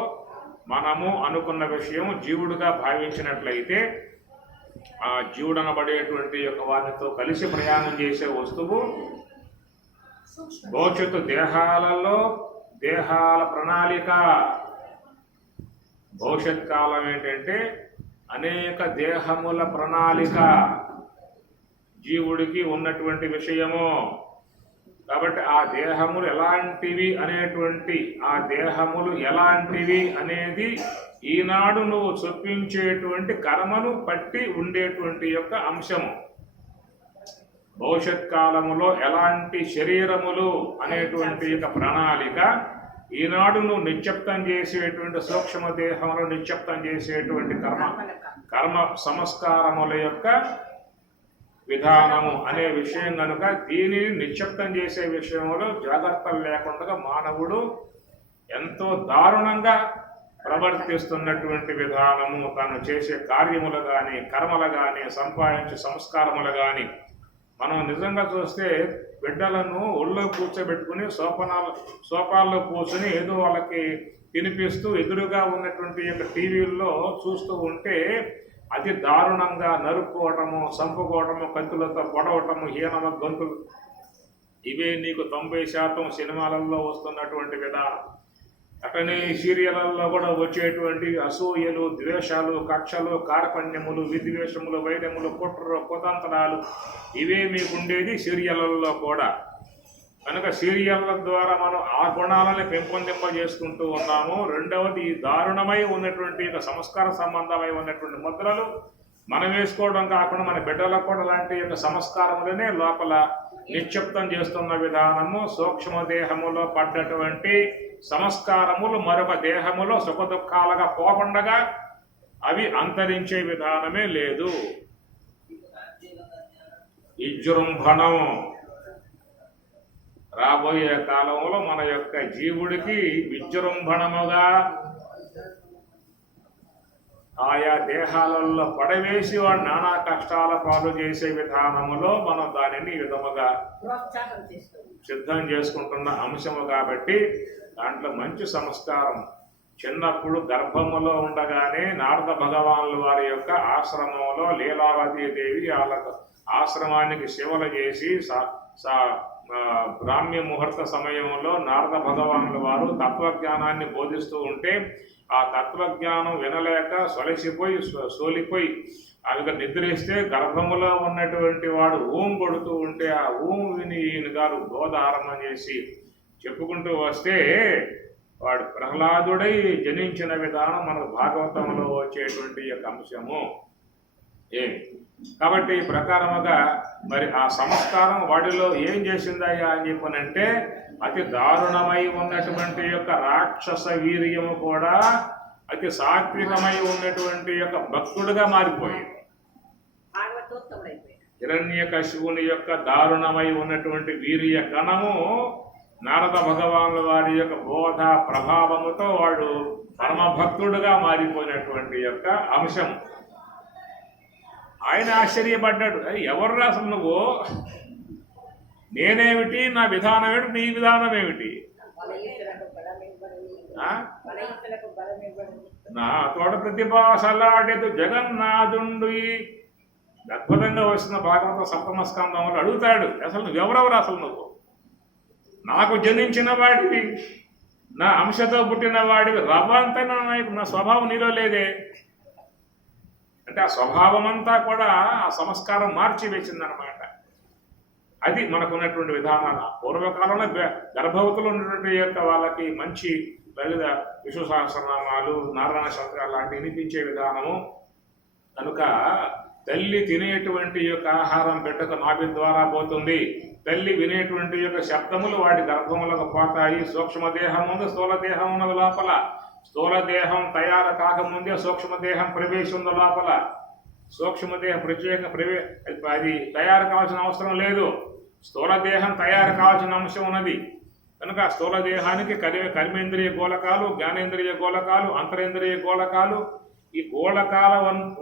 మనము అనుకున్న విషయం జీవుడుగా భావించినట్లయితే ఆ జీవుడనబడేటువంటి యొక్క వారితో కలిసి ప్రయాణం చేసే వస్తువు భవిష్యత్తు దేహాల ప్రణాళిక. భవిష్యత్ కాలం ఏంటంటే అనేక దేహముల ప్రణాళిక జీవుడికి ఉన్నటువంటి విషయము. కాబట్టి ఆ దేహములు ఎలాంటివి అనేది ఈనాడు నువ్వు చొప్పించేటువంటి కర్మను పట్టి ఉండేటువంటి యొక్క అంశము. భవిష్యత్ కాలములో ఎలాంటి శరీరములు అనేటువంటి యొక్క ప్రణాళిక ఈనాడు నువ్వు నిశ్శబ్దం చేసేటువంటి సూక్ష్మ దేహంలో నిశ్శబ్దం చేసేటువంటి కర్మ సంస్కారముల యొక్క విధానము అనే విషయం కనుక దీనిని నిశ్శబ్దం చేసే విషయంలో జాగ్రత్తలు లేకుండా మానవుడు ఎంతో దారుణంగా ప్రవర్తిస్తున్నటువంటి విధానము. తను చేసే కార్యములు కానీ కర్మలు కానీ సంపాదించే సంస్కారములు కానీ మనం నిజంగా చూస్తే బిడ్డలను ఒళ్ళో కూర్చోబెట్టుకుని సోపాల్లో కూర్చొని ఏదో వాళ్ళకి తినిపిస్తూ ఎదురుగా ఉన్నటువంటి యొక్క టీవీల్లో చూస్తూ ఉంటే అతి దారుణంగా నరుక్కోవటము, చంపుకోవటము, కత్తులతో పొడవటము, హీనమ గొంతులు, ఇవే నీకు 90% సినిమాలలో వస్తున్నటువంటి విధానం. అట్లనే సీరియళ్ళల్లో కూడా వచ్చేటువంటి అసూయలు, ద్వేషాలు, కక్షలు, కార్పణ్యములు, విద్వేషములు, వైరములు, కుట్రలు, కుతంత్రాలు ఇవే మీకుండేది సీరియళ్ళల్లో కూడా. కనుక సీరియళ్ళ ద్వారా మనం ఆ గుణాలను పెంపొందింపజేసుకుంటూ ఉన్నాము. రెండవది దారుణమై ఉన్నటువంటి సంస్కార సంబంధమై ఉన్నటువంటి ముద్రలు మనం వేసుకోవడం కాకుండా మన బిడ్డలకు కూడా లాంటి యొక్క సంస్కారములనే లోపల నిక్షిప్తం చేస్తున్న విధానము. సూక్ష్మ దేహములో పడ్డటువంటి సంస్కారములు మరొక దేహములో సుఖదుఖాలుగా పోకుండగా అవి అంతరించే విధానమే లేదు. విజృంభణం రాబోయే కాలంలో మన యొక్క జీవుడికి విజృంభణముగా ఆయా దేహాలలో పడవేసి వాడు నానా కష్టాల పాలు చేసే విధానములో మనం దానిని ఈ విధముగా సిద్ధం చేసుకుంటున్న అంశము. కాబట్టి దాంట్లో మంచి సంస్కారం చిన్నప్పుడు గర్భములో ఉండగానే నారద భగవానుల వారి యొక్క ఆశ్రమంలో లీలావతి దేవి వాళ్ళకు ఆశ్రమానికి సేవలు చేసి బ్రాహ్మ్య ముహూర్త సమయంలో నారద భగవానుల వారు తత్వజ్ఞానాన్ని బోధిస్తూ ఉంటే ఆ తత్వజ్ఞానం వినలేక సోలిపోయి అవి నిద్రిస్తే గర్భములో ఉన్నటువంటి వాడు ఊం కొడుతూ ఉంటే ఆ ఊం విని ఈయన గారు బోధ ఆరంభం చేసి చెప్పుకుంటూ వస్తే వాడు ప్రహ్లాదుడై జనించిన విధానం మనకు భాగవతంలో వచ్చేటువంటి యొక్క అంశము. కాబట్టి ఈ ప్రకారముగా మరి ఆ సంస్కారం వాడిలో ఏం చేసిందయ్యా అని చెప్పనంటే అతి దారుణమై ఉన్నటువంటి యొక్క రాక్షస వీర్యము కూడా అతి సాత్వికమై ఉన్నటువంటి యొక్క భక్తుడుగా మారిపోయింది. హిరణ్యకశిపుని యొక్క దారుణమై ఉన్నటువంటి వీర్య కణము నారద భగవానుల వారి యొక్క బోధ ప్రభావముతో వాడు పరమభక్తుడుగా మారిపోయినటువంటి యొక్క అంశం. ఆయన ఆశ్చర్యపడ్డాడు, ఎవర్రా అసలు నువ్వు, నేనేమిటి, నా విధానం ఏమిటి, నీ విధానం ఏమిటి, నా తోట ప్రతిభాసలాడేది జగన్నాథుండు. అద్భుతంగా వస్తున్న భాగవత సప్తమ స్కందంలో అడుగుతాడు, అసలు నువ్వెవరెవరు, అసలు నువ్వు నాకు జనించిన వాడివి, నా అంశతో పుట్టిన వాడివి, రవ్వంతా నా స్వభావం నీలో లేదే అంటే ఆ స్వభావం అంతా కూడా ఆ సంస్కారం మార్చి వేసిందనమాట. అది మనకున్నటువంటి విధానాలు. పూర్వకాలంలో గర్భవతులు ఉన్నటువంటి యొక్క వాళ్ళకి మంచి లలిత విష్ణు సహస్రనామాలు, నారాయణ శతకాలు లాంటి వినిపించే విధానము. కనుక తల్లి తినేటువంటి యొక్క ఆహారం బిడ్డకు నాభి ద్వారా పోతుంది. తల్లి వినేటువంటి యొక్క శబ్దములు వాటి గర్భములకు పోతాయి. సూక్ష్మదేహం ఉంది, స్థూలదేహం ఉన్నది లోపల. స్థూలదేహం తయారు కాకముందే సూక్ష్మదేహం ప్రవేశం లోపల. సూక్ష్మదేహం అది తయారు కావాల్సిన అవసరం లేదు. స్థూలదేహం తయారు కావాల్సిన అంశం ఉన్నది. కనుక స్థూలదేహానికి కర్మేంద్రియ గోళకాలు, జ్ఞానేంద్రియ గోళకాలు, అంతరేంద్రియ గోళకాలు, ఈ గోళకాల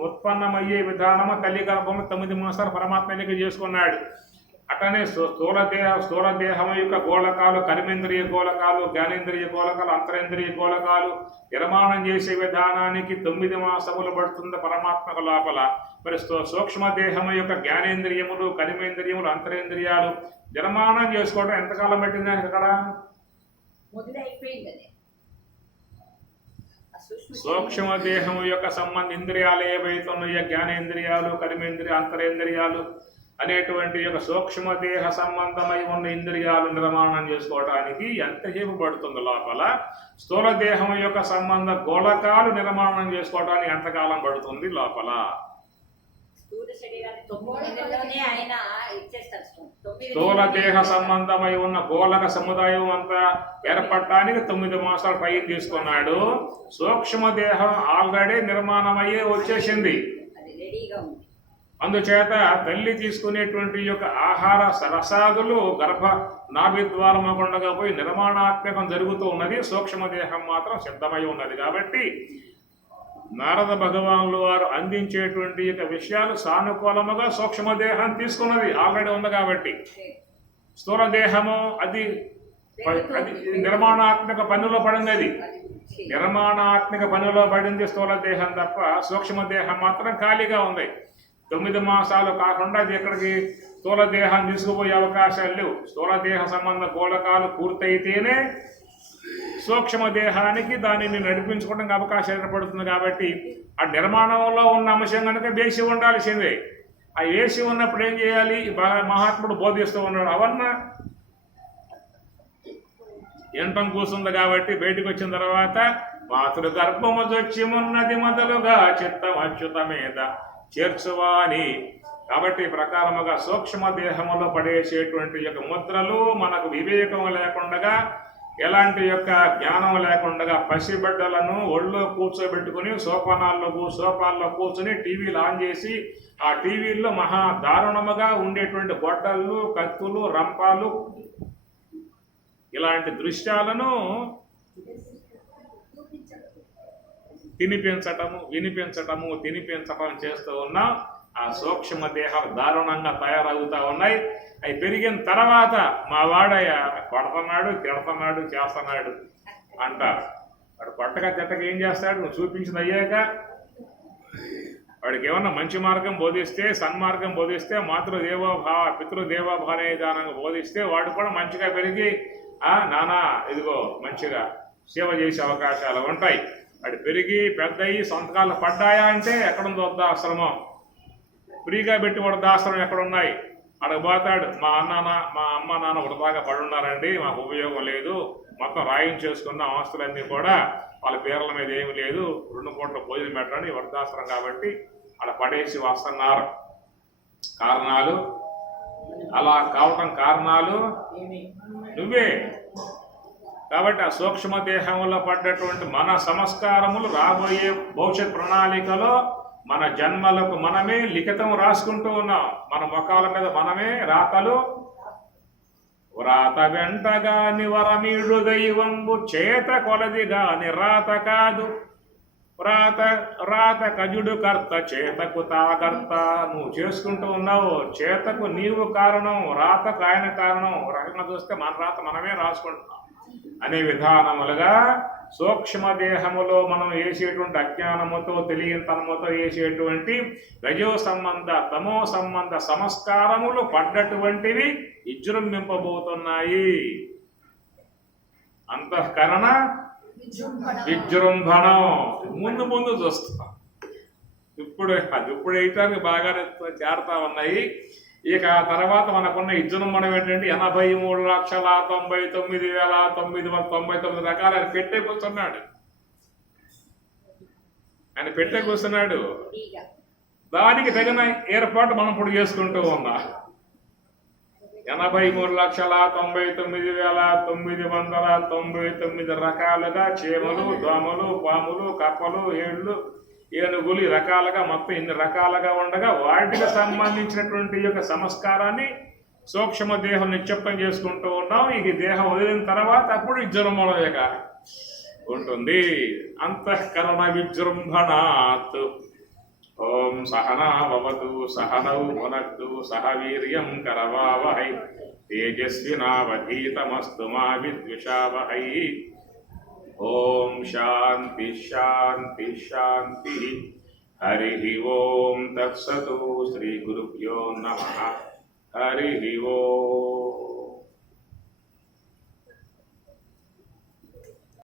ఉత్పన్నమయ్యే విధానము తల్లి గర్భంలో 9 మాసాలు పరమాత్మ ఎన్నిక చేసుకున్నాడు. అట్లనే స్థూల దేహం యొక్క గోళకాలు, కర్మేంద్రియ గోళకాలు, జ్ఞానేంద్రియ గోళకాలు, అంతరేంద్రియ గోళకాలు నిర్మాణం చేసే విధానానికి 9 మాసములు పడుతుంది పరమాత్మకు లోపల. మరి సూక్ష్మ దేహం యొక్క జ్ఞానేంద్రియములు, కర్మేంద్రియములు, అంతరేంద్రియాలు నిర్మాణం చేసుకోవడం ఎంతకాలం పట్టింది దానికి అక్కడ? మొదలైపోయింది అది. సూక్ష్మ దేహం యొక్క సంబంధ ఇంద్రియాలు ఏవైతే ఉన్నాయో, జ్ఞానేంద్రియాలు, కర్మేంద్రియ, అంతరేంద్రియాలు అనేటువంటి యొక్క సూక్ష్మ దేహ సంబంధమై ఉన్న ఇంద్రియాలు నిర్మాణం చేసుకోవడానికి ఎంతసేపు పడుతుంది లోపల? స్థూల దేహం యొక్క సంబంధ గోళకాలు నిర్మాణం చేసుకోవడానికి ఎంతకాలం పడుతుంది లోపల? స్థూల శరీరాన్ని 9 నెలల్లోనే ఆయన ఇచ్చేస్తారు. స్థూల దేహ సంబంధమై ఉన్న గోళక సముదాయం అంతా ఏర్పడటానికి 9 మాసాలు టైం తీసుకున్నాడు. సూక్ష్మ దేహం ఆల్రెడీ నిర్మాణమయ్యే వచ్చేసింది. అది రెడీగా ఉంది. అందుచేత తల్లి తీసుకునేటువంటి యొక్క ఆహార రసాదులు గర్భ నాభి ద్వారము గుండగా పోయి నిర్మాణాత్మకం జరుగుతూ ఉన్నది. సూక్ష్మదేహం మాత్రం సిద్ధమై ఉన్నది. కాబట్టి నారద భగవానులు వారు అందించేటువంటి యొక్క విషయాలు సానుకూలముగా సూక్ష్మదేహం తీసుకున్నది, ఆల్రెడీ ఉంది. కాబట్టి స్థూల దేహము అది నిర్మాణాత్మక పనిలో పడింది. అది నిర్మాణాత్మక పనిలో పడింది స్థూల దేహం తప్ప సూక్ష్మదేహం మాత్రం ఖాళీగా ఉంది. 9 మాసాలు కాకుండా అది ఎక్కడికి స్థూల దేహాన్ని తీసుకుపోయే అవకాశాలు లేవు. స్థూల దేహ సంబంధ గోళకాలు పూర్తయితేనే సూక్ష్మ దేహానికి దానిని నడిపించుకోవడానికి అవకాశం ఏర్పడుతుంది. కాబట్టి ఆ నిర్మాణంలో ఉన్న అంశం కనుక వేసి ఉండాల్సిందే. ఆ వేసి ఉన్నప్పుడు ఏం చేయాలి? మహాత్ముడు బోధిస్తూ ఉన్నాడు. అవన్నా ఎంటం కూర్చుంది కాబట్టి బయటకు వచ్చిన తర్వాత మాతృ గర్భము జొచ్చిమున్నది మొదలుగా చిత్తం అచ్యుత మీద చేర్చువాని. కాబట్టి ప్రకారముగా సూక్ష్మ దేహములో పడేసేటువంటి యొక్క ముద్రలు మనకు వివేకం లేకుండా, ఎలాంటి యొక్క జ్ఞానం లేకుండా పసిబిడ్డలను ఒళ్ళో కూర్చోబెట్టుకుని సోపాల్లో కూర్చొని టీవీలు ఆన్ చేసి ఆ టీవీల్లో మహా దారుణముగా ఉండేటువంటి గొడ్డళ్ళు, కత్తులు, రంపాలు ఇలాంటి దృశ్యాలను వినిపించటం చేస్తూ ఉన్నాం. ఆ సూక్ష్మ దేహాలు దారుణంగా తయారవుతా ఉన్నాయి. అవి పెరిగిన తర్వాత మా వాడయ్య కొడుతున్నాడు, తిడుతున్నాడు, చేస్తున్నాడు అంటారు. వాడు కొట్టగా తిట్టక ఏం చేస్తాడు? నువ్వు చూపించింది అయ్యాక వాడికి ఏమన్నా మంచి మార్గం బోధిస్తే, సన్మార్గం బోధిస్తే, మాతృదేవోభావ పితృదేవోభావ అనే విధానంగా బోధిస్తే వాడు కూడా మంచిగా పెరిగి నానా ఇదిగో మంచిగా సేవ చేసే అవకాశాలు ఉంటాయి. వాడు పెరిగి పెద్దయి సంతకాలు పడ్డాయా అంటే ఎక్కడుందో వృద్ధాశ్రమం, ఫ్రీగా పెట్టి వృద్ధాశ్రమం ఎక్కడున్నాయి? అక్కడికి పోతాడు. మా అమ్మ నాన్న వృధాగా పడున్నారండి, మాకు ఉపయోగం లేదు, మొత్తం రాయించేసుకున్న ఆస్తులన్నీ కూడా వాళ్ళ పేర్ల మీద ఏమి లేదు, 2 పూట్ల భోజనం పెట్టండి వృద్ధాశ్రమం కాబట్టి అలా పడేసి వస్తున్నారు. కారణాలు అలా కావటం కారణాలు నువ్వే. కాబట్టి ఆ సూక్ష్మ దేహంలో పడ్డటువంటి మన సంస్కారములు రాబోయే భవిష్యత్ ప్రణాళికలో మన జన్మలకు మనమే లిఖితం రాసుకుంటూ ఉన్నాం. మన ముఖాల మీద మనమే రాతలు. వ్రాత వెంటగాని వరమీడు దైవంబు చేత కొలదిగాని రాత కాదు. రాత కజుడు కర్త చేతకు తాకర్త. నువ్వు చేసుకుంటూ ఉన్నావు, చేతకు నీవు కారణం, రాతకు ఆయన కారణం. రకంగా చూస్తే మన రాత మనమే రాసుకుంటున్నాం అనే విధానములుగా సూక్ష్మ దేహములో మనం వేసేటువంటి అజ్ఞానముతో, తెలియనితనముతో వేసేటువంటి రజో సంబంధ, తమో సంబంధ సంస్కారములు పడ్డటువంటివి విజృంభింపబోతున్నాయి. అంతఃకరణ విజృంభణం ముందు చూస్తాం. ఇప్పుడు వేయటానికి బాగా చేరుతా ఉన్నాయి. ఇక తర్వాత మనకున్న విజృంభణం ఏంటంటే 83,99,999 రకాలు ఆయన పెట్టే కూర్చున్నాడు. దానికి తగిన ఏర్పాటు మనం ఇప్పుడు చేసుకుంటూ ఉన్నాం. 83,99,999 రకాలుగా చీమలు, దోమలు, పాములు, కప్పలు, ఏనుగులు రకాలుగా మొత్తం ఇన్ని రకాలుగా ఉండగా వాటికి సంబంధించినటువంటి యొక్క సంస్కారాన్ని సూక్ష్మ దేహం నిక్షిప్తం చేసుకుంటూ ఉన్నాం. ఈ దేహం వదిలిన తర్వాత అప్పుడు విజృంభణ ఉంటుంది. అంతఃకరణ విజృంభణాత్ ఓం సహనావతు సహనౌ భునక్తు సహ వీర్యం కరవావహై తేజస్వినావధీతమస్తు మా విద్విషావహై. ఓం శాంతి శాంతి శాంతి. హరి ఓం తత్సతు. శ్రీ గురుభ్యో నమః. హరి ఓం.